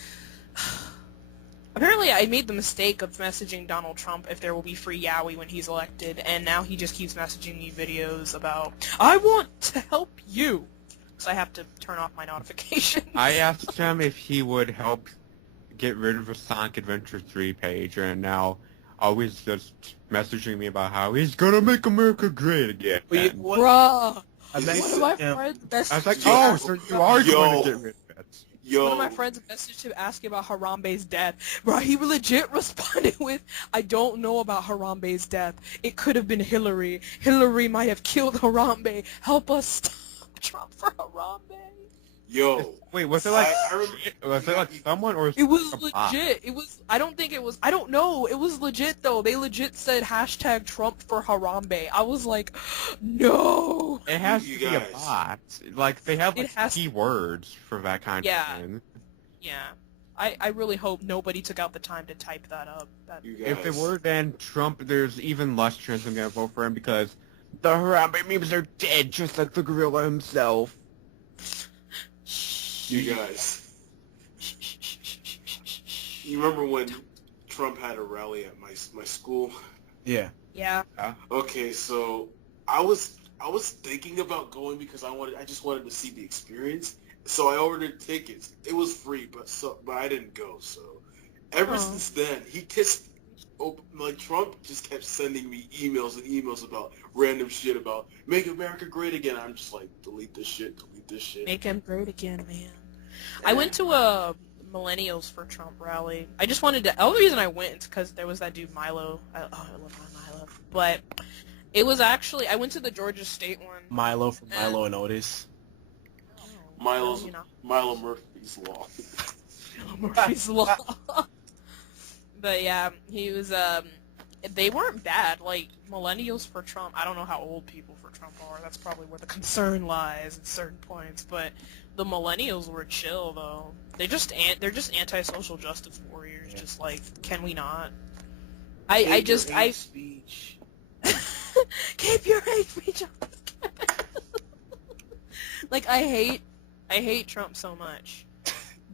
Apparently, I made the mistake of messaging Donald Trump if there will be free Yowie when he's elected, and now he just keeps messaging me videos about, I want to help you. So I have to turn off my notifications. I asked him if he would help get rid of the Sonic Adventure 3 page, and now always just messaging me about how he's gonna make America great again. Bruh! One of my friends messaged I was like, oh, so you are going to get rid of it. One of my friends messaged him asking about Harambe's death. Bro, he legit responded with, I don't know about Harambe's death. It could have been Hillary. Hillary might have killed Harambe. Help us stop Trump for Harambe. Yo. Wait, was it like, was it like someone or it was legit. It was, I don't know. It was legit though. They legit said hashtag Trump for Harambe. I was like, no. It has to be a bot. Like, they have like keywords for that kind of thing. Yeah. I really hope nobody took out the time to type that up. If it were then Trump, there's even less chance I'm going to vote for him because the Harambe memes are dead, just like the gorilla himself. You guys. You remember when Trump had a rally at my school? Yeah. Yeah. Okay, so I was thinking about going because I just wanted to see the experience. So I ordered tickets. It was free, but I didn't go. So ever since then, Trump just kept sending me emails and emails about random shit about make America great again. I'm just like, delete this shit. Make him great again, man. I went to a Millennials for Trump rally. I just wanted to... The only reason I went is because there was that dude Milo. I love my Milo. But it was actually... I went to the Georgia State one. Milo from Milo and Otis. Milo Murphy's Law. Milo Murphy's Law. But yeah, he was... They weren't bad. Like, Millennials for Trump, I don't know how old people for Trump are. That's probably where the concern lies at certain points. But the Millennials were chill, though. They're just anti-social justice warriors. Yeah. Just like, can we not? Speech. Keep your hate speech on. Like, I hate Trump so much.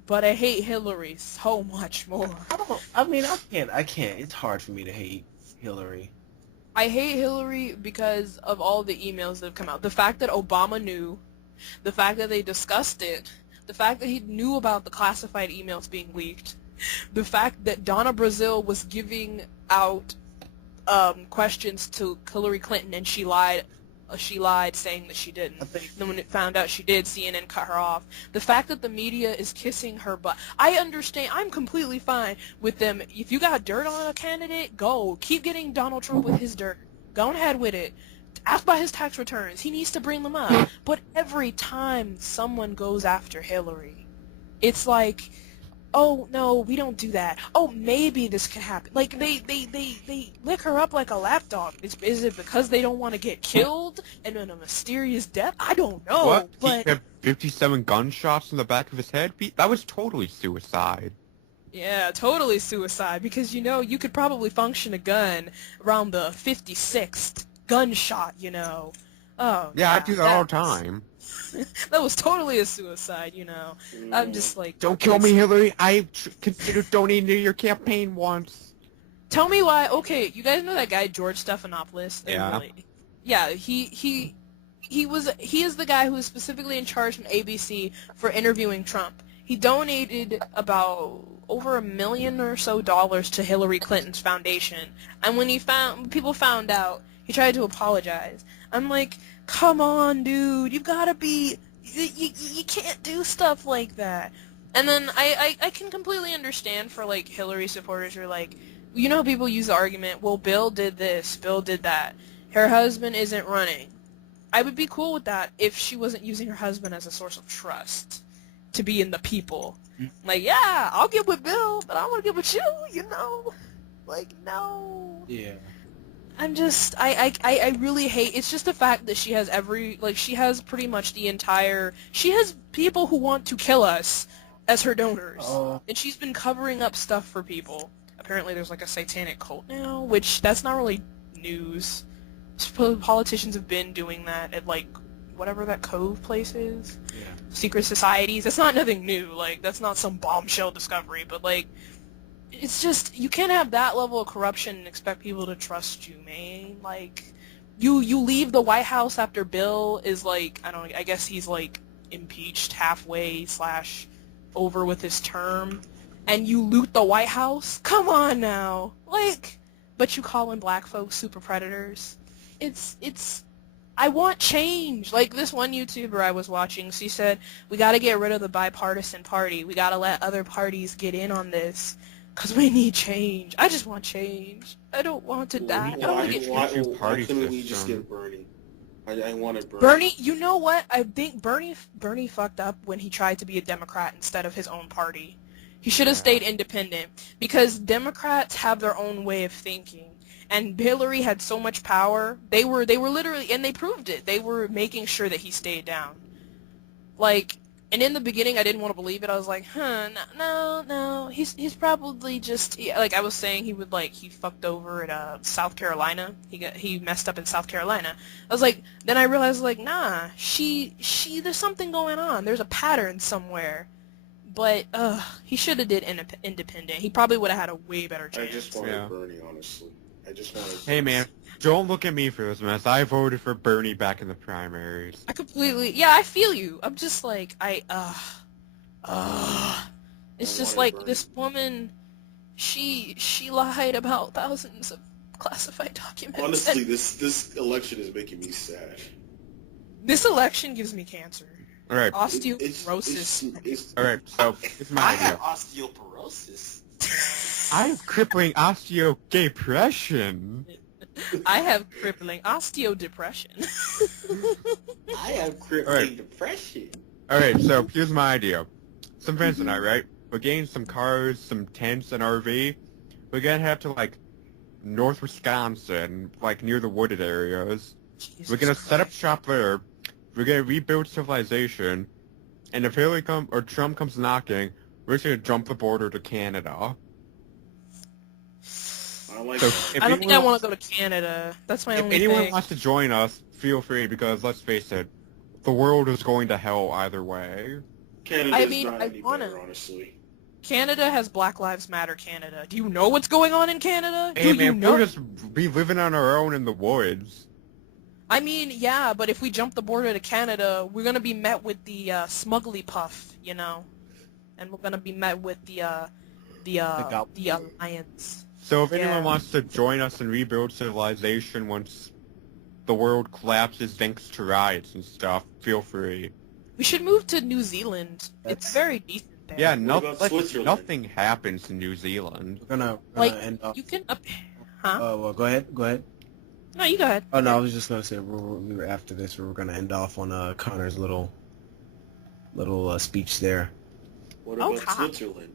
But I hate Hillary so much more. I can't. It's hard for me to hate Hillary. I hate Hillary because of all the emails that have come out. The fact that Obama knew, the fact that they discussed it, the fact that he knew about the classified emails being leaked, the fact that Donna Brazile was giving out questions to Hillary Clinton and she lied saying that she didn't. Then when it found out she did, CNN cut her off. The fact that the media is kissing her butt. I understand. I'm completely fine with them. If you got dirt on a candidate, go. Keep getting Donald Trump with his dirt. Go ahead with it. Ask about his tax returns. He needs to bring them up. But every time someone goes after Hillary, it's like, oh, no, we don't do that. Oh, maybe this could happen. Like, they lick her up like a lapdog. Is it because they don't want to get killed and in a mysterious death? I don't know. What? But He had 57 gunshots in the back of his head? That was totally suicide. yeah, totally suicide. Because, you could probably function a gun around the 56th gunshot, Oh, yeah, I do that all the time. That was totally a suicide, I'm just like... Don't kill me, Hillary. I considered donating to your campaign once. Tell me why... Okay, you guys know that guy, George Stephanopoulos? Yeah. Yeah, he is the guy who is specifically in charge from ABC for interviewing Trump. He donated about over $1 million or so to Hillary Clinton's foundation. And when people found out, he tried to apologize. I'm like... Come on, dude, you've got to be, you can't do stuff like that. And then I can completely understand for, like, Hillary supporters who are like, people use the argument, well, Bill did this, Bill did that. Her husband isn't running. I would be cool with that if she wasn't using her husband as a source of trust to be in the people. Like, yeah, I'll get with Bill, but I want to get with you, Like, no. Yeah. I'm just, I really hate, it's just the fact that she has she has pretty much she has people who want to kill us as her donors. And she's been covering up stuff for people. Apparently there's like a satanic cult now, which that's not really news. Politicians have been doing that at like, whatever that Cove place is. Yeah. Secret societies. That's not nothing new. Like, that's not some bombshell discovery, but like, it's just, you can't have that level of corruption and expect people to trust you, man. Like, you leave the White House after Bill is like, I guess he's like impeached halfway / over with his term, and you loot the White House? Come on now. Like, but you call in black folks super predators. It's, I want change. Like, this one YouTuber I was watching, she said, we gotta get rid of the bipartisan party. We gotta let other parties get in on this. Because we need change. I just want change. I don't want to die. Why couldn't we just get Bernie? I wanted Bernie. Bernie, you know what? I think Bernie fucked up when he tried to be a Democrat instead of his own party. He should have stayed independent, because Democrats have their own way of thinking. And Hillary had so much power. They were literally, and they proved it. They were making sure that he stayed down. Like, and in the beginning, I didn't want to believe it. I was like, no. He's probably just, like I was saying, he fucked over at South Carolina. He messed up in South Carolina. I was like, then I realized, like, nah, there's something going on. There's a pattern somewhere. But he should have did independent. He probably would have had a way better chance. I just wanted Bernie, honestly. Hey, man. Don't look at me for this mess. I voted for Bernie back in the primaries. I feel you. I'm just like, it's just like Bernie. This woman, she lied about thousands of classified documents. Honestly, this election is making me sad. This election gives me cancer. All right. Osteoporosis. All right, so it's my idea. I have osteoporosis. I have crippling osteodepression. I have crippling osteodepression. I have crippling depression. Alright, so here's my idea. Some friends and I, right? We're getting some cars, some tents, and RV. We're gonna head to, like, North Wisconsin, like, near the wooded areas. We're gonna set up shop there. We're gonna rebuild civilization. And if Hillary or Trump comes knocking, we're just gonna jump the border to Canada. I don't think I want to go to Canada. That's my only thing. If anyone wants to join us, feel free, because let's face it, the world is going to hell either way. Honestly. Canada has Black Lives Matter Canada. Do you know what's going on in Canada? Hey, man, we'll just be living on our own in the woods. I mean, yeah, but if we jump the border to Canada, we're going to be met with the smuggly puff, you know? And we're going to be met with the alliance. So if anyone wants to join us and rebuild civilization once the world collapses thanks to riots and stuff, feel free. We should move to New Zealand. It's very decent there. Yeah, nothing happens in New Zealand. We're gonna end up. You can... well, go ahead. No, you go ahead. Oh, no, I was just gonna say, we were after this, we were gonna end off on Connor's little speech there. What about Switzerland?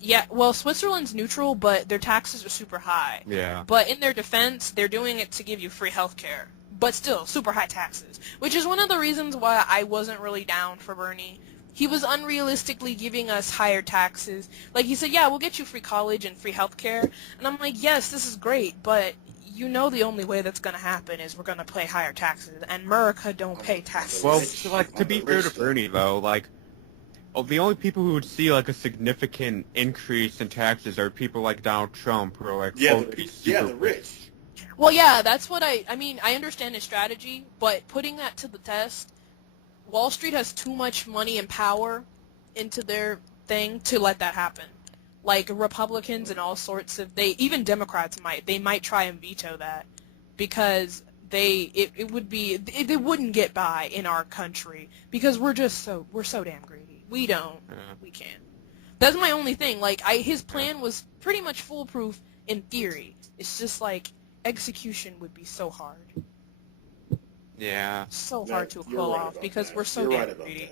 Yeah, well, Switzerland's neutral, but their taxes are super high. Yeah. But in their defense, they're doing it to give you free healthcare. But still, super high taxes. Which is one of the reasons why I wasn't really down for Bernie. He was unrealistically giving us higher taxes. Like, he said, yeah, we'll get you free college and free healthcare. And I'm like, yes, this is great, but you know the only way that's going to happen is we're going to pay higher taxes. And America don't pay taxes. Well, to be fair to Bernie, though, the only people who would see, a significant increase in taxes are people like Donald Trump, who are, the rich. Well, yeah, that's what I mean, I understand his strategy, but putting that to the test, Wall Street has too much money and power into their thing to let that happen. Like, Republicans and all sorts of, even Democrats might try and veto that, because it wouldn't get by in our country, because we're so damn greedy. We can't. That's my only thing. His plan was pretty much foolproof in theory. It's just execution would be so hard. Yeah. So hard to pull off because we're so damn greedy.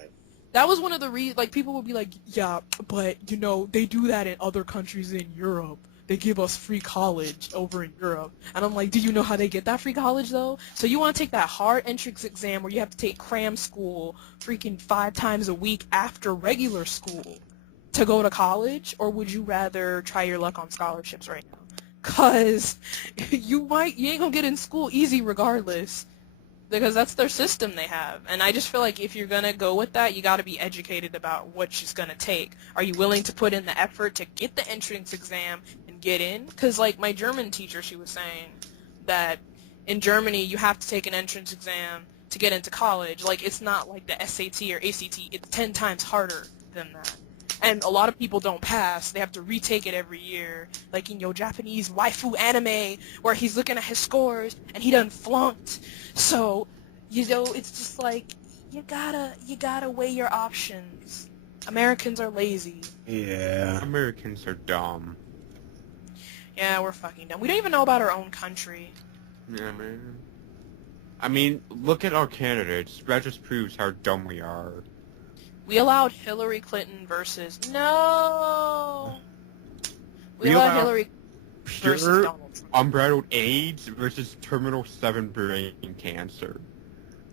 That was one of the people would be like, yeah, but they do that in other countries in Europe. they give us free college over in Europe. And I'm like, do you know how they get that free college, though? So you want to take that hard entrance exam where you have to take cram school freaking 5 times a week after regular school to go to college? Or would you rather try your luck on scholarships right now? Because you ain't going to get in school easy regardless. Because that's their system they have. And I just feel like if you're going to go with that, you got to be educated about what it's going to take. Are you willing to put in the effort to get the entrance exam and get in? Because, like, my German teacher, she was saying that in Germany you have to take an entrance exam to get into college. Like, it's not like the SAT or ACT. It's 10 times harder than that. And a lot of people don't pass. They have to retake it every year. Like in your Japanese waifu anime, where he's looking at his scores and he done flunked. So, you know, it's just like, you gotta weigh your options. Americans are lazy. Yeah. Americans are dumb. Yeah, we're fucking dumb. We don't even know about our own country. Yeah, man. I mean, look at our candidates. That just proves how dumb we are. We allowed Hillary Clinton versus... No! We allowed Hillary versus Donald Trump. Unbridled AIDS versus terminal 7 brain cancer.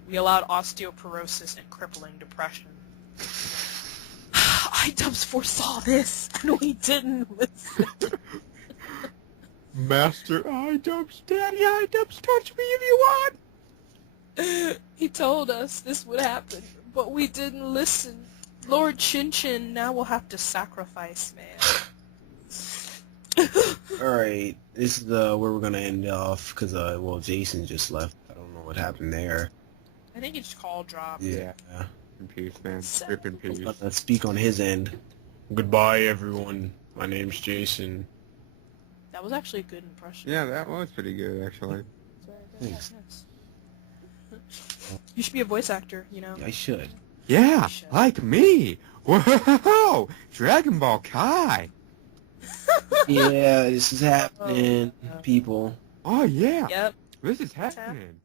We allowed osteoporosis and crippling depression. iDubbbz foresaw this, and we didn't listen. Master iDubbbz, Daddy iDubbbz, touch me if you want! He told us this would happen, but we didn't listen. Lord Chin Chin now will have to sacrifice, man. Alright, this is where we're gonna end off, because, well, Jason just left. I don't know what happened there. I think it's call drop. Yeah. In peace, man. Rip in peace. Let's speak on his end. Goodbye, everyone. My name's Jason. That was actually a good impression. Yeah, that was pretty good, actually. Thanks. You should be a voice actor, you know. I should. Yeah, like me. Whoa, Dragon Ball Kai. Yeah, this is happening, people. Oh, yeah. Yep. This is happening.